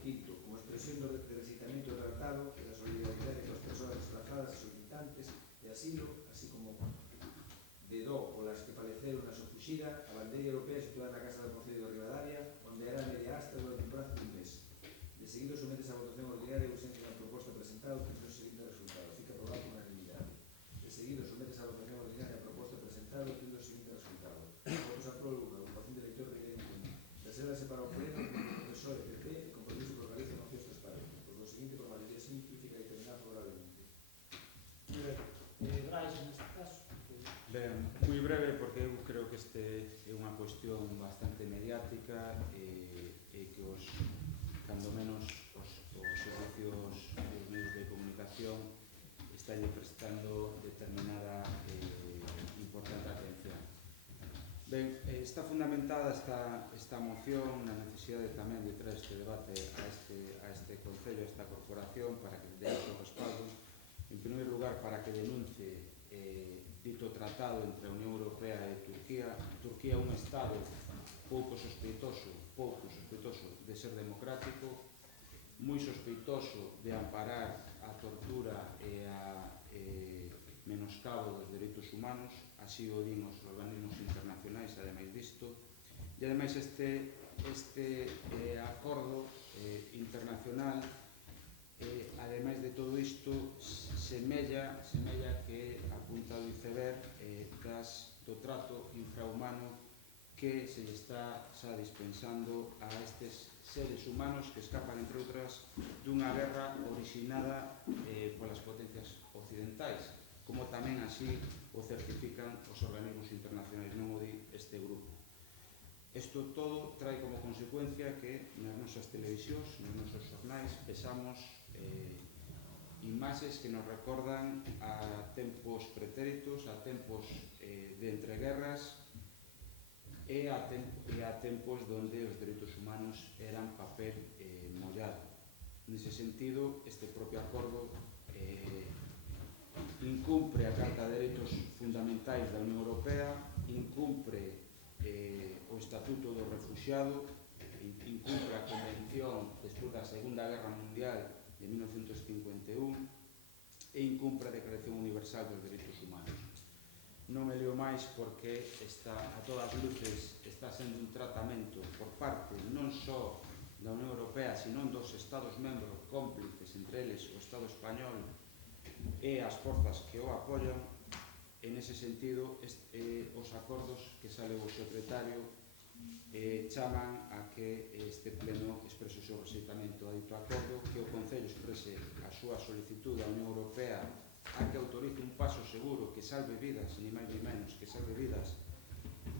Quinto, como expresión do rexeitamento do tratado e da solidaridade coas persoas desplazadas e solicitantes de asilo, así como de dó polas que padeceron na súa fuxida, a bandeira europea situada na Casa do Concello de Ribadavia, onde era media astra durante un prazo dun mes. De seguido, sometes a votación ordinaria e urxente na proposta presentada, tendo o seguinte resultado. Fica aprobado por unanimidade. De seguido, sometes a votación ordinaria a proposta presentada, tendo o seguinte resultado. Votos apruebo a agrupación de electores de Ribeiro Común. Resérvase para o pleno o PSOE, PP e Compromiso por Galicia e Mocións Transparentes. Por lo seguinte, por mayoría simplifica e determinar favorablemente. Brais, neste caso. Ben, moi breve porque eu creo que este é unha cuestión bastante mediática e que cando menos os servicios dos medios de comunicación están prestando determinada importante atención. Ben, está fundamentada esta moción na necesidade tamén de traer este debate a este Concello, a esta corporación, para que dé o respaldo. En primeiro lugar, para que denuncie dito tratado entre a Unión Europea e Turquía. Turquía é un Estado pouco sospeitoso de ser democrático, moi sospeitoso de amparar a tortura e a menoscabo dos dereitos humanos, así o din os organismos internacionais, ademais disto. E ademais este acordo internacional, ademais de todo isto, semella que apunta o iceberg do trato infrahumano que se está xa dispensando a estes seres humanos que escapan, entre outras, dunha guerra originada polas potencias occidentais, como tamén así o certifican os organismos internacionais, non o di este grupo. Isto todo trae como consecuencia que nas nosas televisións, nos nosos xornais, vexamos imaxes que nos recordan a tempos pretéritos, a tempos de entreguerras e a tempos donde os dereitos humanos eran papel mollado. Nese sentido, este propio acordo incumpre a Carta de Dereitos Fundamentais da Unión Europea, incumpre o Estatuto do Refuxiado, incumpre a Convención despois da Segunda Guerra Mundial de 1951 e incumpre a Declaración Universal dos Dereitos Humanos. Non me leo máis porque a todas luces está sendo un tratamento por parte non só da Unión Europea, sino dos Estados membros cómplices, entre eles o Estado español e as forzas que o apoian. En ese sentido, os acordos que sale o secretario chaman a que este pleno exprese o seu rexeitamento a dito acordo, que o Concello exprese a súa solicitude á Unión Europea a que autorice un paso seguro que salve vidas, ni máis ni menos, que salve vidas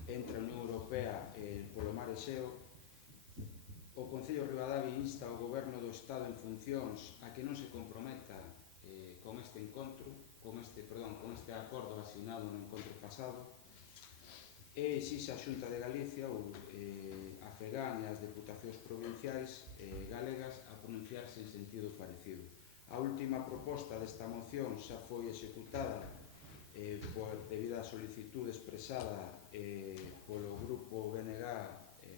entre a Unión Europea e polo mar Exeo. O Concello de Ribadavia insta ao Goberno do Estado en funcións a que non se comprometa con este acordo asignado no encontro pasado, e exixe a Xunta de Galicia, a FEGAN e as Deputacións Provinciais Galegas a pronunciarse en sentido parecido. A última proposta desta moción xa foi executada debido á solicitude expresada polo Grupo BNG,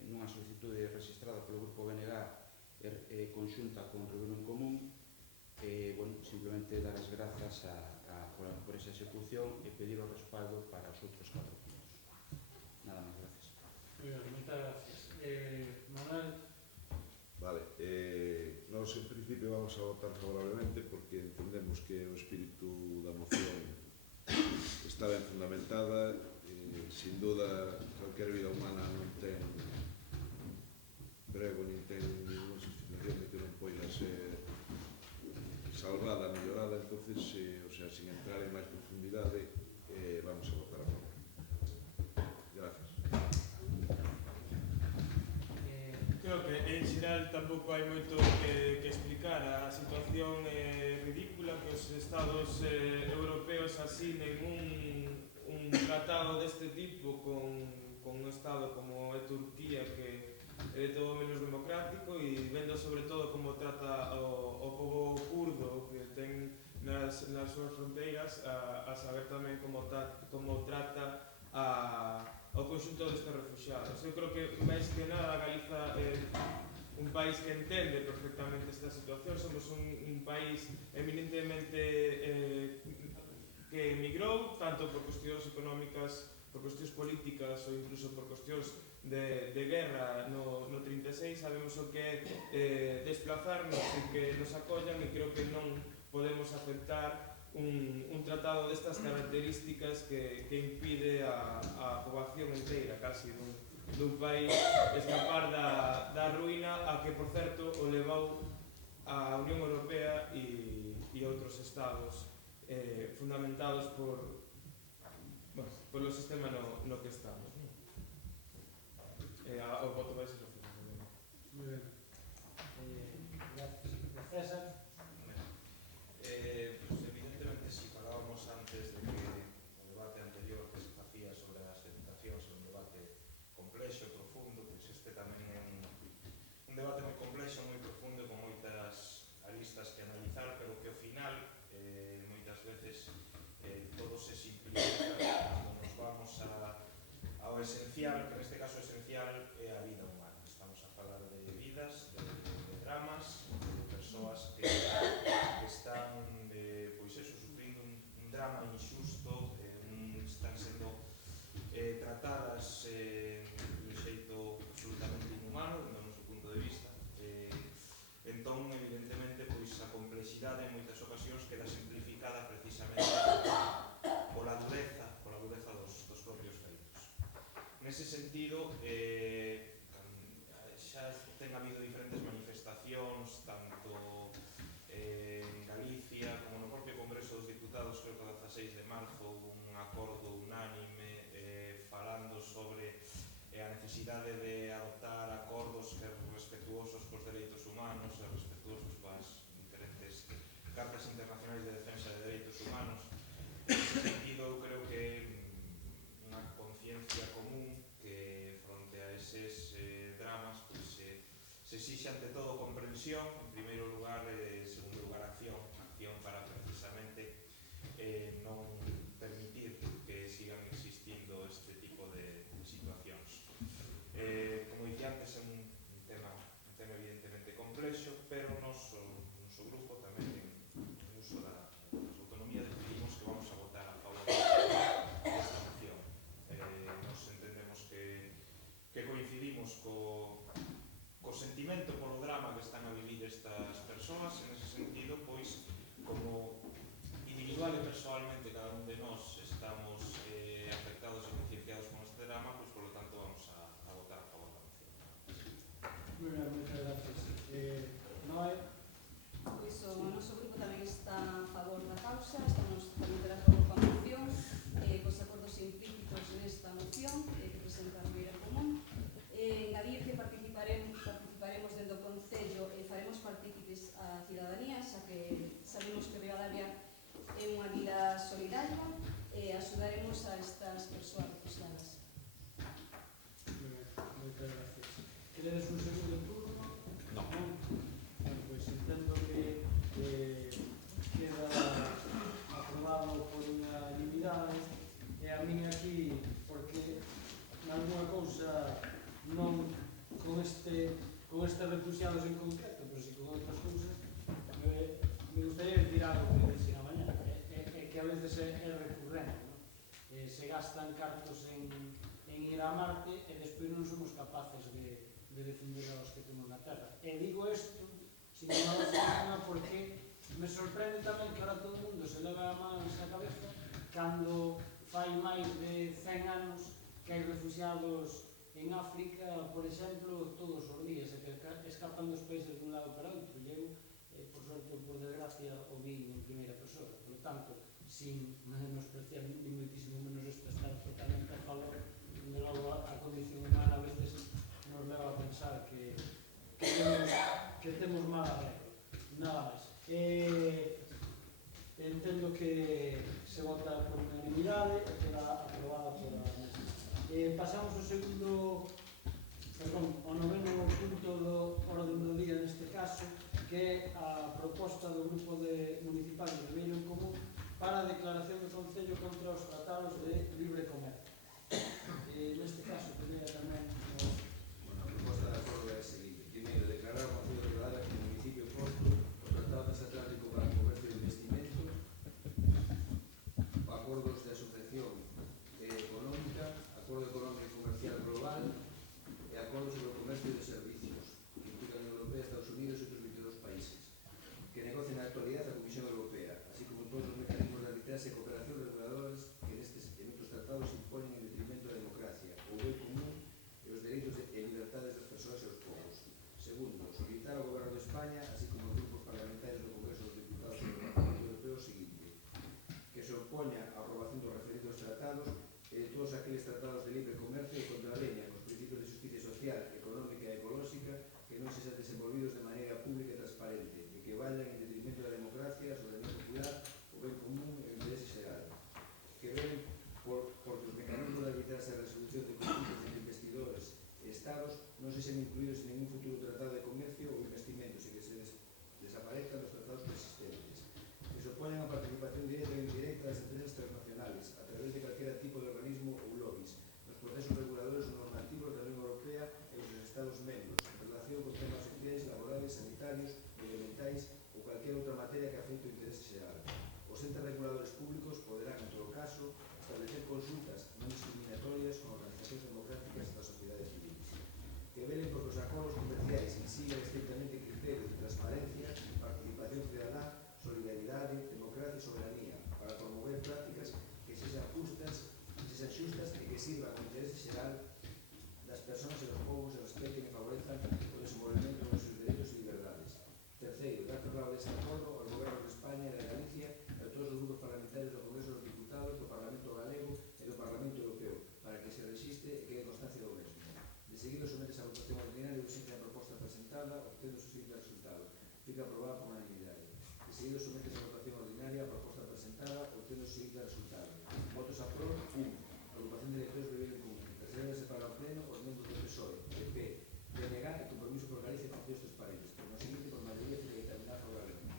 nunha solicitude registrada polo Grupo BNG conxunta con Ribeiro Común. Simplemente dar as grazas por esa execución e pedir o respaldo para os outros 4 puntos. Nada máis, gracias. Moitas gracias. Manuel. Vale, nós en principio vamos a votar favorablemente porque entendemos que o espírito da sin duda, calquer vida humana non ten prego, nin ten ninguna sustitución de que non poida ser salvada, mellorada. Entonces, o sea, sin entrar en máis profundidade, vamos a votar a favor. Gracias. Creo que en xeral tampouco hai moito que explicar. A situación é ridícula que os estados europeos asinen un tratado deste tipo con un estado como é Turquía, que é todo menos democrático, e vendo sobre todo como trata o pobo kurdo, que ten nas súas fronteiras, a saber tamén como trata ao conxunto destes refugiados. Eu creo que máis que nada Galiza é un país que entende perfectamente esta situación. Somos un país eminentemente que emigrou, tanto por cuestións económicas, por cuestións políticas ou incluso por cuestións de guerra no 36. Sabemos o que é desplazarnos e que nos acollan, e creo que non podemos aceptar un tratado destas características que impide a poboación inteira casi dun país escapar da ruína a que, por certo, o levou a Unión Europea e outros estados fundamentados polo sistema no que estamos. O voto vai ser o final. Moi ben. Gracias. César. Pues evidentemente, si falábamos antes de que o debate anterior que se facía sobre as deputacións é un debate complexo, profundo, pois este tamén é un debate moi complexo, moi profundo, con moitas aristas que analizar, pero que ao final moitas veces todo se simplifica cando nos vamos ao esencial, que neste caso esencial é a vida humana. Estamos a falar de vidas, de dramas, de persoas que están sufrindo un drama injusto, están sendo tratadas dun xeito absolutamente inhumano, do noso punto de vista. Entón, evidentemente, a complexidade en moitas ocasións queda simplificada precisamente pola dureza dos propios feitos. Nese sentido, xa ten habido diferentes manifestacións, tanto en Galicia como no propio Congreso dos Diputados. Creo que o 16 de marzo un acordo unánime falando sobre a necesidade de adoptar acordos respetuosos cos dereitos humanos e respetuosos coas diferentes cartas internacionais de defensa de dereitos humanos. En ese sentido, eu creo que unha conciencia común que fronte a eses dramas se exixe ante todo comprensión, en primeiro lugar, e en segundo lugar acción para precisamente non permitir que sigan existindo este tipo de situacións. Como dicía antes, é un tema evidentemente complexo, pero o noso grupo tamén en uso das autonomías decidimos que vamos a votar a favor desta moción. Nos entendemos que coincidimos co sentimento polo drama que están a vivir estas persoas. En ese sentido, pois, como individual e persoalmente cada un de nós estamos afectados e concienciados con este drama, pois, polo tanto, vamos a votar a favor da moción. Moi ben, moitas gracias. Noé? Pois o noso grupo tamén está a favor da causa, estamos tamén de acordo coa moción, cos acordos implícitos nesta moción que presenta a Ribeira Común. Engadir que participaremos dentro do Concello e faremos partícipes a cidadanía, xa que sabemos que Ribadavia é unha vila solidaria e axudaremos a estas persoas refugiadas. Moitas gracias. Queredes un segundo turno? Non. Pois entendo que queda aprobado por unanimidade, e a min aquí, porque nalgúna cousa non con estes refugiados en concreto, pero si con outras cousas, me gustaría decir algo que dixen a mañana, que a veces é recurrente, ¿no? Se gastan cartos en ir a Marte e despois non somos capaces de defender aos que temos na Terra. E digo isto, sin embargo, porque me sorprende tamén que ahora todo o mundo se leva a mans na cabeza cando fai máis de 100 anos que hai refugiados en África, por exemplo, todos os días, e que escapan dos países dun lado para outro. E eu, por sorte ou por desgracia, o vi en primeira persoa. Por tanto, sin menospreciar ni moitísimo menos estas caras totalmente a favor, de logo a condición humana a veces nos leva a pensar que temos mala regla. Nada máis. Entendo que se vota por unanimidade e queda aprobada por a mesa. Pasamos ao noveno punto do orden do día neste caso, que é a proposta do Grupo Municipal de Ribeiro en Común para a declaración do Concello contra os tratados de libre comercio. Neste caso, teria tamén A proposta de acordo é a seguinte. Primeiro, declarar o Concello de Ribadavia como municipio posto o Tratado Transatlántico para o Comercio e o Investimento, acordos de asociación económica, acordo económico e comercial global e acordos sobre o comercio de servicios, que implica a Unión Europea, Estados Unidos e outros 22 países, que negocian na actualidade a Comisión Europea, así como todos os mecanismos de arbitraxe e cooperación reguladores que nestes e outros tratados imponen en detrimento da democracia, o ben común e os dereitos e libertades das persoas e os povos. Segundo, solicitar ao Goberno de España, así como os grupos parlamentarios do Congreso dos Diputados e do Parlamento Europeo, o seguinte: que se opoña á aprobación dos referidos tratados e de todos aqueles tratados de libre comercio que contraveñan os principios de justicia social, económica e ecolóxica que non se sean desenvolvidos de maneira pública e transparente e que vayan en detrimento da democracia, a soberanía popular, o ben común e o interese xeral. Que ven porque os mecanismos de arbitraxe e resolución de conflitos entre investidores e estados non se sean incluídos en ningún futuro tratado de comercio ou investimentos e que se desaparezcan dos tratados persistentes. Que se opoñan a participación directa e indirecta das empresas transnacionales a través de calquera tipo de organismo ou lobbies nos procesos reguladores ou normativos da Unión Europea e dos Estados membros en relación con temas sociais, laborales, sanitarios, medioambientais ou calquera outra materia que afecte o interese xeral. Os entes reguladores públicos poderán, en todo caso, establecer consultas non discriminatorias con organizacións democráticas da sociedade civil. Que velen porque os acordos comerciais sigan estrictamente criterios de transparencia, participación cidadá, solidaridade, democracia e soberanía para promover prácticas que sexan xustas e que sirvan ao interese xeral das persoas e dos povos e respeten e favorezan o desenvolvemento dos seus dereitos e liberdades. Terceiro, dar traslado deste acordo ao Goberno de España e de Galicia e a todos os grupos parlamentarios do Congreso dos Diputados, do Parlamento Galego e do Parlamento Europeo para que se registre e quede constancia do mesmo. De seguido, sometes a votación ordinaria de urxencia a proposta presentada, obtendo o seguinte resultado. Fica aprobada por unanimidade. De seguido, sometes a votación ordinaria a proposta presentada, obtendo o seguinte resultado. Votos a prol, 1. Agrupación de electores de Ribeiro en Común. Reservase para o pleno os membros do PSOE, PP, PNG e Compromiso por Galicia e Partidos Transparentes. Por no seguinte, por maioría determinada favorablemente.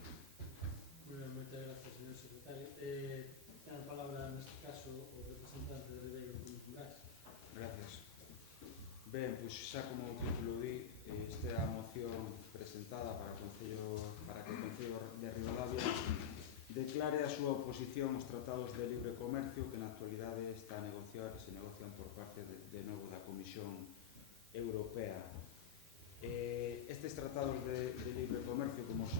Moitas gracias, señor secretario. Ten a palabra, neste caso, o representante de Ribeiro en Común. Gracias. Ben, pois xa como o título di, esta é a moción presentada para que o Concello de Ribadavia declare a súa oposición aos tratados de libre comercio que na actualidade está a negociar e se negocian por parte de novo da Comisión Europea. Estes tratados de libre comercio, como o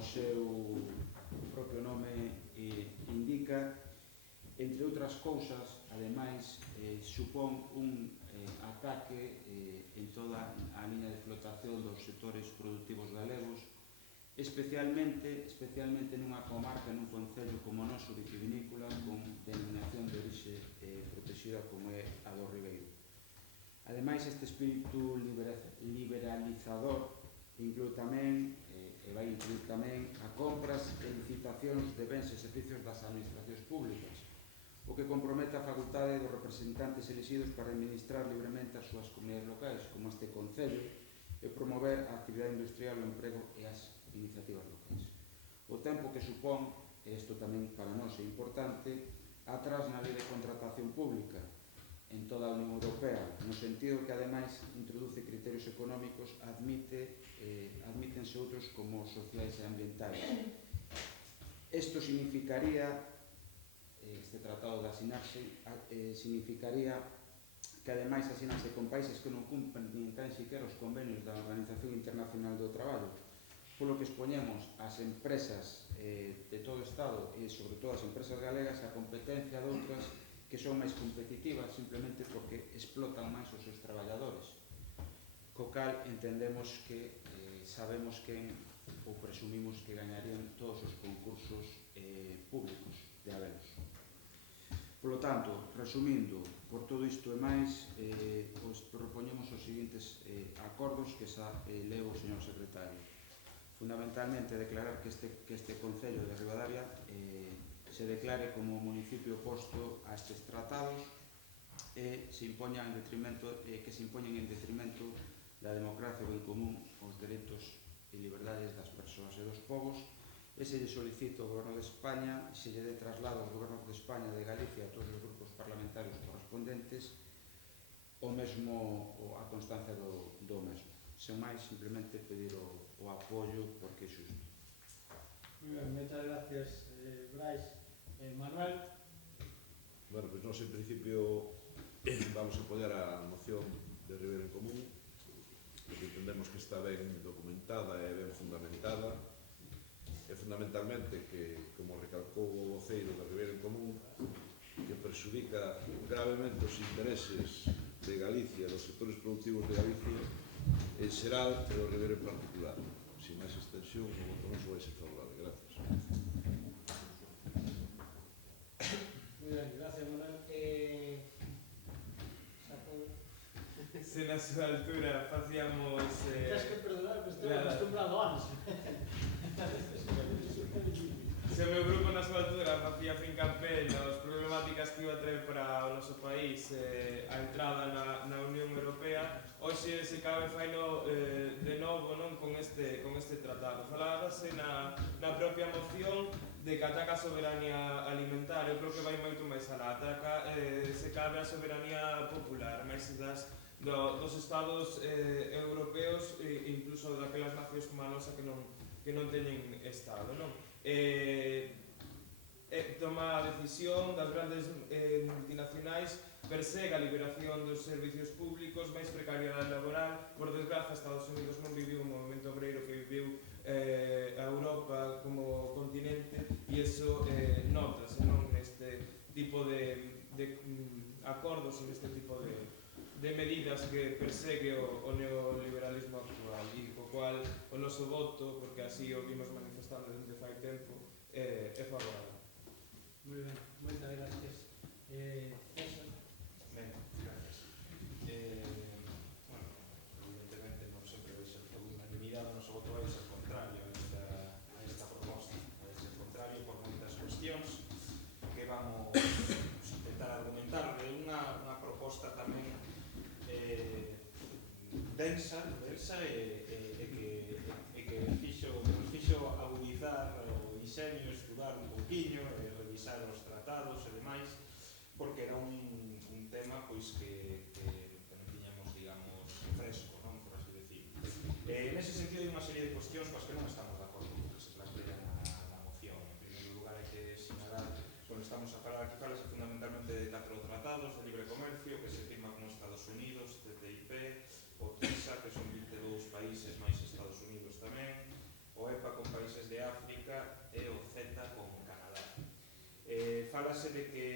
seu propio nome indica, entre outras cousas, ademais, supón un ataque en toda a liña de flotación dos sectores productivos galegos, especialmente nunha comarca, nun concello como o noso vitivinícola, con denominación de orixe protexida como é a do Ribeiro. Ademais, este espírito liberalizador inclui tamén, e vai incluir tamén, a compras e licitacións de bens e servicios das administracións públicas, o que compromete a facultade dos representantes elegidos para administrar libremente as súas comunidades locais, como este concello, e promover a actividade industrial, o emprego e as iniciativas locais. O tempo que supón, e isto tamén para nós é importante, atrás na lei de contratación pública en toda a Unión Europea, no sentido que ademais introduce criterios económicos, admítense outros como sociais e ambientais. Isto significaría, este tratado de asinarse, significaría que ademais asinarse con países que non cumpren nin tan siquiera os convenios da Organización Internacional do Traballo, polo que expoñemos ás empresas de todo o Estado e sobre todo as empresas galegas a competencia de outras que son máis competitivas simplemente porque explotan máis os seus traballadores. Co cal entendemos que sabemos que ou presumimos que gañarían todos os concursos públicos de habelos. Por lo tanto, resumindo, por todo isto e máis, pois propoñemos os seguintes acordos que xa leo o señor secretario. Fundamentalmente, declarar que este Concello de Ribadavia se declare como municipio oposto a estes tratados e que se impoñen en detrimento da democracia ou en común os dereitos e liberdades das persoas e dos povos, e se lle solicita ao Goberno de España e se lle dé traslado aos Gobernos de España e de Galicia a todos os grupos parlamentarios correspondentes o mesmo, a constancia do mesmo. Sen máis, simplemente pedir o apoio porque é xusto. Moi ben, moitas gracias, Brais. Manuel? Bueno, pois nós en principio vamos a apoiar a moción de Ribeiro en Común, porque entendemos que está ben documentada e ben fundamentada, e fundamentalmente que, como recalcou o voceiro de Ribeiro en Común, que perxudica gravemente os intereses de Galicia, dos sectores productivos de Galicia en xeral e do Ribeiro en particular. Sin máis extensión, o voto non vai ser favorable. Gracias. Moi ben, gracias, Manuel. Se na súa altura facíamos... Tens que perdonar, que estou acostumbrado antes. Se o meu grupo na súa altura facía fincapé nas problemáticas que iba a traer para o noso país a entrada na Unión Europea, hoxe se cabe faino de novo non con este tratado. Falábase na propia moción de que ataca a soberanía alimentaria. Eu creo que vai moito máis alá. Se cabe a soberanía popular, máis dos estados europeos e incluso daquelas nacións como a nosa que non teñen estado, non? Toma a decisión das grandes multinacionais, persegue a liberación dos servicios públicos, máis precariedade laboral. Por desgraza, Estados Unidos non viviu o movimento obreiro que viviu a Europa como continente, e iso notase neste tipo de acordos e neste tipo de medidas que persegue o neoliberalismo actual, e co cual o noso voto, porque así o vimos manifestando desde fai tempo, é favorable. Moi ben, moitas gracias. César? Ben, gracias. Bueno, evidentemente non sempre vai ser por unanimidade, o noso voto vai ser contrario a esta proposta. Vai ser contrario por moitas cuestións que vamos intentar argumentar. De unha proposta tamén densa e que nos fixo agudizar o ingenio, estudar un pouquiño e revisar os tratados e demais, porque era un tema pois que non tiñamos, digamos, fresco, non, por así decir. Nese sentido, hai unha serie de cuestións coas que non estamos de acordo con que se plantean na moción. En primeiro lugar, hai que sinalar, quando estamos a falar aquí, falase fundamentalmente de 4 tratados de libre comercio que se firman con Estados Unidos, TTIP, o TISA, que son 22 países máis Estados Unidos tamén, o EPA con países de África e o CETA con Canadá. Falase de que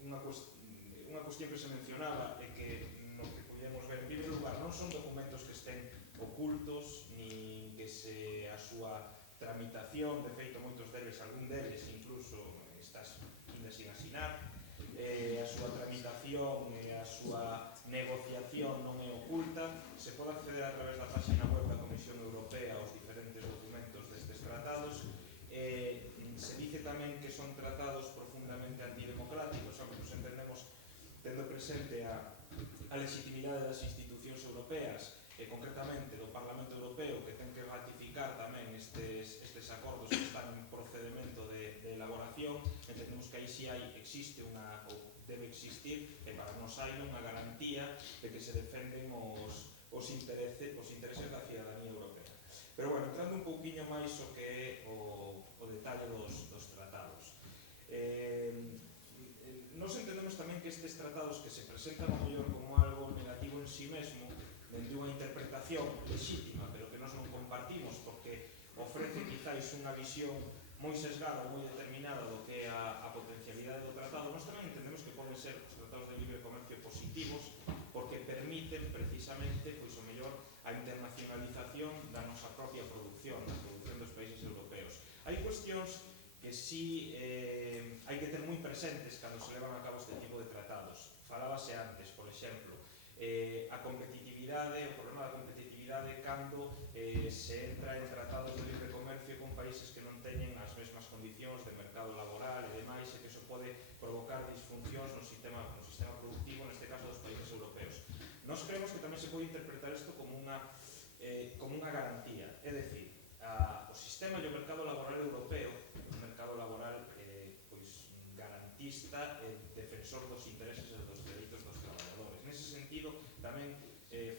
unha cuestión que se mencionaba e que no que podíamos ver, en primeiro lugar, non son documentos que estén ocultos ni que a súa tramitación, de feito moitos deles, algún deles incluso estás sin asinar, a súa tramitación e a súa negociación non é oculta. Se pode acceder a través da página web da Comisión Europea aos diferentes documentos destes tratados. Se dice tamén que son tratados profundamente antidemocráticos, aunque nos entendemos tendo presente a legitimidade das institucións europeas e concretamente do Parlamento Europeo, que ten que ratificar tamén estes acordos que están en procedimento de elaboración. Entendemos que aí si existe ou debe existir, e para nós hai unha garantía de que se defenden os intereses da cidadanía europea. Pero, bueno, entrando un pouquiño máis o que é o detalle dos tratados. Nos entendemos tamén que estes tratados que se presentan ao mellor como algo negativo en sí mesmo, dende unha interpretación legítima, pero que nós non compartimos porque ofrece quizáis unha visión moi sesgada, moi determinada do que é a potencialidade do tratado, nós tamén entendemos que poden ser cuestións que sí hai que ter moi presentes cando se levan a cabo este tipo de tratados. Falábase antes, por exemplo, a competitividade, o problema da competitividade cando se entra en tratados de libre comercio con países que non teñen as mesmas condicións de mercado laboral e demais, e que iso pode provocar disfuncións no sistema productivo, neste caso dos países europeos. Nós creemos que tamén se pode interpretar isto como unha garantía, é dicir, o sistema e o mercado laboral europeo, un mercado laboral garantista e defensor dos intereses e dos dereitos dos traballadores. Nese sentido, tamén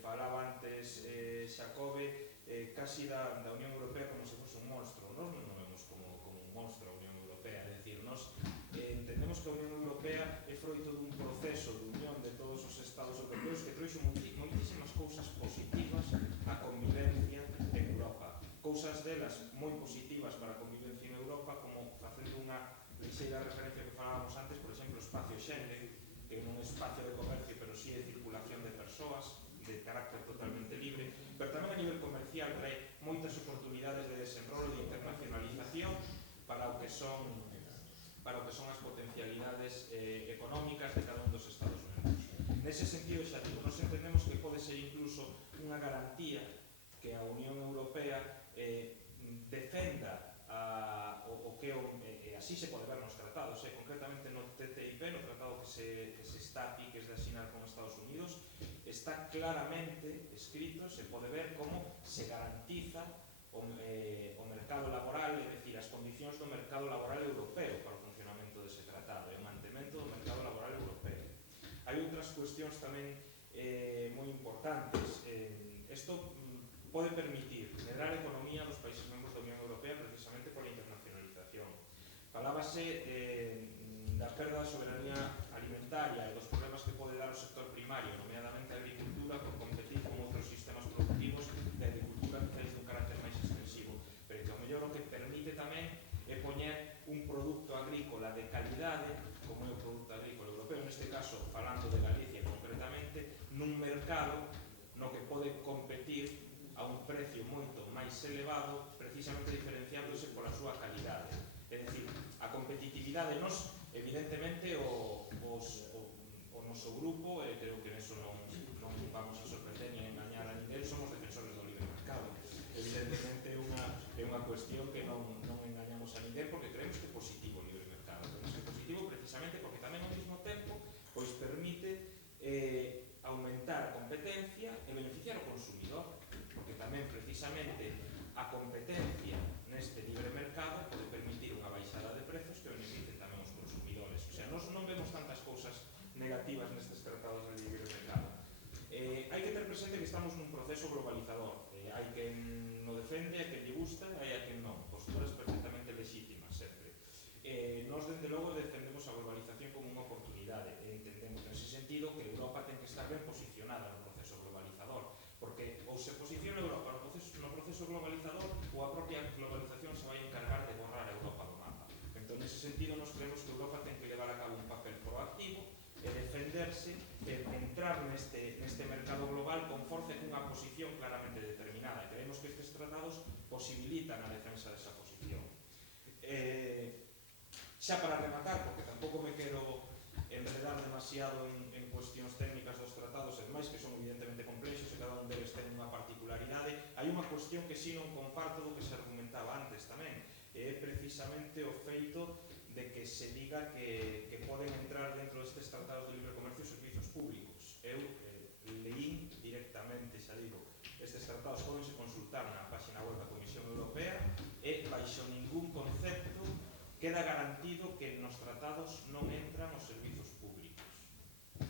falaba antes Xacobe casi da Unión Europea como se fose un monstro. Nós non o vemos como un monstro a Unión Europea, é dicir, nós entendemos que a Unión Europea é froito dun proceso de unión de todos os Estados europeos que trouxe moitísimas cousas positivas á convivencia en Europa. Cousas delas moi positivas para a convivencia en Europa, como facendo unha lixeira referencia que falábamos antes, por exemplo, o espacio Schengen, que non é un espacio de comercio, pero sí de circulación de persoas, de carácter totalmente libre, pero tamén a nivel comercial trae moitas oportunidades de desenrolo e de internacionalización para o que son as potencialidades económicas de cada un dos Estados membros. Nese sentido, xa digo, nos entendemos que pode ser incluso unha garantía que a Unión Europea defenda o que así se pode ver nos tratados, concretamente no TTIP, no tratado que se está aquí, que es de asinar con Estados Unidos, está claramente escrito, se pode ver como se garantiza o mercado laboral, é dicir, as condicións do mercado laboral europeo para o funcionamento dese tratado e o mantemento do mercado laboral europeo. Hai outras cuestións tamén moi importantes. Isto pode permitir generar economía dos países membros da Unión Europea precisamente pola internacionalización. Falábase da perda da soberanía alimentaria e dos problemas que pode dar o sector primario, nomeadamente a agricultura, por competir con outros sistemas productivos de agricultura que tens dun carácter máis extensivo, pero que ao mellor o que permite tamén é poñer un produto agrícola de calidade, como é o produto agrícola europeo, neste caso falando de Galicia concretamente, nun mercado no que pode competir a un precio moito máis elevado, precisamente diferenciándose pola súa calidade. É dicir, a competitividade nos, evidentemente, o noso grupo, e creo que neso non vamos a sorprender ni a engañar a ninguén, somos defensores do libre mercado. Evidentemente é unha cuestión que non engañamos a ninguén, porque creemos que é positivo o libre mercado. Creemos que é positivo precisamente porque tamén ao mesmo tempo permite aumentar a competencia e beneficiar ao consumidor, porque tamén precisamente a competencia neste libre mercado pode permitir unha baixada de prezos que beneficien tamén os consumidores. O sea, nós non vemos tantas cousas negativas nestes tratados de libre mercado. Hai que ter presente que estamos nun proceso globalizador. Hai quen no defende, hai quen lle gusta e hai a quen non. Posturas perfectamente legítimas sempre. Nós, dende logo, defendemos a globalización como unha oportunidade. Entendemos nese sentido que Europa ten que estar ben posicionada no proceso globalizador, porque ou se posiciona Europa no proceso globalizador ou a propia globalización se vai encargar de borrar a Europa do mapa. Entón, nese sentido, nos creemos que Europa ten que levar a cabo un papel proactivo e defenderse, e entrar neste mercado global con forza e cunha posición claramente determinada. Creemos que estes tratados posibilitan a defensa desa posición. Xa para rematar, porque tampouco me quero enredar demasiado en cuestións técnicas dos tratados, e máis que son evidentemente complexos e cada un deles ten unha particularidade, hai unha cuestión que si non comparto do que se argumentaba antes tamén, e é precisamente o feito de que se diga que poden entrar dentro destes tratados de libre comercio servizos públicos. Eu leín directamente, xa digo, estes tratados podense consultar na página web da Comisión Europea e baixo ningún concepto queda garantido que nos tratados non entran os servizos públicos.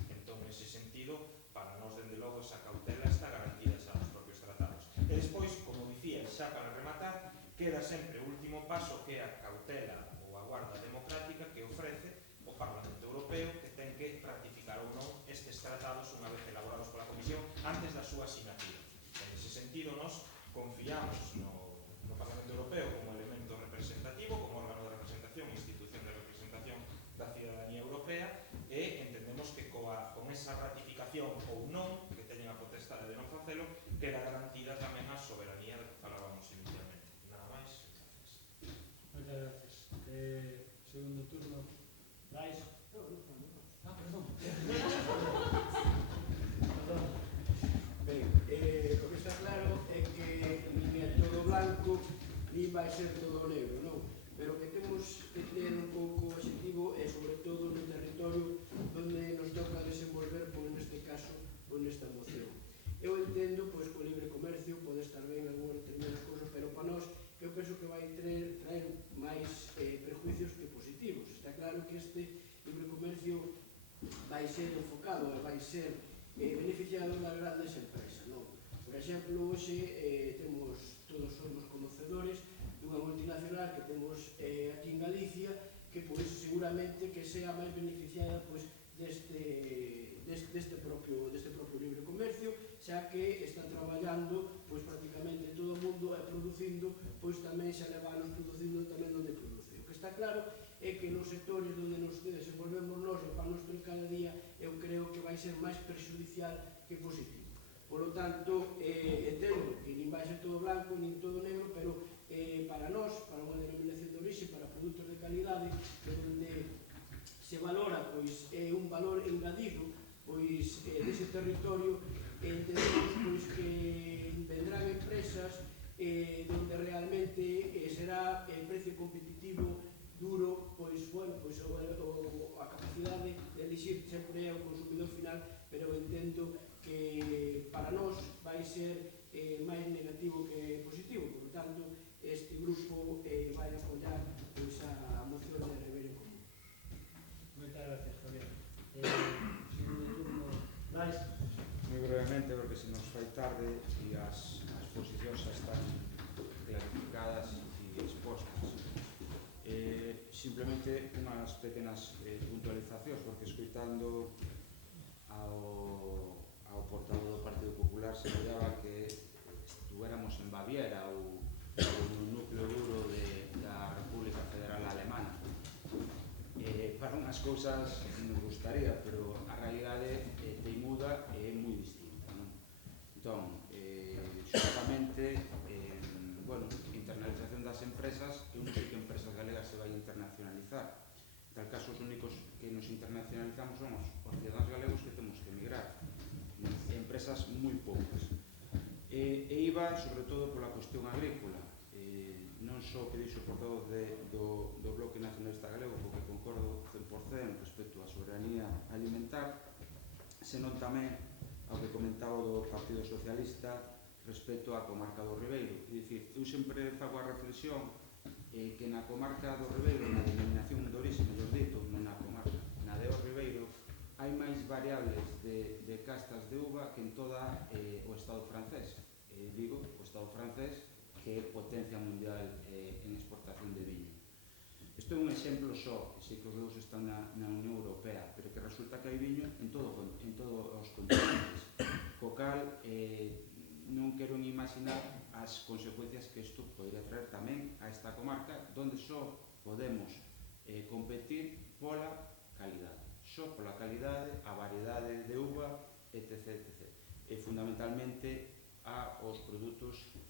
Entón, nese sentido, para nós, dende logo, esa cautela está garantida xa nos propios tratados. E despois, como dicía, xa para rematar, queda sempre o último paso, que é a cautela ou a guarda democrática que ofrece o Parlamento Europeo, que ten que ratificar ou non estes tratados unha vez elaborados pola Comisión antes da súa asignatura. En ese sentido, nos confiamos no Parlamento Europeo como elemento representativo, como órgano de representación e institución de representación da ciudadanía europea, e entendemos que con esa ratificación ou non, que teñen a potestade de non facelo, queda garantida tamén a soberanía de que falábamos inicialmente. Nada máis. Moitas gracias. Segundo turno. Brais. Perdón. Ben, o que está claro é que nin é todo blanco, nin vai ser todo negro, non? Pero que temos que ter un pouco objetivo é, sobre todo, no territorio onde nos toca desenvolver, pois, neste caso, pois, nesta moción. Eu entendo, pois, que o libre comercio pode estar ben en algunhas determinadas cousas, pero para nós, eu penso que vai traer máis prejuicios que positivos. Está claro que este libre comercio vai ser enfocado, vai ser beneficiado das grandes empresas, non? Por exemplo, hoxe todos somos conocedores dunha multinacional que temos aquí en Galicia que pois seguramente que sea máis beneficiada pois deste propio libre comercio, xa que está traballando pois prácticamente todo o mundo e producindo, pois tamén xa levanos producindo tamén onde produce. O que está claro é que nos sectores onde nos desenvolvemos nós e para nuestro cada día, eu creo que vai ser máis perxudicial que positivo. Por lo tanto, entendo que nin vai ser todo blanco nin todo negro, pero para nós, para unha denominación de orixe, para produtos de calidade, onde se valora pois un valor engadido pois dese territorio, entendemos pois que vendrán empresas onde realmente será el precio competitivo duro, pois, bueno, pois a capacidade de elixir sempre é o consumidor final, pero entendo que para nós vai ser máis negativo que positivo. Por lo tanto, este grupo vai apoiar pois, a moción de Ribeiro en Común. Moitas gracias, Javier. Segundo turno. Brais. Moi brevemente, porque se nos fai tarde e as posicións xa están clarificadas e expostas. Simplemente unhas pequenas puntualizacións, porque escoitando ao portavoz do Partido Popular se veía que estuéramos en Baviera ou no núcleo duro da República Federal Alemana. Para unhas cousas nos gustaría, pero a realidade teimuda é moi distinta, non? Entón, xustamente, internalización das empresas, eu non sei que empresas galegas se vai internacionalizar. En tal caso, os únicos que nos internacionalizamos son os cidadáns galegos que temos que emigrar. Empresas moi poucas. E iba, sobre todo, pola cuestión agrícola. Non só o que dixo o portavoz do Bloque Nacionalista Galego, porque concordo 100% respecto á soberanía alimentar, senón tamén ao que comentaba do Partido Socialista respecto á comarca do Ribeiro. É dicir, eu sempre fago a reflexión que na comarca do Ribeiro, na denominación de orixe, mellor dito, non na comarca, na de o Ribeiro, hai máis variables de castas de uva que en toda o Estado francés. Digo, o Estado francés, que é potencia mundial en exportación de viño. Isto é un exemplo só, sei que os dous están na Unión Europea, pero que resulta que hai viño en todos os continentes. Co cal, non quero ni imaginar as consecuencias que isto podría traer tamén a esta comarca, onde só podemos competir pola calidade. Só pola calidade, a variedade de uva, etc. E fundamentalmente aos produtos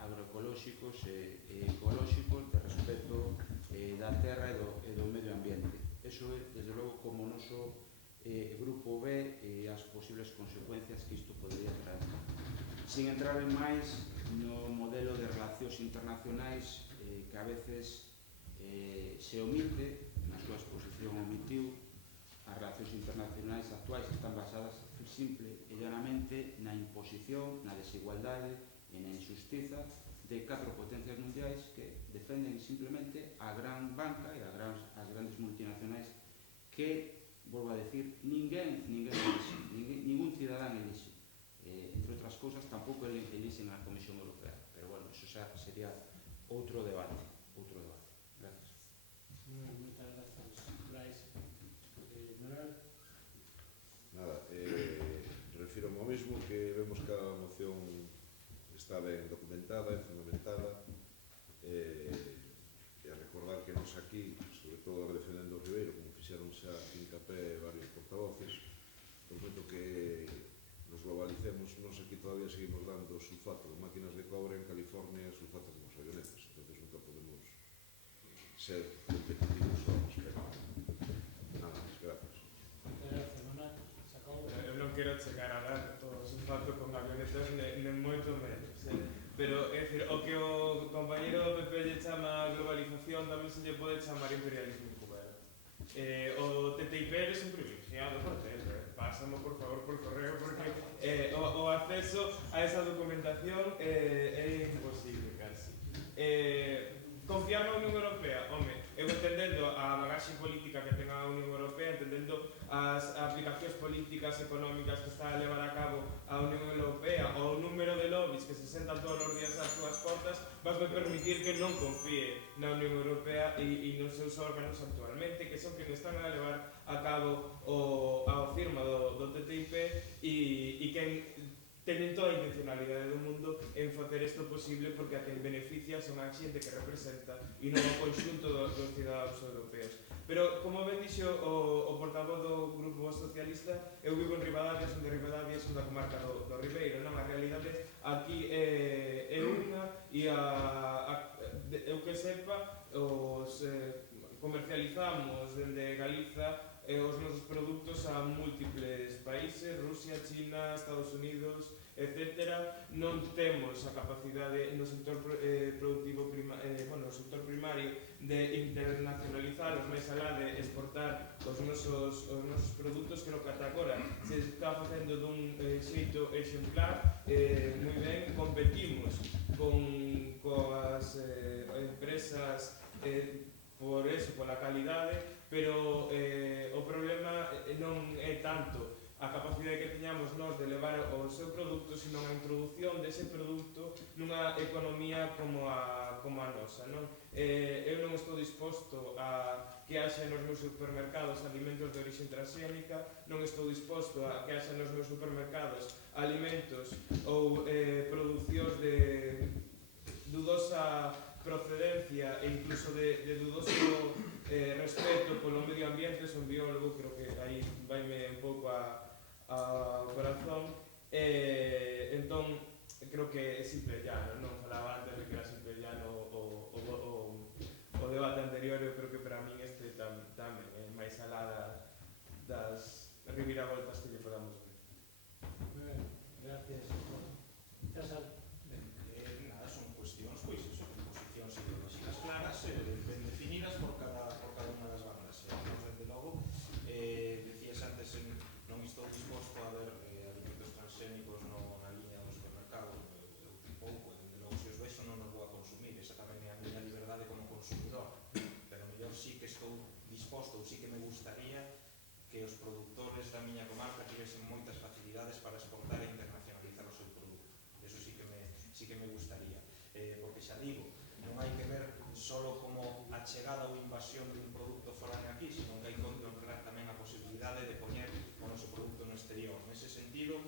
agroecolóxicos e ecolóxicos de respecto da terra e do medio ambiente. Eso é, desde logo, como o noso grupo ve as posibles consecuencias que isto podría traer. Sin entrar en máis no modelo de relacións internacionais que a veces se omite, na súa exposición omitiu, as relacións internacionais actuais están basadas simple e llanamente na imposición, na desigualdade e na injustiza de 4 potencias mundiais que defenden simplemente a gran banca e as grandes multinacionais que, volvo a decir, ninguén elixe, ningún cidadán elixe. Entre outras cousas, tampouco elixen a Comisión Europea. Pero, bueno, eso xa sería outro debate. Gracias. Moitas grazas, Brais. Manuel. Nada, refiro ao mesmo, que vemos que a moción está ben documentada e fundamentada, e a recordar que nos aquí, sobre todo defendendo o Ribeiro, como fixeron xa hincapé varios portavoces, por momento que nos globalicemos, nos aquí todavía seguimos dando sulfato de máquinas de cobre en California e sulfatos de avionetas, entonces nunca podemos ser quero chegar a dar o sulfato con avionetas nen moito menos, pero é dicir, o que o compañeiro Pepe lle chama globalización tamén se lle pode chamar imperialismo encuberto. O TTIP é un privilegiado por eso, pásamo por favor por correo porque o acceso a esa documentación é imposible casi. Confiar na Unión Europea, home, eu entendendo a bagaxe política que ten a Unión Europea, entendendo as aplicacións políticas económicas que está a levar a cabo a Unión Europea, ou o número de lobbies que se sentan todos os días ás súas portas, vasme permitir que non confíe na Unión Europea e nos seus órganos actualmente, que son que están a levar a cabo a firma do TTIP e que teñen toda a intencionalidade do mundo en facer isto posible porque a quen beneficia son a xente que representa e non o conxunto dos cidadanos europeos. Pero, como ben dixo o portavoz do Grupo Socialista, eu vivo en Ribadavia, son de Ribadavia, son da comarca do Ribeiro, non? A realidade aquí é unha e eu que sepa, os comercializamos dende Galiza os nosos produtos a múltiples países, Rusia, China, Estados Unidos, etc. Non temos a capacidade no sector productivo no sector primario de internacionalizar, máis alá de exportar os nosos produtos. Creo que ata agora se está facendo dun xeito exemplar, moi ben, competimos coas empresas por eso, pola calidade, pero o problema non é tanto a capacidade que teñamos nós de levar o seu produto, sino a introducción dese produto nunha economía como a nosa, non? Eu non estou disposto a que haxa nos meus supermercados alimentos de orixe transgénica, non estou disposto a que haxa nos meus supermercados alimentos ou producións de dudosa procedencia e incluso de dudoso respeto polo medio ambiente. Son biólogo, creo que aí vaime un pouco ao corazón, entón creo que é simple llano, non falaba antes de que era simple llano o debate anterior. Eu creo que para min este tamén é máis alá das reviravoltas que lle podamos ver. Gracias. César. Nada, son cuestións, pois eso, posicións ideolóxicas claras, ben definidas por cada unha das bandas. Desde logo, decías antes, non estou disposto a ver alimentos transxénicos na liña do supermercado, eu pouco, desde logo se os vexo non os vou a consumir, esa tamén é a miña liberdade como consumidor, pero mellor sí que estou disposto, ou sí que me gustaría que os produtores da miña comarca tivesen moitas facilidades para exportar e internacionalizar o seu produto. Eso sí que me gustaría, porque xa digo, non hai que ver solo como a chegada ou invasión dun produto foráneo aquí, sino que hai que contemplar tamén a posibilidade de poñer o noso produto no exterior. Nese sentido,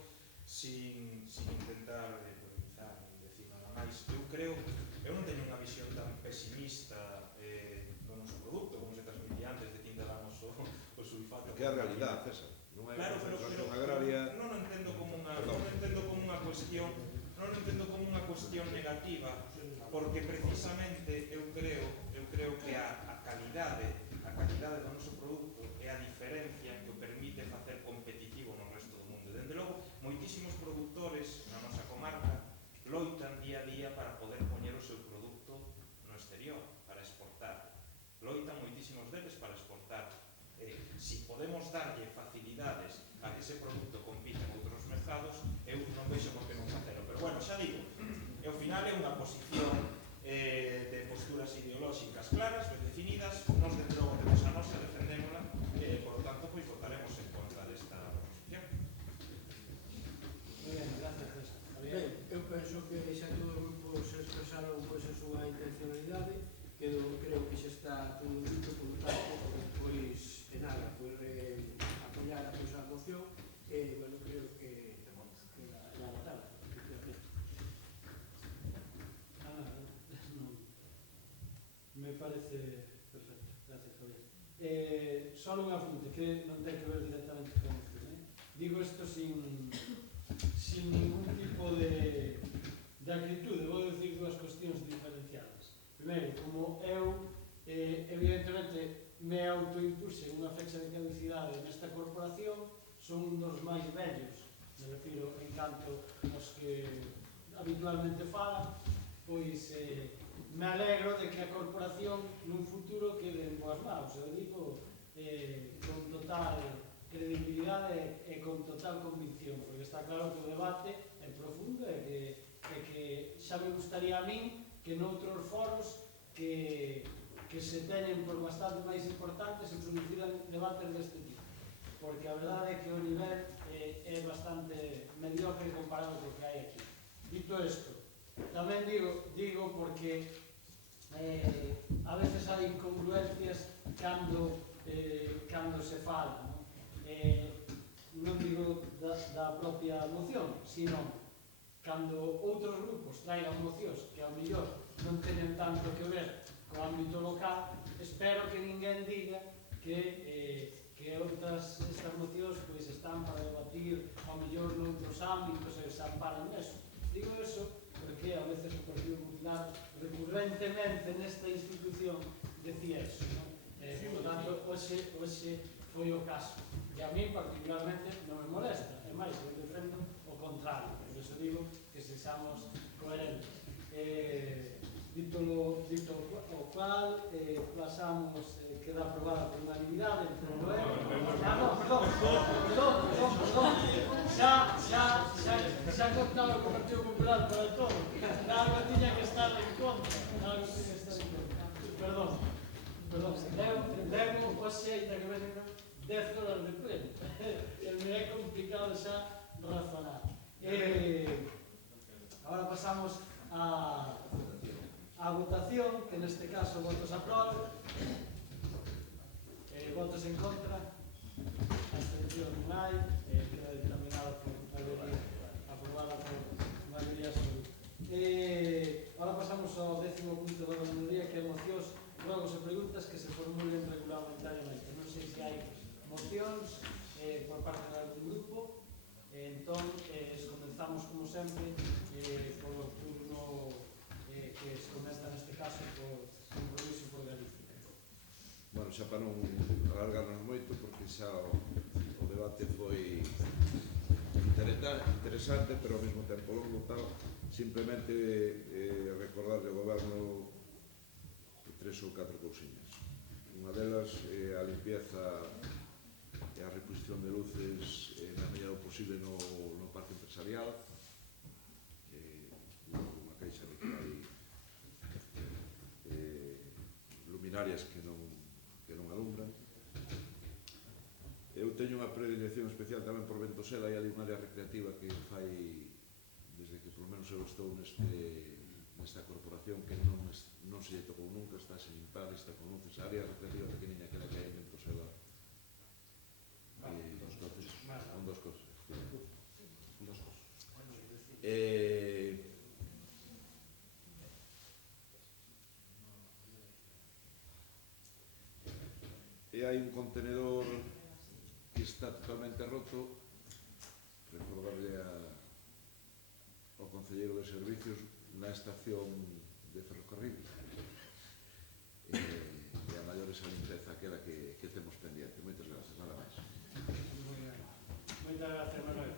sin intentar polemizar ni decir nada máis, eu non teño unha visión tan pesimista do noso produto, como se transmitía antes de que ainda damos o sulfato. Que é a realidad, César. Non hai claro, concentración agraria. Non o entendo como unha cuestión negativa, porque precisamente eu creo que a calidade do noso produto é a diferencia que o permite facer competitivo no resto do mundo. Dende logo, moitísimos produtores na nosa comarca loitan día a día para poder poñer o seu produto no exterior, para exportar. Loitan moitísimos deles para exportar. Si podemos darlle facilidades a que ese produto compite en outros mercados, eu non vexo por que non facelo. Pero bueno, xa digo, ao final é unha posición de posturas ideolóxicas claras, ben definidas. Nos dentro logo temos a nosa, defendémola, por lo tanto, pois votaremos en contra desta proposición. Moi ben, gracias, César. Ben, eu penso que xa todos os grupos expresaron pois a súa intencionalidade, que creo que xa está todo dito, por tanto, pois, nada, pois apoiar a moción, e, bueno, creo que la votada, efectivamente. Me parece perfecto, gracias, Javier. Solo un apunte que non ten que ver directamente con a moción. Digo isto sin ningún tipo de actitude. Vou dicir dúas cuestións diferenciadas. Primeiro, como eu evidentemente me autoimpuse unha fecha de caducidade nesta corporación, son un dos máis vellos, me refiro en canto aos que habitualmente falan, pois me alegro de que a corporación nun futuro quede en boas maus, eu digo con total credibilidade e con total convicción, porque está claro que o debate é profundo e que xa me gustaría a min que noutros foros que se teñen por bastante máis importantes se produciran debates deste tipo, porque a verdade é que o nivel é bastante mediocre comparado co que hai aquí. Dito isto, tamén digo porque a veces hai incongruencias cando se fala, non digo da propia moción, sino cando outros grupos traigan mocións que ao mellor non teñen tanto que ver co ámbito local, espero que ninguén diga que estas mocións pois están para debatir ao mellor noutros ámbitos e se amparan neso. Digo eso porque a veces o Partido Popular recurrentemente nesta institución decía eso, por tanto, hoxe foi o caso. E a mí particularmente non me molesta, é máis, eu defendo o contrario, por eso digo que sexamos coherentes. Dito o cual, pasamos, queda aprobada por unanimidade, perdón, xa contaba co Partido Popular para todo, algo tiña que estar en contra, perdón, levo hoxe ainda que veñen 10 horas de pleno, e me é complicado xa razonar. Agora pasamos a votación, que neste caso votos a prova, votos en contra, abstención non hai, queda determinado por maioría, aprobada por maioría absoluta. Agora pasamos ao 10º punto da maioría, que é mocións, ruegos e preguntas que se formulen regulamentariamente. Non sei se hai mocións por parte de algún grupo, entón comenzamos como sempre polo turno que se comeza neste caso por Compromiso por Galicia. Bueno, xa para non alargarnos moito, porque xa o debate foi interesante, pero ao mesmo tempo longo, tal, simplemente recordarle ao Goberno 3 ou 4 cousiñas. Unha delas é a limpieza e a reposición de luces na medida do posible no parque empresarial, unha caixa de que hai luminarias que non alumbran. Eu teño unha predilección especial tamén por Ventosela, hai ali unha área recreativa que fai, desde que por lo menos eu estou nesta corporación, que non se lle tocou nunca, está sen limpar, está con luces, a área recreativa pequeniña que hai en Ventosela. Son dos cosas. E hai un contenedor que está totalmente roto, recordarle ao concelleiro de servicios na estación de ferrocarril, e a maior esa limpeza aquela que temos pendiente. Moitas gracias, nada máis. Moitas gracias, Manuel.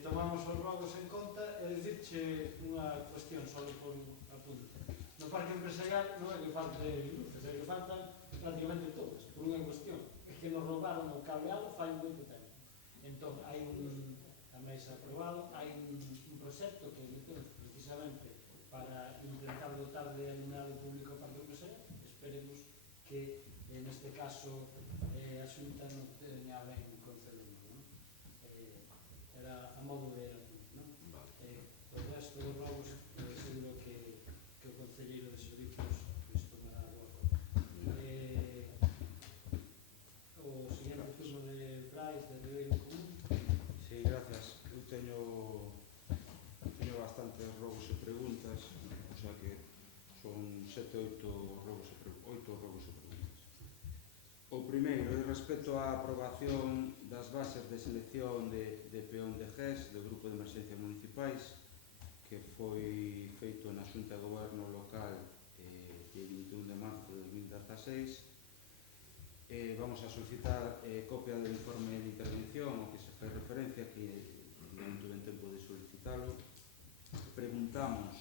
Tomamos os rogos en conta e dicirche unha cuestión só por apunte. No parque empresarial non é que falte luces, é que faltan prácticamente todas, por unha cuestión, é que nos roubaron o cableado fai moito tempo. Entón, hai a mesa aprobado, hai un proxecto que metemos precisamente para intentar dotar de alumnado público para o empresarial. Esperemos que, neste caso, a Xunta non teña ben concedendo, non? Era a modo de apunte, non? O resto dos robos, seguro que o concelleiro de servicios tomará boa conta. O seguinte turno de Brais, de Río Común. Sí, gracias. Eu teño bastantes robos e preguntas, o sea que son 8 robos e preguntas. O primeiro é respecto á aprobación das bases de selección de peón de GES do Grupo de Emerxencia Municipais, que foi feito na Xunta de Goberno Local dia 21 de marzo de 2016. vamos a solicitar copia do informe de intervención ao que se fai referencia, que non tuve tempo de solicitalo. Preguntamos,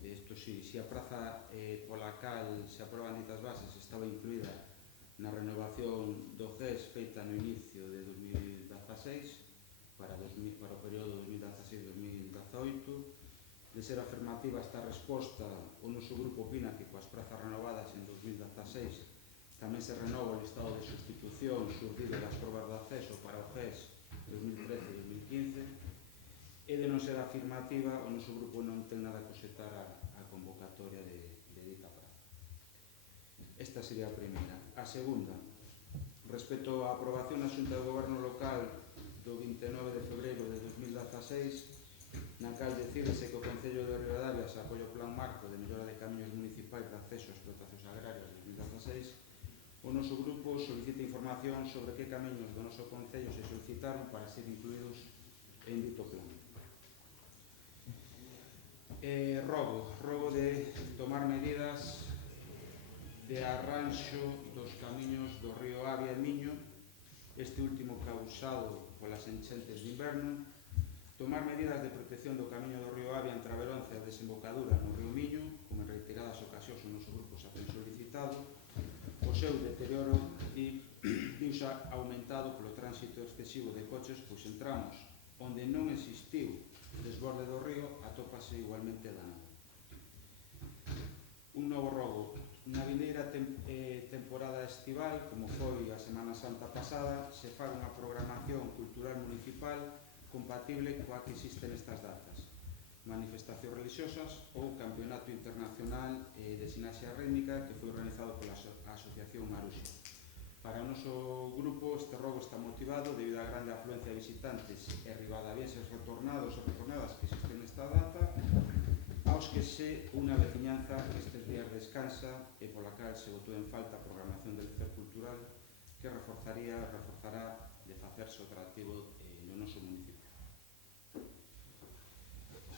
isto sí, se a praza pola cal se aproban ditas bases estaba incluída na renovación do GES feita no inicio de 2016 para o período 2016-2018. De ser afirmativa esta resposta, o noso grupo opina que coas prazas renovadas en 2016 tamén se renova o listado de sustitución surgido das probas de acceso para o GES 2013 e 2015. E de non ser afirmativa, o noso grupo non ten nada que obxectar a convocatoria de dita praza. Esta sería a primeira. A segunda, respecto á aprobación na Xunta de Goberno Local do 29 de febreiro de 2016, na cal decídese que o Concello de Ribadavia se apoia o Plan Marco de Mellora de Camiños Municipais de Acceso a Explotacións Agrarias de 2016, o noso grupo solicita información sobre que camiños do noso Concello se solicitaron para ser incluídos en dito plan. Rogo de tomar medidas de arranxo dos camiños do río Avia e Miño, este último causado polas enchentes de inverno, tomar medidas de protección do camiño do río Avia entre a Veronce e a desembocadura no río Miño, como en reiteradas ocasións o noso grupo xa ten solicitado. O seu deterioro viuse aumentado polo tránsito excesivo de coches, pois en tramos onde non existiu desborde do río atópase igualmente danado. Un novo rogo. Na vindeira temporada estival, como foi a Semana Santa pasada, se faga unha programación cultural municipal compatible coa que existen estas datas, manifestacións religiosas ou campeonato internacional de sinaxia rítmica que foi organizado pola Asociación Maruxa. Para o noso grupo este rogo está motivado debido á grande afluencia de visitantes e ribadavienses retornados ou retornadas que existen nesta data, aos que se unha veciñanza que estes días descansa e pola cal se botou en falta a programación del lecer cultural que reforzará de facerse atractivo no noso municipio.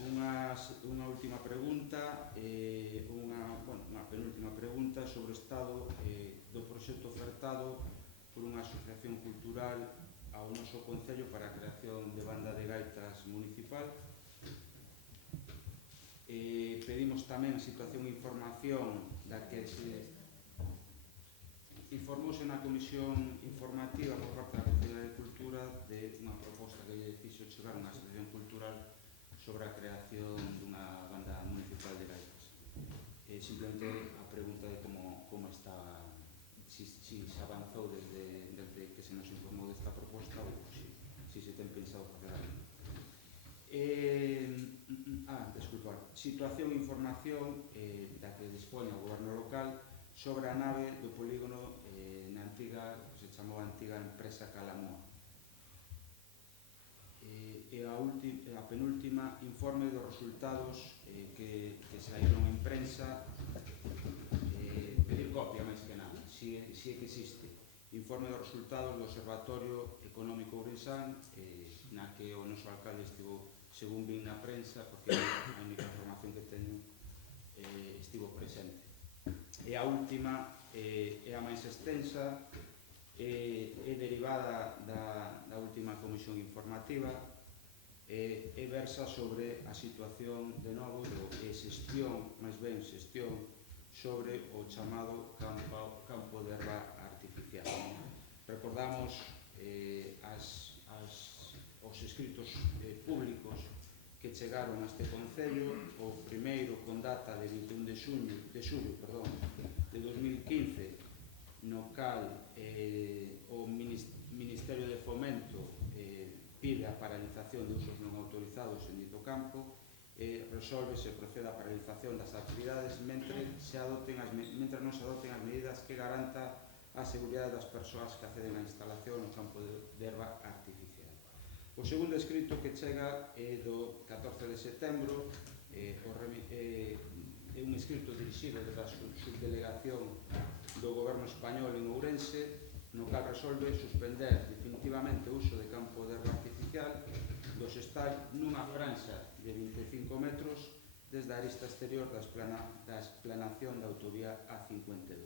Unha última pregunta, unha penúltima pregunta sobre o estado do proxecto ofertado por unha asociación cultural ao noso Concello para a creación de banda de gaitas municipal. Pedimos tamén a situación e información da que se informouse na comisión informativa por parte da Consellería de Cultura de unha proposta que lle fixo chegar unha asociación cultural sobre a creación dunha banda municipal de gaitas. Simplemente a pregunta de como está, si se avanzou desde que se nos informou desta proposta ou si se ten pensado facer algo. Desculpar. Situación e información da que dispone o goberno local sobre a nave do polígono na antiga, se chamaba antiga empresa Calamoa. E a penúltima, informe dos resultados que saíron en prensa, pedir copia máis que nada, si é que existe. Informe dos resultados do Observatorio Económico Ourensán, na que o noso alcalde estivo, según vin na prensa, porque a única información que teño, estivo presente. E a última é a máis extensa, é derivada da última comisión informativa e versa sobre a situación de novo de xestión, máis ben xestión, sobre o chamado campo de herba artificial. Recordamos os escritos públicos que chegaron a este Concello, o primeiro con data de 21 de xullo de 2015, no cal o Ministerio de Fomento pide a paralización de usos non autorizados en dito campo e resolve se procede a paralización das actividades mentre non se adoten as medidas que garanta a seguridade das persoas que acceden á instalación no campo de herba artificial. O segundo escrito que chega é do 14 de setembro, é un escrito dirixido desde a subdelegación do Goberno Español en Ourense, no cal resolve suspender definitivamente o uso de campo de herba artificial dos estais nunha franxa de 25 metros desde a arista exterior da explanación da autovía A52.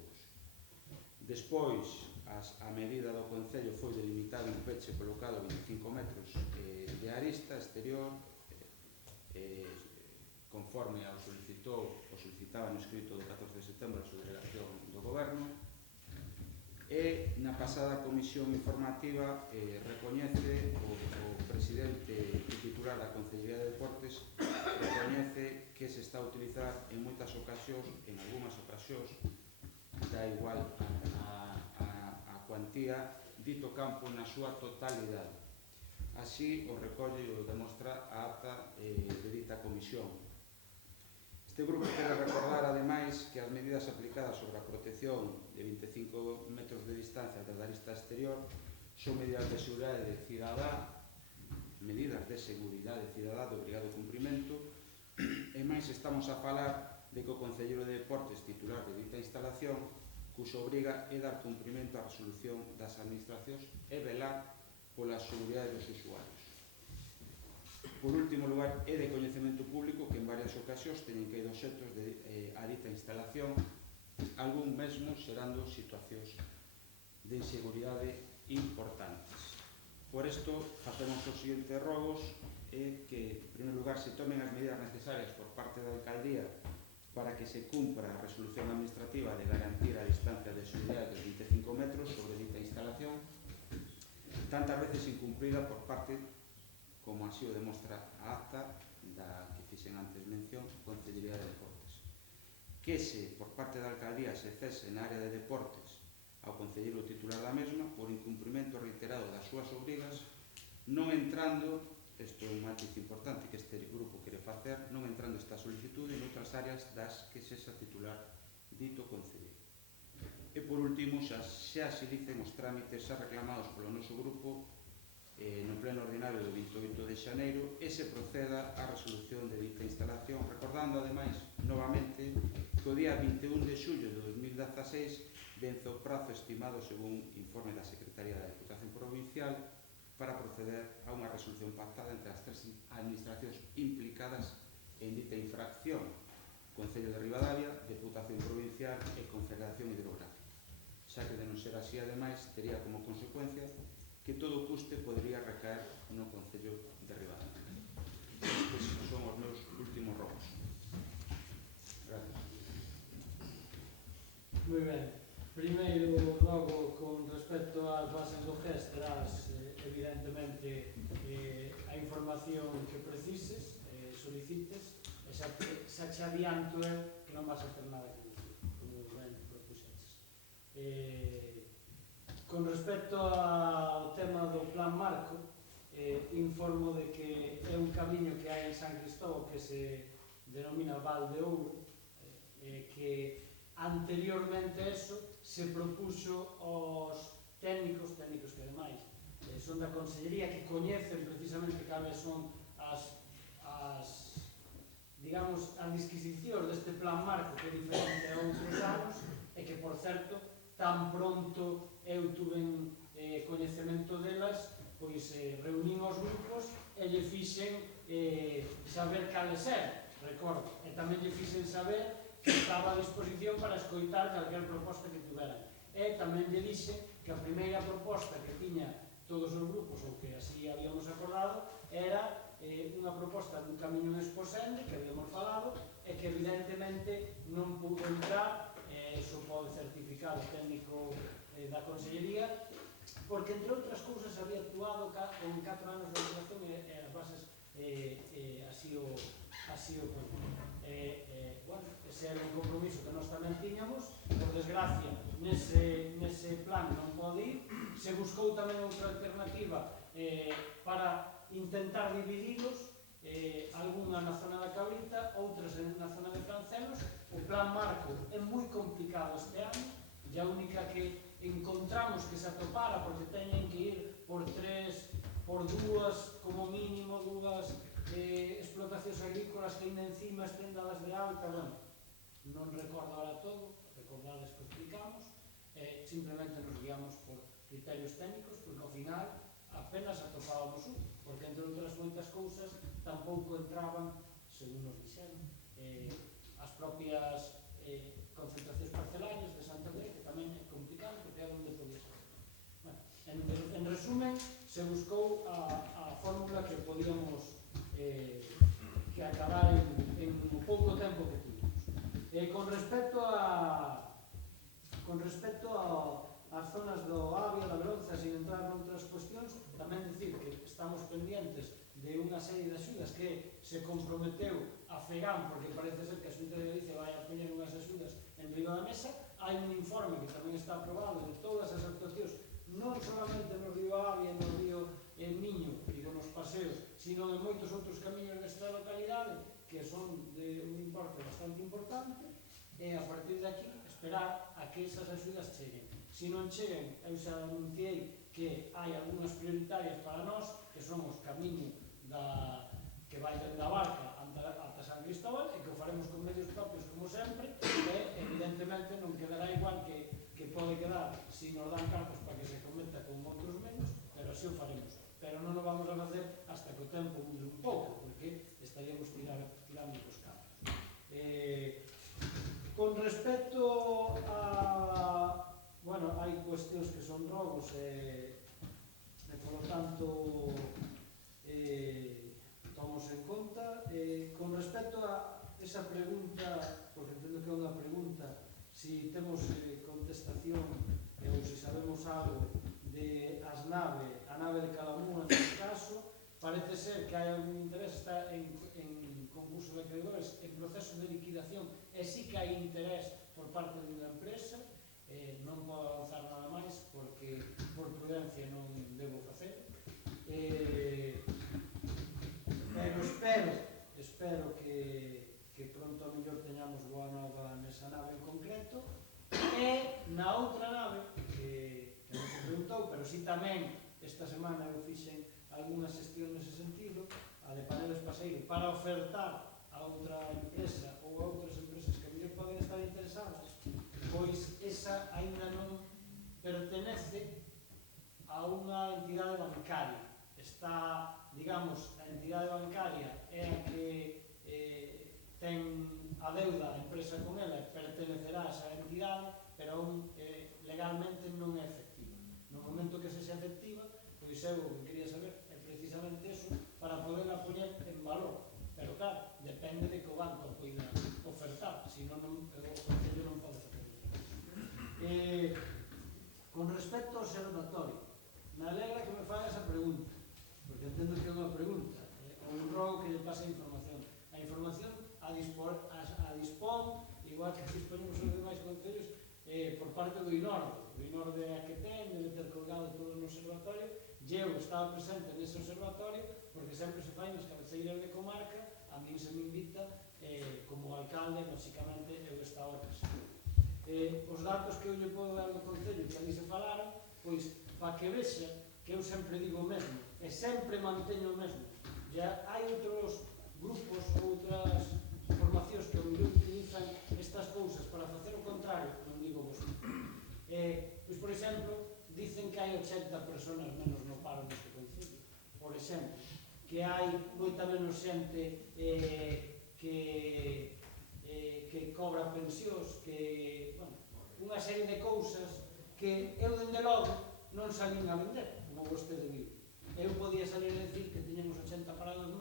Despois a medida do Concello foi delimitar un peche colocado a 25 metros de arista exterior, conforme ao solicitaba no escrito do 14 de setembro a subdelegación do Goberno, e na pasada comisión informativa recoñece o presidente e titular da Concellería de Deportes recoñece que se está a utilizar en moitas ocasións, en algunhas ocasións, da igual a cuantía dito campo na súa totalidade. Así o recolle e o demostra a acta de dita comisión. Este grupo quere recordar, ademais, que as medidas aplicadas sobre a protección de 25 metros de distancia desde a arista exterior son medidas de seguridade cidadá de obrigado cumprimento, e máis estamos a falar de que o Concelleiro de Deportes titular de dita instalación cuxa obriga é dar cumprimento á resolución das administracións e velar pola seguridade dos usuarios. Por último lugar, é de coñecemento público que en varias ocasións teñen caído obxectos a dita instalación, algún mesmo xerando situacións de inseguridade importantes. Por isto, facemos os seguintes rogos que, en primer lugar, se tomen as medidas necesarias por parte da Alcaldía para que se cumpra a resolución administrativa de garantir a distancia de seguridade de 25 metros sobre dita instalación, tantas veces incumplida por parte, como así o demostra a acta da que fixen antes mención, Concellería de Deportes. Que se, por parte da Alcaldía, se cese na área de deportes ao concelleiro titular da mesma por incumprimento reiterado das súas obrigas, non entrando, isto é un matiz importante que este grupo quere facer, non entrando esta solicitude en outras áreas das que sexa titular dito concelleiro. E por último, xa se axilicen os trámites xa reclamados polo noso grupo no pleno ordinario do 28 de xaneiro e se proceda á resolución de dita instalación, recordando ademais novamente que o día 21 de xullo de 2016 vence o prazo estimado según informe da Secretaría da Deputación Provincial para proceder a unha resolución pactada entre as tres administracións implicadas en dita infracción: Concello de Ribadavia, Deputación Provincial e Confederación Hidrográfica, xa que de non ser así, ademais, tería como consecuencia que todo o custe podería recaer no Concello de Ribadavia. Estes son os meus últimos rogos. Gracias. Moi ben. Primeiro, logo, con respecto ás bases do GES, terás, evidentemente, a información que precises, solicites, e xa te adianto que non vas a ter nada que dicir, como ben propuxeches. Con respecto ao tema do plan marco, informo de que é un camiño que hai en San Cristóbal que se denomina Val de Ouro, que anteriormente eso se propuxo aos técnicos que ademais son da Consellería, que coñecen precisamente cales son as disquisicións deste plan marco, que é diferente a outros anos, e que, por certo, tan pronto eu tuve coñecemento delas, pois reunín os grupos e lle fixen saber cales eran, recordo, e tamén lle fixen saber que estaba a disposición para escoitar calquer proposta que tuveran. E tamén lle dixe que a primeira proposta que tiña todos os grupos, ou que así habíamos acordado, era unha proposta dun camiño de Esposende, que habíamos falado, e que evidentemente non pudo entrar, iso pode certificar o técnico da Consellería, porque, entre outras cousas, había actuado con 4 anos de duración e as bases así o poñen. Bueno, ese era un compromiso que nós tamén tiñamos, por desgracia, nese plan non pode ir. Se buscou tamén outra alternativa para intentar dividilos, algunha na zona da Cabrita, outras na zona de Francelos. O plan marco é moi complicado este ano, e a única que encontramos que se atopara, porque teñen que ir por dúas, como mínimo, dúas explotacións agrícolas que ainda encima estén dadas de alta, bueno, non recordo ahora todo, recordades que explicamos, simplemente nos guiamos por criterios técnicos, porque ao final apenas atopábamos un, porque entre outras moitas cousas tampouco entraban, según nos dixeron, as propias concentracións parcelarias de Santander, que tamén é complicado, porque é onde podía ser. resumen, se buscou a fórmula que podíamos que acabar en pouco tempo que tínhamos. Con respecto ás zonas do Avia, da Bronza, sin entrar noutras cuestións, tamén dicir que estamos pendientes de unha serie de axudas que se comprometeu a FEGAM, porque parece ser que a Xunta de Galicia vai a poñer unhas axudas en riba da mesa. Hai un informe que tamén está aprobado de todas as actuacións, non solamente no río Avia e no río Miño, digo, nos paseos, sino en moitos outros camiños desta localidade, que son de un importe bastante importante, e a partir de aquí esperar a que esas axudas cheguen. Se non cheguen, eu xa anunciei que hai algunhas prioritarias para nós, que son os camiños que vai dende a Barca ata San Cristóbal, e que o faremos con medios propios como sempre, e evidentemente non quedará igual que pode quedar se nos dan cartos para que se cometa con outros medios, pero así o faremos. Pero non o vamos a facer hasta que o tempo mude un pouco, porque estaríamos tirando os cartos. Con respecto a... Bueno, hai cuestións que son robos e polo tanto tomamos en conta. Con respecto a esa pregunta, porque entendo que é unha pregunta, si temos contestación ou se sabemos algo de Asnave, a nave de Calamúa, neste caso, parece ser que hai algún interés, está en concurso de acreedores, en proceso de liquidación, e sí que hai interés por parte de unha empresa. Non podo avanzar nada máis porque por prudencia non debo facer, pero espero que pronto a mellor teñamos boa nova nesa nave en concreto. E na outra nave que non se preguntou, pero sí tamén esta semana eu fixen algunha xestión nese sentido, a de Paneles Paseiro, para ofertar a outra empresa ou a outras empresas que a mellor poden estar interesadas, pois esa aínda non pertenece a unha entidade bancaria. Está, digamos, a entidade bancaria é a que ten a deuda a empresa con ela e pertenecerá a esa entidade, pero legalmente non é efectiva. No momento que se xa efectiva, pois eu o que quería saber é precisamente eso, para poderla poñer en valor. Pero claro, depende de que o banco poida ofertar, senón o Concello non pode facer. Con respecto ao observatorio, me alegra que me faga esa pregunta, porque entendo que é unha pregunta, un rogo que lle pase a información. A información a dispón, igual que disponemos os demais concellos, por parte do INORDE. O INORDE é a que ten, debe ter colgado todo no observatorio, e eu estaba presente nese observatorio, porque sempre se fai nas cabeceiras de comarca, a min se me invita, como alcalde, lógicamente, eu estaba presente. Os datos que eu lle podo dar do Concello que ali se falaron, pois, para que vexa que eu sempre digo o mesmo, e sempre manteño o mesmo. Ya hai outros grupos, outras formacións que utilizan estas cousas para facer o contrario, non digo vos. Pois, por exemplo, dicen que hai 80 personas menos no paro neste Concello. Por exemplo, que hai moita menos xente que cobra pensións, que, bueno, unha serie de cousas que eu, dende logo, non salín a vender, como vostede viu. Eu podía salir a decir que teñemos 80 parados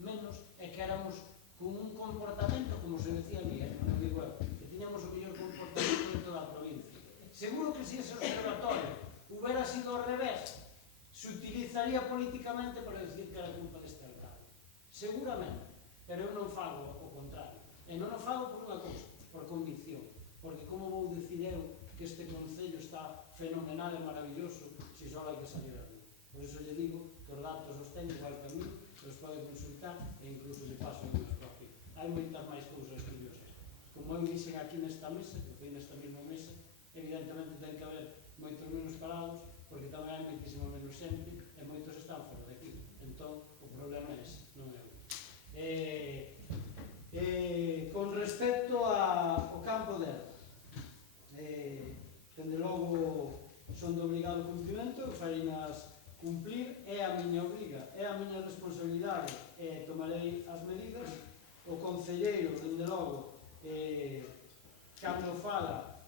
menos, e que éramos con un comportamento, como se decía ali, non digo eu, que tiñamos o mellor comportamento de toda a provincia. Seguro que se ese observatorio hubiera sido ao revés, se utilizaría políticamente para decir que era culpa deste alcalde. Seguramente, pero eu non fago o contrario. E non o fago por unha cousa, por convicción. Porque como vou dicir eu que este Concello está fenomenal e maravilloso se só hai que salir a rúa? Por iso lle digo que os datos os ten igual que a mí, os pode consultar e incluso lle paso a unhas propias. Hai moitas máis cousas curiosas. Como eu dixen aquí nesta mesa, que foi nesta mesma mesa, evidentemente ten que haber moitos menos parados, porque tamén hai moitísima menos xente e moitos están fora de aquí. Entón, o problema é ese, non é eu. Con respecto ao campo de erva, dende logo son de obligado cumprimento, farinas cumplir, é a miña obriga, é a miña responsabilidade, e tomarei as medidas. O concelleiro, dende logo, cando fala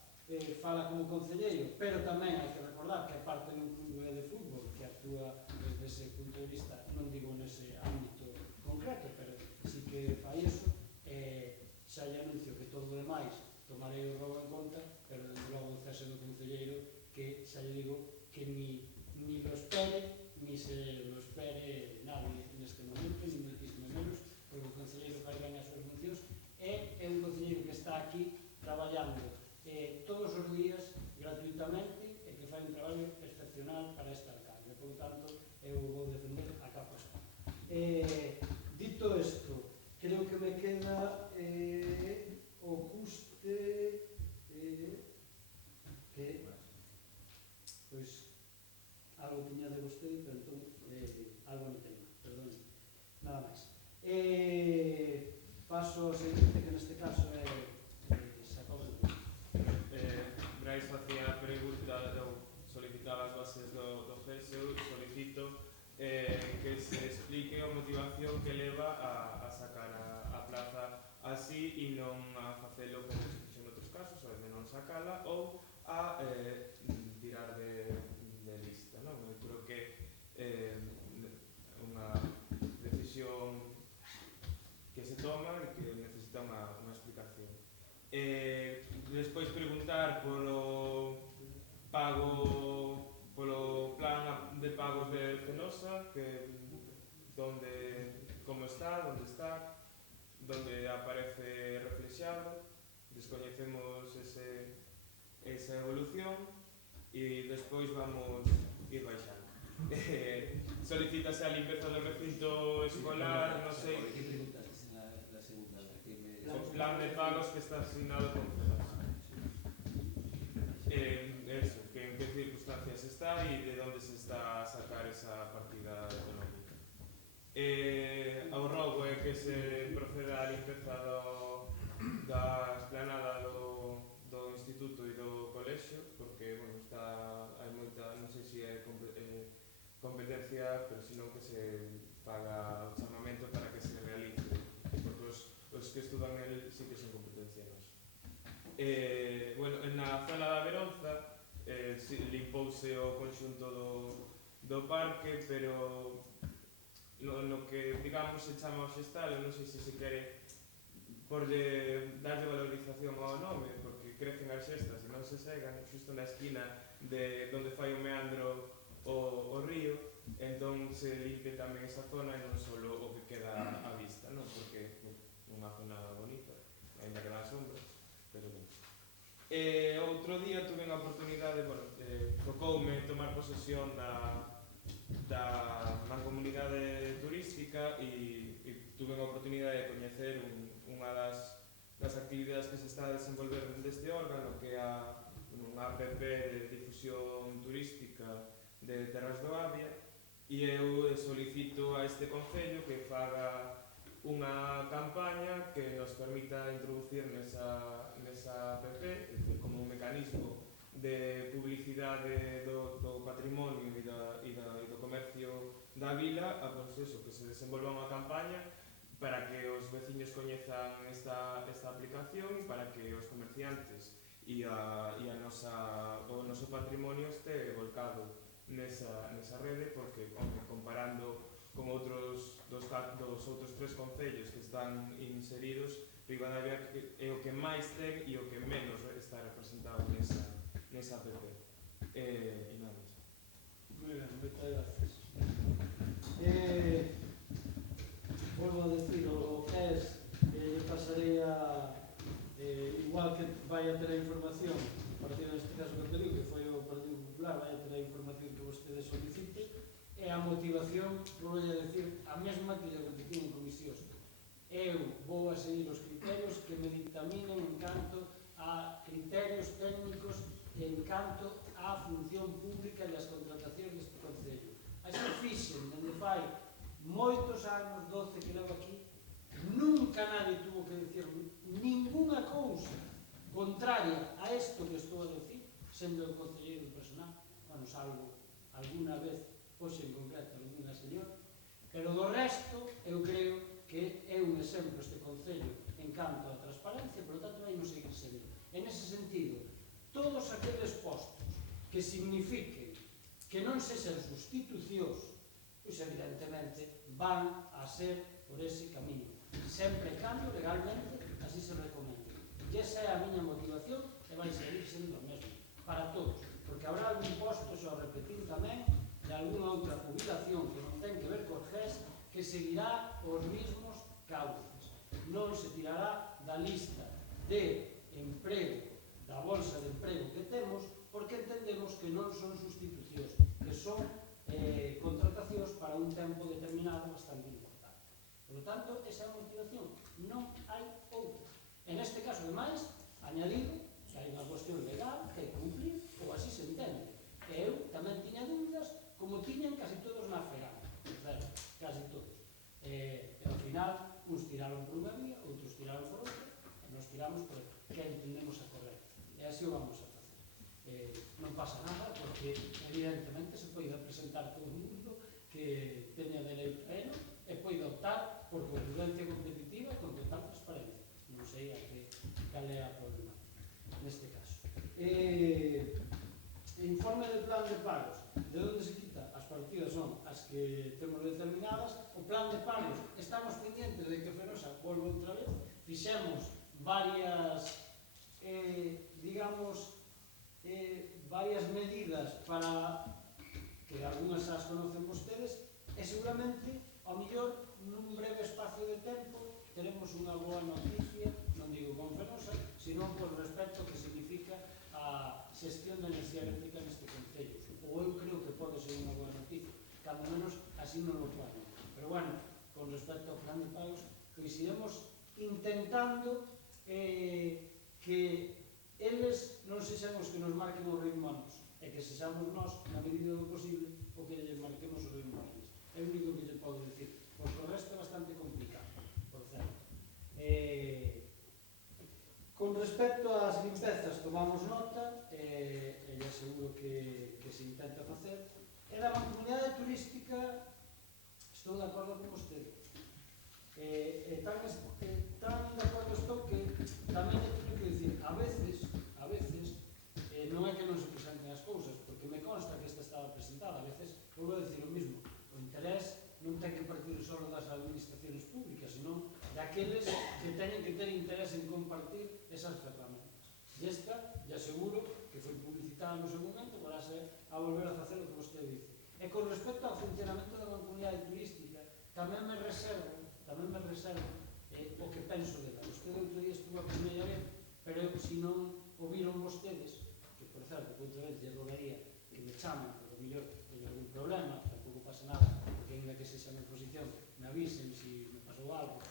como concelleiro, pero tamén hai que recordar que é parte dun clube de fútbol, que se lo espere nadie neste momento, ni moitísimo menos, porque o concelleiro fai ben as súas funcións, é un concelleiro que está aquí traballando todos os días gratuitamente e que fai un traballo excepcional para esta alcalde. Por tanto, eu vou defender a capa espada. Dito isto, creo que me queda o custe que pois algo tiña de vostede, pero entón algo non teño, perdón, nada máis. Paso ao seguinte, que neste caso é Xacobo. Brais facía a pregunta, solicitaba as bases do FES, eu solicito que se explique a motivación que leva a sacar a plaza así e non a facelo como se fixo en outros casos, ou de non sacala, ou a tirar de lista, non? Eu creo que é unha decisión que se toma e que necesita unha explicación. Despois preguntar polo plan de pagos de Fenosa, que como está, donde aparece reflexado, descoñecemos esa evolución e despois vamos ir baixando. Solicítase a limpeza do recinto escolar, non sei. ¿Qué preguntas la segunda? O plan de pagos que está asignado con Fenosa. Eso, que en qué circunstancias está e de dónde se está a sacar esa partida económica. Ao rogo é que se proceda a limpeza da esplanada do instituto e do colexio, porque, bueno, hai moita, non sei se é competencia, pero senón que se paga o chamamento para que se realice, porque os que estudan el sí que son competencia nosa. Bueno, na zona da Veronza limpouse o conxunto do parque, pero no que, digamos, se chama o xestal, non sei se se quere darlle valorización ao nome, porque crecen as xestas e non se segan xusto na esquina de onde fai o meandro o río, entón se limpe tamén esa zona e non só o que queda á vista, non? Porque é unha zona bonita, ainda que dá sombra, pero ben. Outro día tuve a oportunidade, tocoume tomar posesión da mancomunidade turística e tuve a oportunidade de coñecer unha das actividades que se está a desenvolver deste órgano, que é unha app de difusión turística de Terras do Avia, e eu solicito a este concello que faga unha campaña que nos permita introducir nesa app, como un mecanismo de publicidade do patrimonio e do comercio da vila, que se desenvolva unha campaña para que os veciños coñezan esta aplicación e para que os comerciantes e o noso patrimonio este volcado nesa rede, porque comparando con dos outros tres concellos que están inseridos, Ribadavia é o que máis ten e o que menos está representado nesa app. E nada máis. Moi ben, moitas gracias. Volvo a decir, o PES pasarei igual que vai a ter a información, a partir deste caso que te digo, que foi o Partido Popular, vai a ter a información que vostede solicite, e a motivación, vou a decir, a mesma que lle repetí en comisións. Eu vou a seguir os criterios que me dictaminen en canto a criterios técnicos e en canto á función pública e as contratacións deste Concello. Así fixen, dende fai moitos anos, 12 que levo aquí, nunca nadie tuvo que decir ninguna cousa contraria a isto que estou a decir, sendo o concelleiro personal, salvo alguna vez, hoxe en concreto, alguna señora, pero do resto, eu creo que é un exemplo este Concello en canto a transparencia, por lo tanto, vai non seguir sendo. En ese sentido, todos aqueles postos que signifiquen que non sexan sustitucións, pois evidentemente van a ser por ese camiño. Sempre cambio legalmente, así se recomenda. E esa é a miña motivación e vai seguir sendo a mesma para todos, porque habrá algún posto, só repetir tamén, de alguna outra jubilación que seguirá os mismos cauces. Non se tirará da lista de emprego, da bolsa de emprego que temos, porque entendemos que non son sustitucións, que son contratacións para un tempo determinado bastante importante. Por lo tanto, esa é a motivación. Non hai outra. En este caso, ademais, añadido que hai unha cuestión legal que hai que cumplir, ou así se entende. E eu tamén tiña dúbidas, como tiñan casi todos na FEGAM, casi todos. E ao final, uns tiraron por unha vía, outros tiraron por outra, e nos tiramos por que entendemos a correcta. E así o vamos a facer. Non pasa nada, porque evidentemente se pode presentar todo o mundo que teña dereito a elo e pode optar por concurrencia competitiva e con total transparencia. Non sei cal é a problema neste caso. Informe de plan de pagos. De onde se quita? As partidas son as que temos determinadas. O plan de pagos, estamos pendientes de que Fenosa volva outra vez. Fixemos varias, varias medidas para que algunhas as conocen vostedes e seguramente, ao mellor, nun breve espacio de tempo, teremos unha boa noticia, non digo con Fenosa, sino con respecto ao que significa a xestión de enerxía eléctrica neste concello. Ou eu creo que pode ser unha boa noticia, cando menos así non o poden. Pero bueno, con respecto ao plan de pagos, pois iremos intentando que eles non sexan os que nos marquen o ritmo a nos, e que sexamos nós, na medida do posible, o que lles marquemos o ritmo a eles. É o único que lle podo dicir, porque o resto é bastante complicado, por certo. Con respecto ás limpezas, tomamos nota, e lle aseguro que se intenta facer. E da mancomunidade turística, estou de acordo con vostede. Tan de acordo estou que tamén teño que dicir, a veces, non é que non se presenten as cousas, porque me consta que esta estaba presentada, a veces, vou dicir o mismo, o interés non ten que partir só das administracións públicas, senón daqueles que teñen que ter interés en compartir esas ferramentas. E esta, lle aseguro, que foi publicitada no seu momento, para a volver a facer o que vostede dice. E con respecto ao funcionamento da comunidade turística, tamén me reservo o que penso dela. Vostede outro día estuvo a primeira vez, pero se non o viron vostedes, que por certo, que outra vez lle rogaría que me chamen, porque o mellor teño algún problema, tampouco pasa nada, porque ainda que sexa na posición, me avisen se me pasou algo,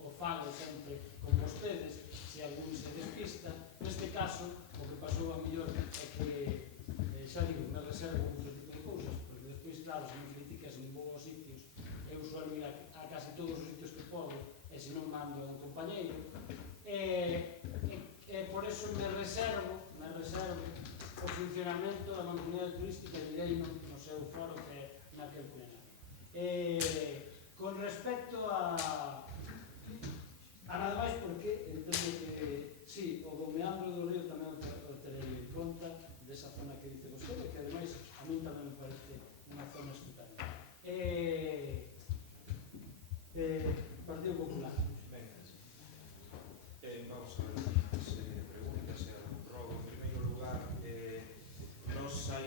o fago sempre con vostedes, se algún se despista. Neste caso, o que pasou a mellor é que, xa digo, me reservo outro tipo de cousas, porque despois, claro, se me criticas en vou aos sitios, eu suelo ir a casi todos os sitios que podo, e se non mando a un compañeiro, e por eso me reservo o funcionamento da mancomunidade turística de Lleida no seu foro que é naquel plenario. Con respecto a nada máis, porque entendo que sí, o do meandro do río tamén o terei en conta desa zona que dice vostede, que ademais a mí tamén me parece unha zona estupenda. Partido Popular. Vamos a ver unhas preguntas e algún rogo. En primeiro lugar, nos hai,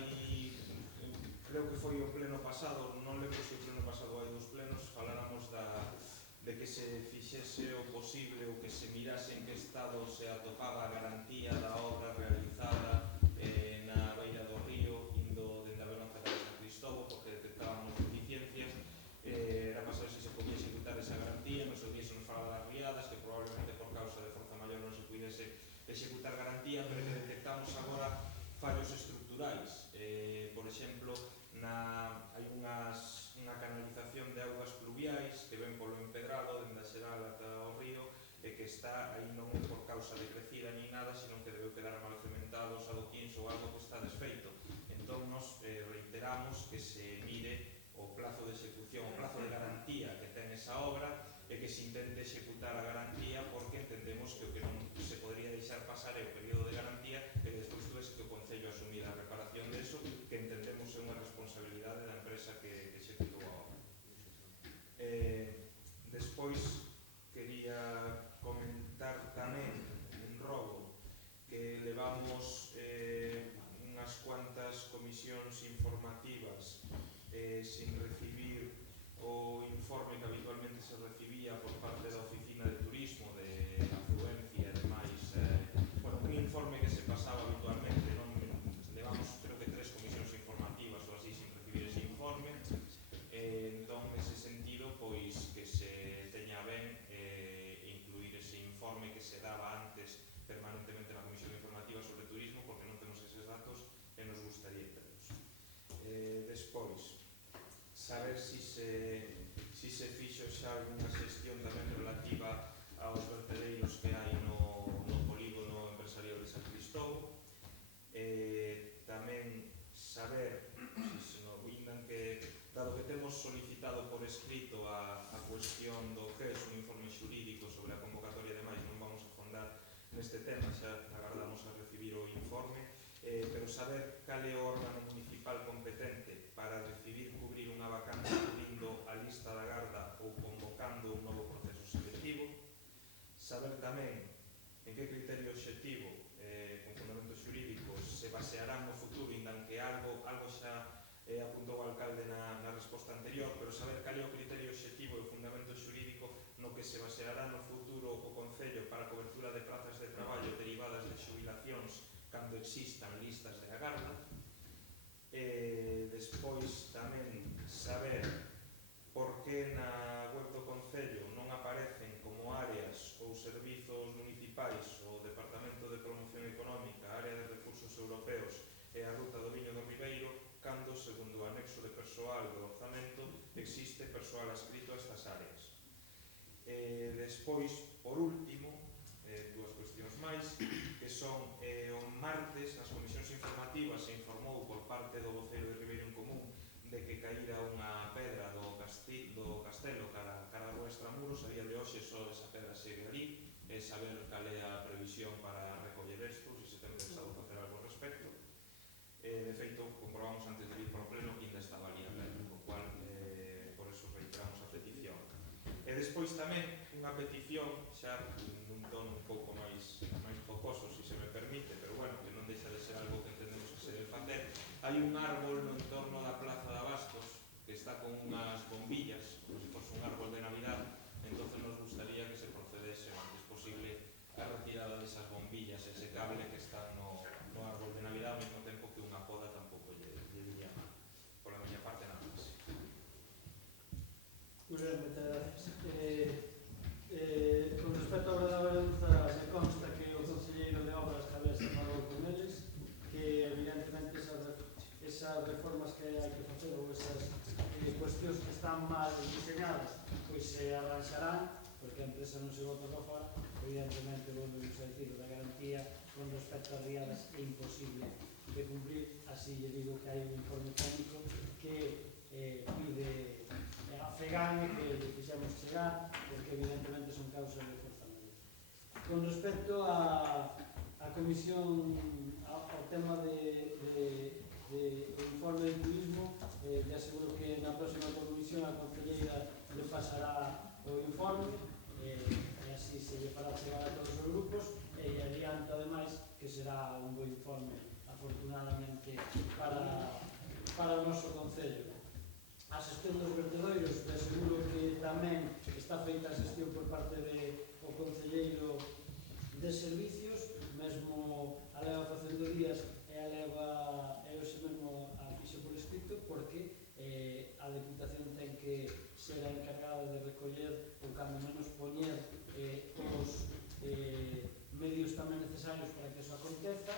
creo que foi o pleno pasado, non lembro se o pleno pasado hai dos plenos, faláramos de que se fixese o posible ou que se mirase en que estado se atopaba a garantía da obra realizada na beira do río, indo dende a Beronza de San Cristóbal, porque detectábamos deficiencias. Era para saber se podía executar esa garantía. Nos días se nos falaba das riadas, que probablemente por causa de forza maior non se puidese executar garantía, pero que detectamos agora fallos estructurais. Por exemplo, hai unha canalización de augas pluviais que ven polo empedrado dende a Xeral ata o río, e que está aí non por causa de crecida ni nada, sino que debe quedar mal cementado os adoquíns ou algo que está desfeito. Entón, nos reiteramos que se mire o plazo de execución, o plazo de garantía que ten esa obra, e que se intente executar a garantía, porque entendemos que o que non se podría deixar pasar é o período de garantía, e despois tuves que o Concello asumir a reparación de eso, que entendemos é unha responsabilidade da empresa que executou a obra. Despois quería comentar tamén un rogo que levamos unhas cuantas comisións informativas sin recibir o informe que Despois, saber si se fixo xa algunha xestión tamén relativa aos vertedeiros que hai no polígono empresarial de San Cristóbal. Tamén saber, dado que temos solicitado por escrito a cuestión do que é un informe xurídico sobre a convocatoria, ademais non vamos a fondar neste tema, xa agardamos a recibir o informe, pero saber cal é o órgano municipal competente para decidir cubrir unha vacante subindo a lista da garda ou convocando un novo proceso selectivo, saber tamén en que criterio obxectivo con fundamento xurídico se basearán no futuro, indan que algo xa apuntou o alcalde na resposta anterior, pero saber cal é o criterio obxectivo e o fundamento xurídico no que se baseará no futuro o Concello para a cobertura de prazas de traballo derivadas de xubilacións cando existan listas de agarda. Despois tamén saber por que na web do Concello non aparecen como áreas ou servizos municipais o Departamento de Promoción Económica, a Área de Recursos Europeos e a Ruta do Viño do Ribeiro, cando, segundo o anexo de persoal do orzamento, existe persoal adscrito a estas áreas. Despois, por último, dúas cuestións máis, que son o martes, nas comisións informativas se informou por parte do voceiro de Ribeiro en Común de que caíra unha pedra do castelo cara a Rúa Extramuros. A día de hoxe só esa pedra segue ali, saber cal é a previsión para recoller isto, se ten pensado facer algo ao respecto. De feito, comprobamos antes de vir para o pleno que ainda estaba ali a pedra, co cual, por eso reiteramos a petición. E despois tamén unha petición, xa nun tono un pouco máis jocoso, se se me permite, pero bueno, que non deixa de ser algo que entendemos que se debe facer. Hai un árbol no entorno da Plaza de Abastos que está con unhas bombillas, como se fose un árbol de Navidad, entonces nos gustaría que se procedese o antes posible a retirada desas bombillas, ese cable que está no árbol de Navidad, ao mesmo tempo que unha poda tampouco lle diría mal. Por a miña parte, nada máis. Moi ben, moitas gracias. Con respecto á obra da Valenza, me consta que o concelleiro de obras tamén se falou con eles, que evidentemente esas reformas que hai que facer ou esas cuestións que están mal diseñadas pois se arranxarán, porque a empresa non se bota para fora. Evidentemente, volvo a dicir, da garantía con respecto ás riadas é imposible de cumprir. Así lle digo que hai un informe técnico que pide a FEGAN que lle fixemos chegar, porque evidentemente son causas de forza mayor. Con respecto á comisión, ao tema de informe de turismo, lle aseguro que na próxima comisión a concelleira lle pasará o informe, e así se lle fará chegar a todos os grupos, e adianta ademais que será un bo informe, afortunadamente, para o noso concello. A xestión dos vertedoiros, te aseguro que tamén está feita a xestión por parte do concelleiro de servicios, mesmo a leva facendo días e hoxe mesmo a fixe por escrito, porque a Deputación ten que ser a encargada de recoller ou cando menos poñer os medios tamén necesarios para que eso aconteza.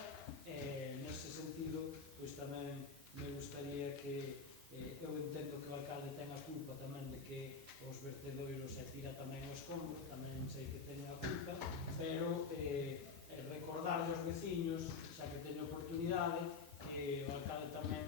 Nese sentido, pois tamén me gustaría que eu entendo que o alcalde ten a culpa tamén de que os vertedoiros se tira tamén o escombro, tamén sei que teño a culpa, pero recordar aos veciños, xa que teño oportunidade, o alcalde tamén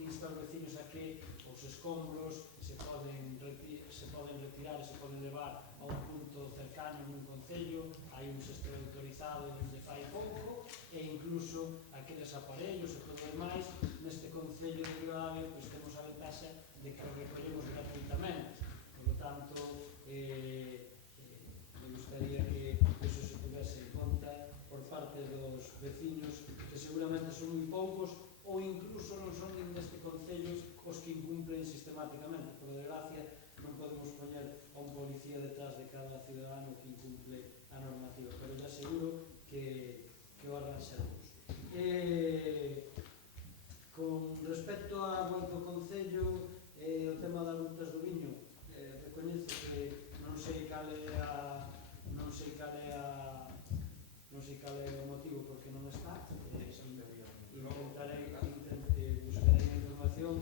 insta aos veciños a que os escombros se poden retirar e se poden levar a un punto cercano nun concello. Hai un xestor autorizado desde fai pouco, e incluso aqueles aparellos e todo o demais neste concello de Ribadavia pois temos a ventaxa de que os recollemos gratuitamente. Por lo tanto, me gustaría que eso se tuvese en conta por parte dos veciños, que seguramente son moi poucos, ou incluso non son nin deste concello os que incumplen sistemáticamente. Por desgracia, non podemos poñer a un policía detrás de cada cidadano que incumple a normativa, pero lle aseguro que o arranxaremos. Con respecto á web do Concello, o tema das rutas do viño, recoñezo que non sei cal é o motivo porque non está. Buscarei a información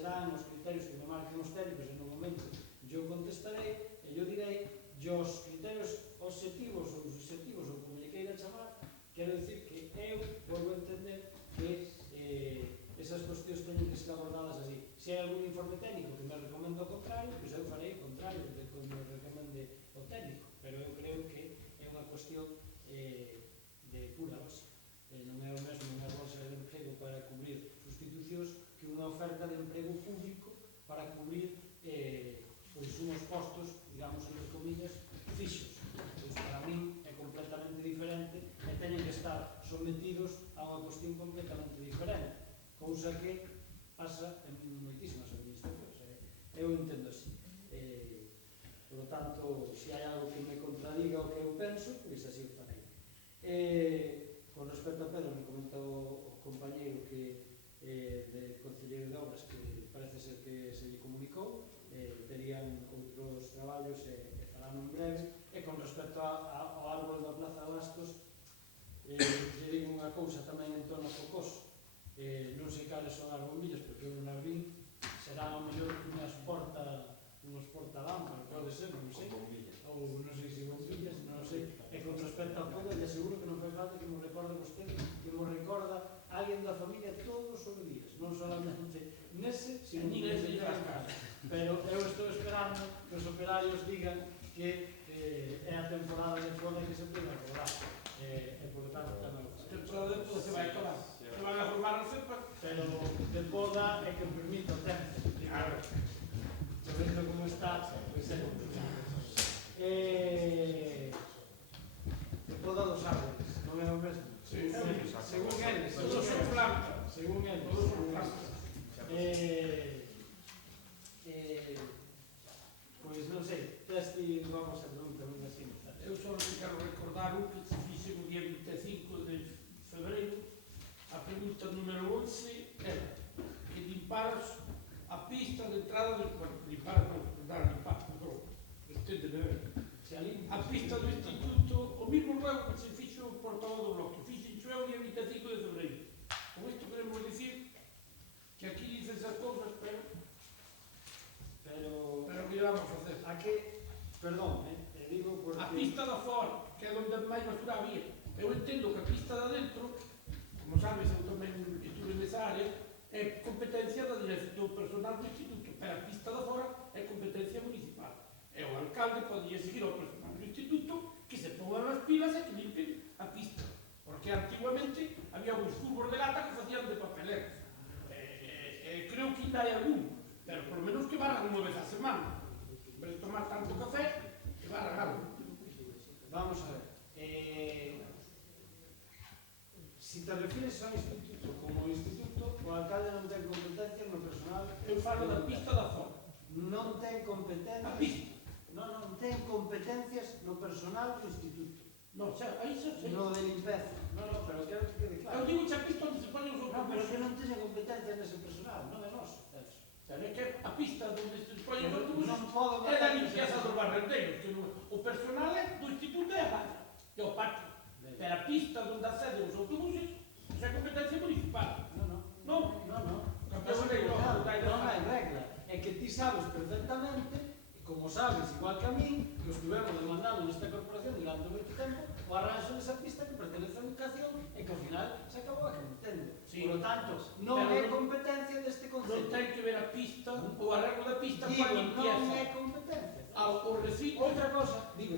serán os criterios que me marquen os técnicos e no momento yo contestarei e yo direi os criterios obxectivos ou subxectivos ou como lle queira chamar, quero dicir que eu volvo a entender que esas cuestións teñen que ser abordadas así. Se hai algún informe técnico que me recomenda o contrario, pois eu farei o contrario de que me recomende o técnico, pero eu creo que é unha cuestión de pura lógica. Non é o mesmo unha bolsa de emprego para cubrir sustitucións que unha oferta de emprego público para cubrir pois unhos postos, digamos, entre comillas, fixos. Pois para min é completamente diferente e teñen que estar sometidos a unha cuestión completamente diferente, cousa que pasa en moitísimas administracións. Eu entendo así. Por lo tanto, se hai algo que me contradiga o que eu penso, pois así o farei. Con respecto a Pedro, me comentou o compañeiro que de Concelleiro de Obras que parece ser que se lle comunicou, terían outros traballos e farán en breve. E con respecto ao árbol da Plaza de Bastos, lle digo unha cousa tamén en torno a Focoso. Non sei cales son as bombillas, porque eu non as vi, serán ao mellor unhos portalámparas, pode ser, non sei, ou non sei se bombillas, non sei. E con respecto ao Pedro, lle aseguro que non fai falta que me recorde vostede, que me recorda alguén da familia todos os días, non solamente nese, sino nese de casa. Pero eu estou esperando que os operarios digan que é a temporada de poda que se pode rodar. E, por lo tanto, tamén o faremos. Temporada de poda se vai acabar. Se van a formar a cepa. Pero de poda é que permite o tempo. Claro. Sabendo como está, pois é complicado. Poda dos árboles, non é o mesmo? Según eles. Todos son plantas. Según eles. Todos son plantas. Pois non sei, testi vamos a preguntar unha así. Eu só quero recordar un que se fixe o día 25 de febreiro. A pregunta número 11 era que limparos a pista de entrada do... Bueno, limpar, perdón, esténdeme ben. A pista do instituto, o mismo luego que se fixo o portavoz do bloque, fixe o día 25 de febreiro. Con isto queremos dicir que aquí dicen esas cousas, pero que vamos a facer? A que, perdón, digo porque... A pista da fora, que é onde máis basura había. Eu entendo que a pista da dentro, como sabes, eu tamén estuve nesa área, é competencia da dirección personal do instituto, pero a pista da fora é competencia municipal. E o alcalde podía seguir ao personal do instituto que se pongan as pilas e que limpen a pista. Porque antiguamente había uns cubos de lata que facían de papelero. Creo que ainda hai algún, pero polo menos que barran unha vez a semana. En vez de tomar tanto café, que barran algo. Vamos a ver. Si te refieres ao instituto como instituto, o alcalde non ten competencia no personal. Eu falo da pista da fora. Non ten competencias. A pista. Non ten competencias no personal do instituto. No, xa, aí xa sei. No de limpeza. No, pero quero que quede claro. Eu digo xa pista onde se ponen os No, pero que non teña competencia nese personal, non é noso. É que a pista onde se ponen os autobuses non podo é da limpieza dos barrendeiros, que o personal é do instituto é a banda, é o patio. Pero a pista onde acceden os autobuses é competencia municipal. Non. Non hai regla. É que ti sabes perfectamente, como sabes, igual que a mí, que estivemos demandando nesta corporación durante moito tempo, o arranxo desa pista que pertenece á educación e que ao final se acabou acometendo. Por lo tanto, non é competencia deste concello. Non ten que ver a pista, o arreglo da pista Digo, coa limpieza. non é competencia. O recinto... Outra cosa, digo,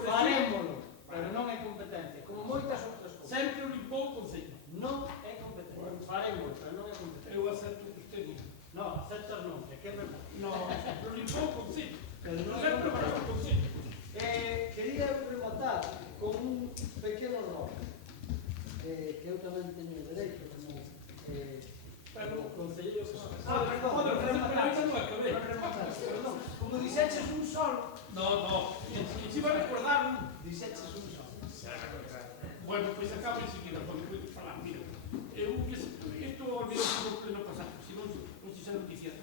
farémolo, pero non é competencia, como moitas outras cousas. Sempre o limpou o concello. Non é competencia. Farémolo, pero non é competencia. Eu acepto o que usted diga. No, aceptas non, que é verdade. No, lo limpou o concello. Pero non é Sempre para o competencia. concello. Quería rematar con un pequeno error que eu tamén teño dereito como concelleiro. Perdón, como dixeches un solo. No, si va a recordar un... Dixeches un solo. Bueno, pois acabo enseguida, porque puedo falar. Mira, isto olvidou no pleno pasado, se non se sabe noticia.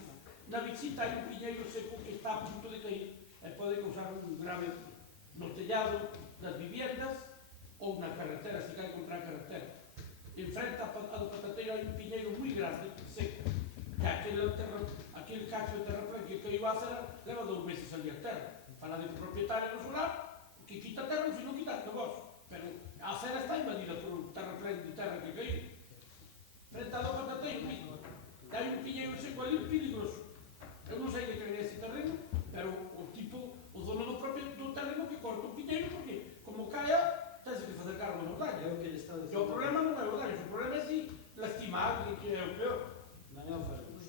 Na visita hai un piñeiro seco que está a punto de cair e pode causar un grave no tellado das viviendas ou na carretera, se cae contra a carretera. En frente a do Patateiro hai un piñeiro moi grande, seco, aquel cacho de terraplén que caiu a cera leva 2 meses ali a terra. Para de propietario do solar, que quita a terra, se non quita o negocio. Pero a cera está invadida por un terraplén de terra que caiu. Frente a do patateiro mismo. Hai un piñeiro seco ali peligroso. Eu non sei de quen é ese terreno, pero o dono do propio do terreno que corta o piñeiro, porque como caia, tens que facer cargo no daño. É o que lle está dicindo. E o problema non é o daño, o problema é si lastimar, que é o peor. Mañá o faremos.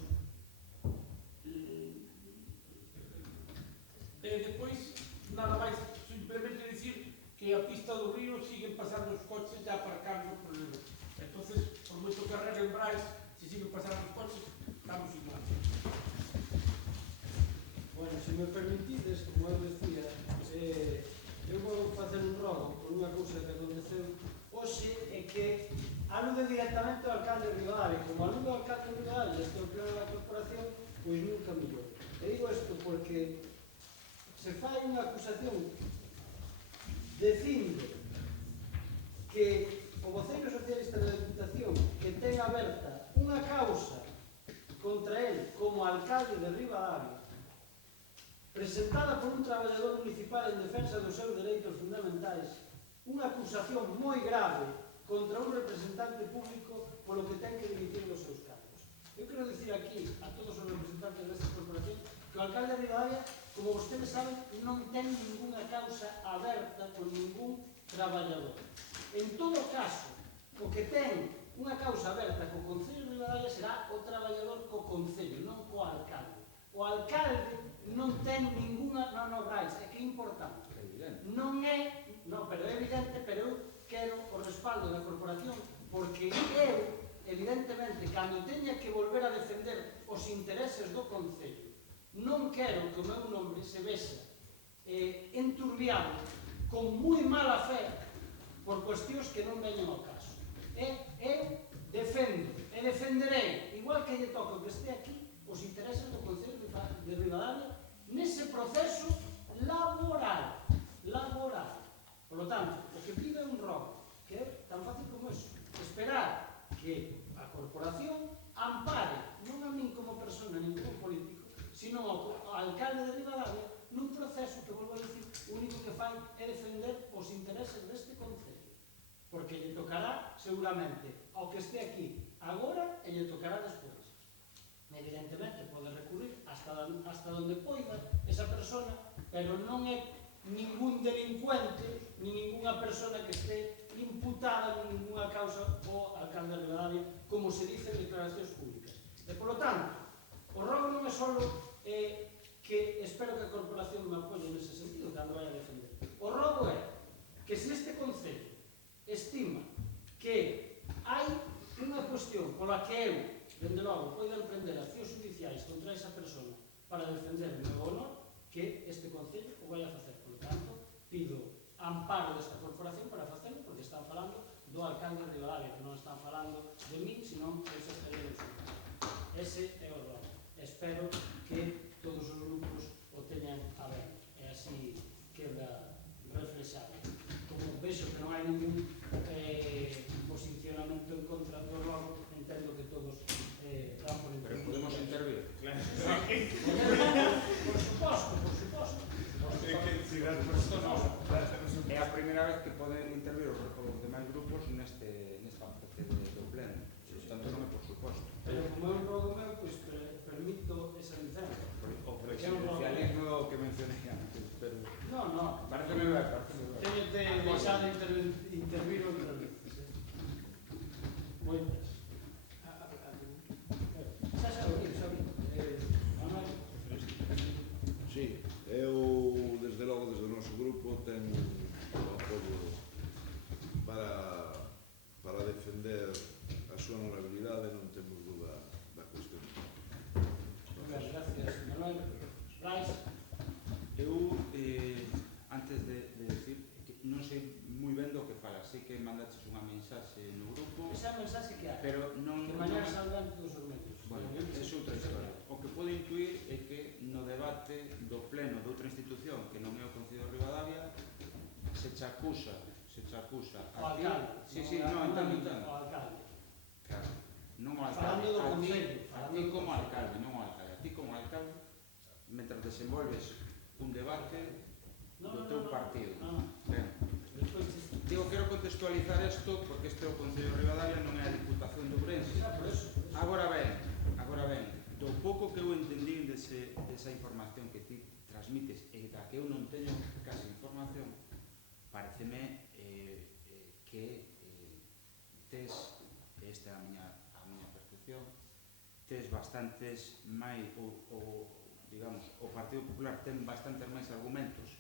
Depois, nada máis, simplemente dicir que a pista do río siguen pasando os coches ya aparcando por el... Entonces, por moito que arreglen Brais, se siguen pasando os coches, estamos igual. Bueno, se me permitides, como eu decía, eu vou facer un rogo por unha cousa que aconteceu hoxe, é que alude directamente ao alcalde de Ribadavia. Como alude ao alcalde de Ribadavia, este é o pleno da corporación, pois nunca mellor. E digo isto porque se fai unha acusación dicindo que o voceiro socialista da Diputación que ten aberta unha causa contra el como alcalde de Ribadavia, presentada por un traballador municipal en defensa dos seus dereitos fundamentais, unha acusación moi grave contra un representante público polo que ten que dimitir dos seus cargos. Eu quero dicir aquí a todos os representantes desta corporación que o alcalde de Ribadavia, como vostedes saben, non ten ninguna causa aberta con ningún traballador. En todo caso, o que ten unha causa aberta co Concello de Ribadavia será o traballador co Concello, non co alcalde. O alcalde non ten ninguna... Non, Brais, é que é importante. Non é... Non, pero é evidente, pero eu quero o respaldo da corporación, porque eu, evidentemente, cando teña que volver a defender os intereses do Concello, non quero que o meu nome se vexa enturbiado con moi mala fe por cuestións que non veñen ao caso. Eu defendo e defenderei, igual que lle toco que este aquí, os intereses do Concello de Ribadavia nese proceso laboral. Por lo tanto, o que pido é un rogo, que é tan fácil como eso, esperar que a corporación ampare, non a min como persona, nin como político, sino ao alcalde de Ribadavia nun proceso que, volvo a dicir, o único que fai é defender os intereses deste Concello. Porque lle tocará, seguramente, ao que este aquí agora e lle tocará despois. Evidentemente, pode recurrir hasta donde poida esa persona, pero non é ningún delincuente, ni ninguna persona que este imputada en ninguna causa ao alcalde de Ribadavia, como se dice en declaracións públicas. E, por lo tanto, o rogo non é só que espero que a corporación me apoie nese sentido, cando vai a defender. O rogo é que se este Concello estima que hai unha cuestión pola que eu, dende logo, poida emprender accións judiciais contra esa persona para defender o meu honor, que este Concello o vai a facer. Por lo tanto, pido amparo desta corporación para facelo, porque están falando do alcalde de Ribadavia, que non están falando de min, senón que ese estaría do seu caso. Ese é o rogo. Espero que todos os grupos o teñan a ver. E así queda reflexado. Como vexo que non hai ningún posicionamento en contra do rogo, entendo que todos dan por intervir. Pero podemos intervir. Claro. Por suposto. Hai que decir as persoas. É a primeira vez que poden intervir os demais grupos nesta parte do pleno. Tanto non é por suposto. Pero como é un rogo meu, pois permito esa licencia. O presidencialismo que mencionei antes, pero... No. Pareceme ben. Teñete deixado intervir outras veces. Moitas. Xa vi. Manuel. Sí, eu, desde logo, desde o noso grupo, ten o apoio para defender a súa honorabilidade, non temos dúda da cuestión. Gracias, Manuel. Brais. Eu, antes de decir, que non sei moi ben do que fala, sei que mandaches unha mensaxe no grupo, Esa mensaxe que hai. pero non... Que mañana salgan todos os medios. Bueno, é outra historia. O que podo intuir é que no debate do pleno de outra institución que non é o Concello de Ribadavia se che acusa O alcalde. Sí, non, entendo. O alcalde. Claro, non o Falando alcalde. do Concello. A ti como alcalde. desenvolves un debate do teu partido. No. Ben, Despois, digo, quero contextualizar isto porque este é o Concello de Ribadavia, non é a Diputación de Ourense. xa, por eso. Agora ben, do pouco que eu entendí desa información que ti transmites e da que eu non teño casi información, pareceme que tes, esta é a miña percepción, tes bastantes máis, digamos, o Partido Popular ten bastantes máis argumentos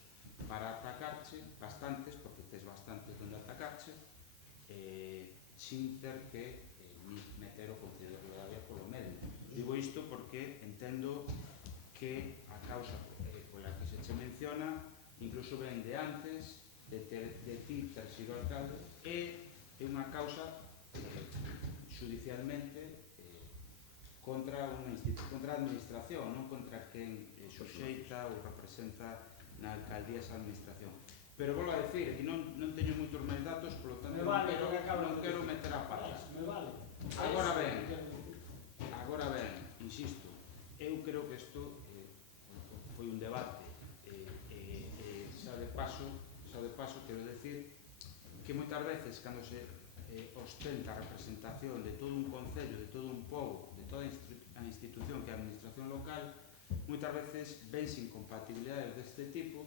para atacarche, bastantes, porque tes bastantes onde atacarche, sin ter que meter o Concello de Ribadavia polo medio. Digo isto porque entendo que a causa pola que se che menciona incluso ven de antes de ti ter sido alcalde e é unha causa judicialmente contra a administración, non contra quen suxeita ou representa na alcaldía esa administración. Pero volvo a decir, aquí non teño moitos máis datos, polo tanto non quero meter a patas. Me vale. Agora ben, insisto, eu creo que isto foi un debate xa de paso, quero decir que moitas veces cando se ostenta a representación de todo un concello, de todo un pobo, de toda a institución que é a administración local, moitas veces vense incompatibilidades deste tipo,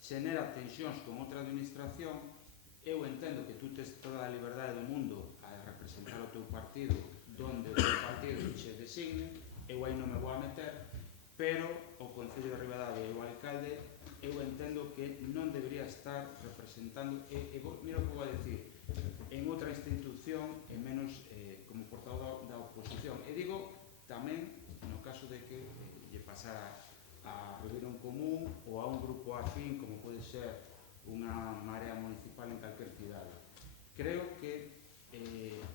xenera tensións con outra administración. Eu entendo que tú tes toda a liberdade do mundo a representar o teu partido donde o teu partido se designe, eu aí non me vou a meter, pero o Concello de Ribadavia e o alcalde eu entendo que non debería estar representando, mira o que vou a decir, en outra institución e menos como portavoz da oposición. E digo tamén no caso de que lle pasara a Ribeirão Común ou a un grupo afín como pode ser unha marea municipal en calquer cidade. Creo que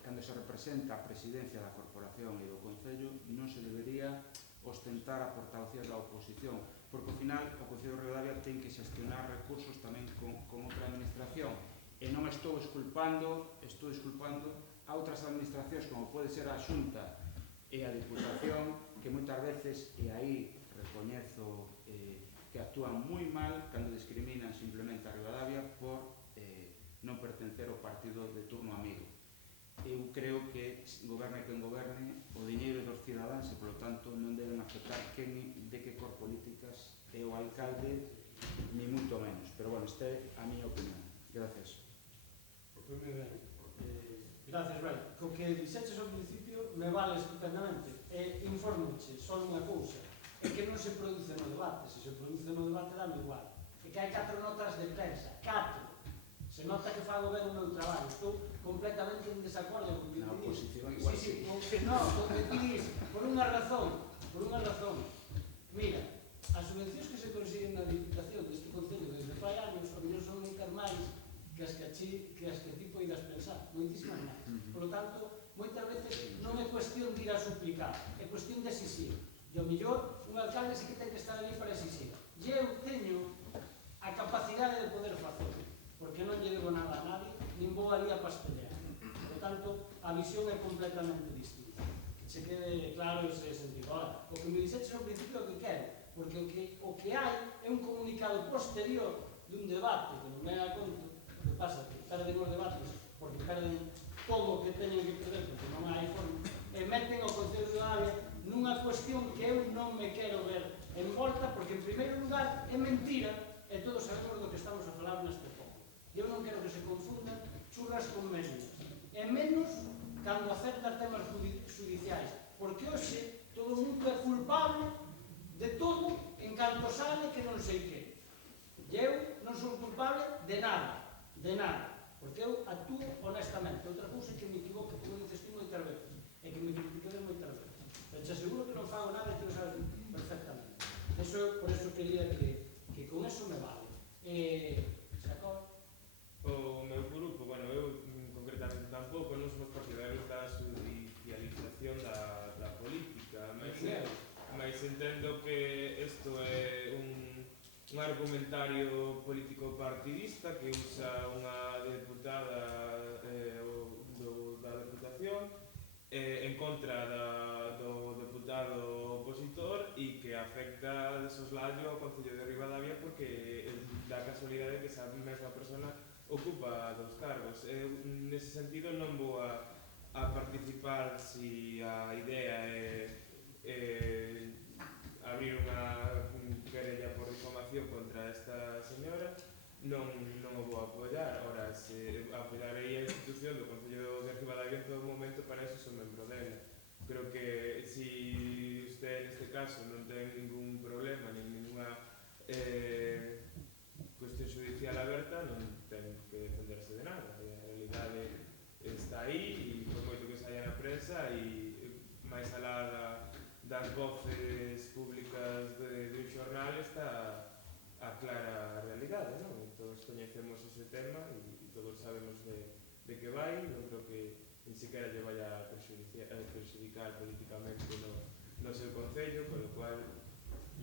cando se representa a presidencia da corporación e do Concello non se debería ostentar a portavocía da oposición, porque ao final o Concello de Ribadavia ten que xestionar recursos tamén con outra administración e non estou desculpando a outras administracións como pode ser a Xunta e a Diputación, que moitas veces, e aí recoñezo que actúan moi mal cando discriminan simplemente a Ribadavia por non pertencer ao partido de turno amigo. Eu creo que goberne quen goberne, o diñeiro dos cidadáns e, polo tanto, non deben afectar de que cor políticas é o alcalde, ni moito menos. Pero, bueno, esta é a miña opinión. Gracias. Moi ben. Gracias, Ray. Co que dixeches ao principio me vale estupendamente. Informoche só unha cousa, é que non se produce no debate. Se se produce no debate dame igual. É que hai 4 notas de prensa, 4. Se nota que fago ben o meu traballo. Estou completamente en desacordo con o que ti Na dis. oposición igual. Sí, no, con o que ti dis, por unha razón. Mira, as subvencións que se consiguen na Diputación deste Concello desde fai años, a mellor son moitas máis que as que ti poidas pensar, moitísimas máis. Por lo tanto, moitas veces non é cuestión de ir a suplicar, é cuestión de exixir. E ao mellor, un alcalde sí que ten que estar ali para exixir. E eu teño a capacidade de poder facelo, porque non lle debo nada a nadie, nin vou ali a pastelear. Por tanto, a visión é completamente distinta. Que che quede claro ese sentido. Ahora, o que me dixeches ao principio é o que quero, porque o que hai é un comunicado posterior dun debate, que non me da conto, que pasa que perden os debates, porque perden todo o que teñen que perder, porque non hai forma, e meten o Concello de Ribadavia nunha cuestión que eu non me quero ver envolta, porque en primeiro lugar é mentira, e todos sabemos do que estamos a falar neste foco. Eu non quero que se confundan churras con medias, e menos cando acertan temas judiciais, porque hoxe todo o mundo é culpable de todo en canto sale que non sei que. E eu non son culpable de nada, porque eu actúo honestamente. Outra cousa é que me equivoque, como dices tú moitas veces, e que me critiquedes moitas veces. Pero te aseguro que non fago nada e tú sabes perfectamente. Por eso quería que con eso me vale. Se acaba? O meu grupo, bueno, eu concretamente tampouco non somos partidarios da judicialización da política, mas entendo que isto é un argumentario político partidista que usa unha deputada da Deputación en contra do deputado opositor e que a afecta de soslayo ao Concello de Ribadavia porque dá casualidade que esa mesma persona ocupa dos cargos. Eu, nese sentido, non vou a participar si a idea é abrir unha querella por difamación contra esta señora. Non o vou apoiar. Ora, se apoiarei a institución do Concello de Ribadavia en todo momento, para eso son membro dela. Creo que si usted neste caso non ten ningún problema, nin ninguna cuestión judicial aberta, non ten que defenderse de nada. A realidade está aí, e por moito que saia na prensa, e máis alá das voces públicas dun xornal está a clara realidade, non? Todos coñecemos ese tema e todos sabemos de que vai. Non creo que ni siquiera lle vaya a perjudicar políticamente no seu concello, con lo cual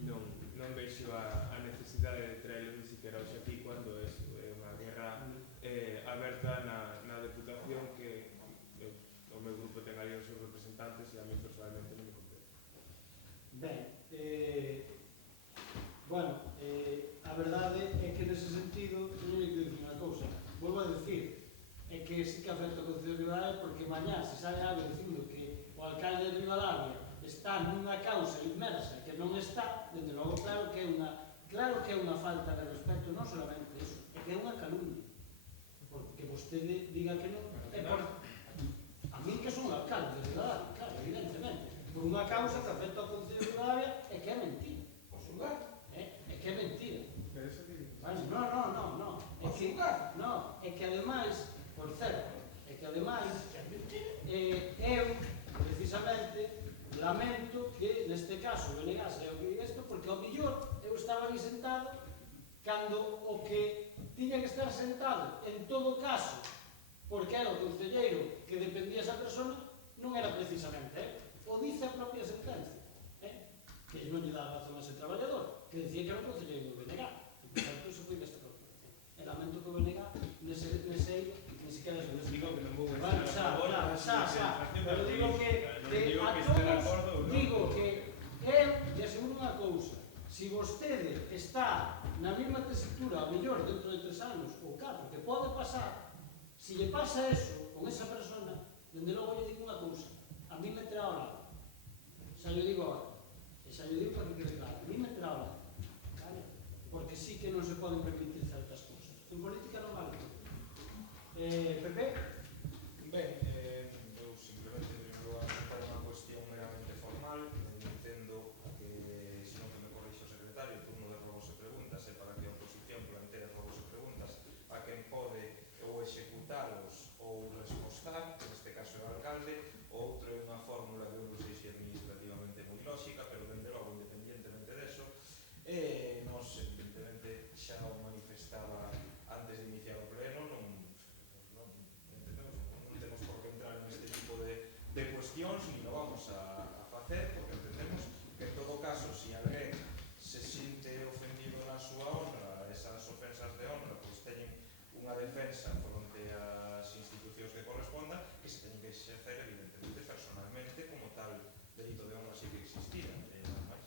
non vexo a necesidade de traerlo ni siquiera hoxe aquí cando é unha guerra aberta na Deputación que o meu grupo ten ali os seus representantes e a mí personalmente non me compete. Ben, bueno, a verdade é que nese sentido non hai que dicir unha cousa. Volvo a decir, é que sí que afecta o Concello de Ribadavia porque mañá se sabe algo dicindo que o alcalde de Ribadavia está nunha causa inmersa que non está, dende logo claro que é unha falta de respeto, non solamente iso, é que é unha calumnia. Porque vostede diga que non, é por a min que son alcalde de Ribadavia, claro, evidentemente, por unha causa que afecta ao Concello de Ribadavia é que é mentira. O xulgar. É que é mentira. Pero eso que dices. No, é que ademais, por certo, é que ademais eu, precisamente, lamento que neste caso o BNG se o que diga isto, porque ao millor eu estaba ali sentado cando o que tiña que estar sentado en todo caso, porque era o concelleiro que dependía esa persona, non era precisamente o dice a propia sentencia, que non lle dá razón a ese traballador, que decía que era o concelleiro do BNG. Por tanto, iso foi desta procuración. E lamento que o BNG nese eido ni siquiera se les Digo que non vou bueno, pero digo que a todos digo que eu lle aseguro unha cousa: si vostede está na mesma tesitura, a mellor dentro de 3 anos ou 4, que pode pasar, si lle pasa eso con esa persona, dende logo lle digo unha cousa: a mí me terá ao lado. Xa lle digo agora, e xa lle digo para que quede claro, a mí me terá ao lado, vale? Porque sí que non se poden permitir certas cousas. En política non vale. Pepe? Ben, eu simplemente en primeiro lugar para unha cuestión meramente formal, entendo que, senón que me corrixe o secretario, en turno de robos e preguntas, e para que a oposición plantea robos e preguntas a quen pode ou executalos ou respostar, que neste caso é o alcalde. Outro é unha fórmula que eu non sei se é administrativamente moi lógica, pero dende logo, independientemente deso, nos evidentemente xa o manifestaba antes de iniciar o pleno, non temos por que entrar en este tipo de cuestións, ni lo vamos a facer, porque entendemos que en todo caso, si alguén se sinte ofendido na súa honra, esas ofensas de honra, pois teñen unha defensa fronte ás institucións que correspondan, que se teñen que exercer evidentemente personalmente como tal delito de honra si que existira, nada máis.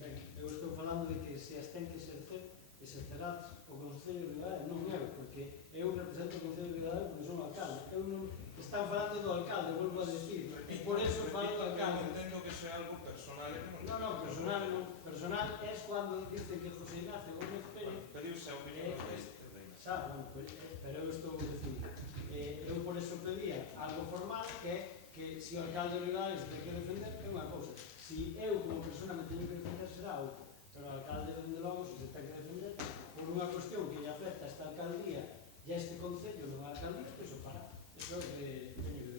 Ben, eu estou falando de que se as ten que exercerás o Concello de Ribadavia, non eu, porque eu represento o Concello de Ribadavia porque son alcalde. Eu non están falando do alcalde, volvo a decir, e por eso falo do alcalde. Entendo que iso é algo personal. Personal non. Personal é cando dice que José Ignacio Gómez Pérez pediuse a opinión pero eu estou dicindo eu por eso pedía algo formal que se o alcalde de Ribadavia se ten que defender é unha cousa, si eu como persona me teño que defender será outra, pero o alcalde dende logo se ten que defender por unha cuestión que lle afecta a esta alcaldía e a este concello non a alcaldía, que iso fará, iso é o que teño que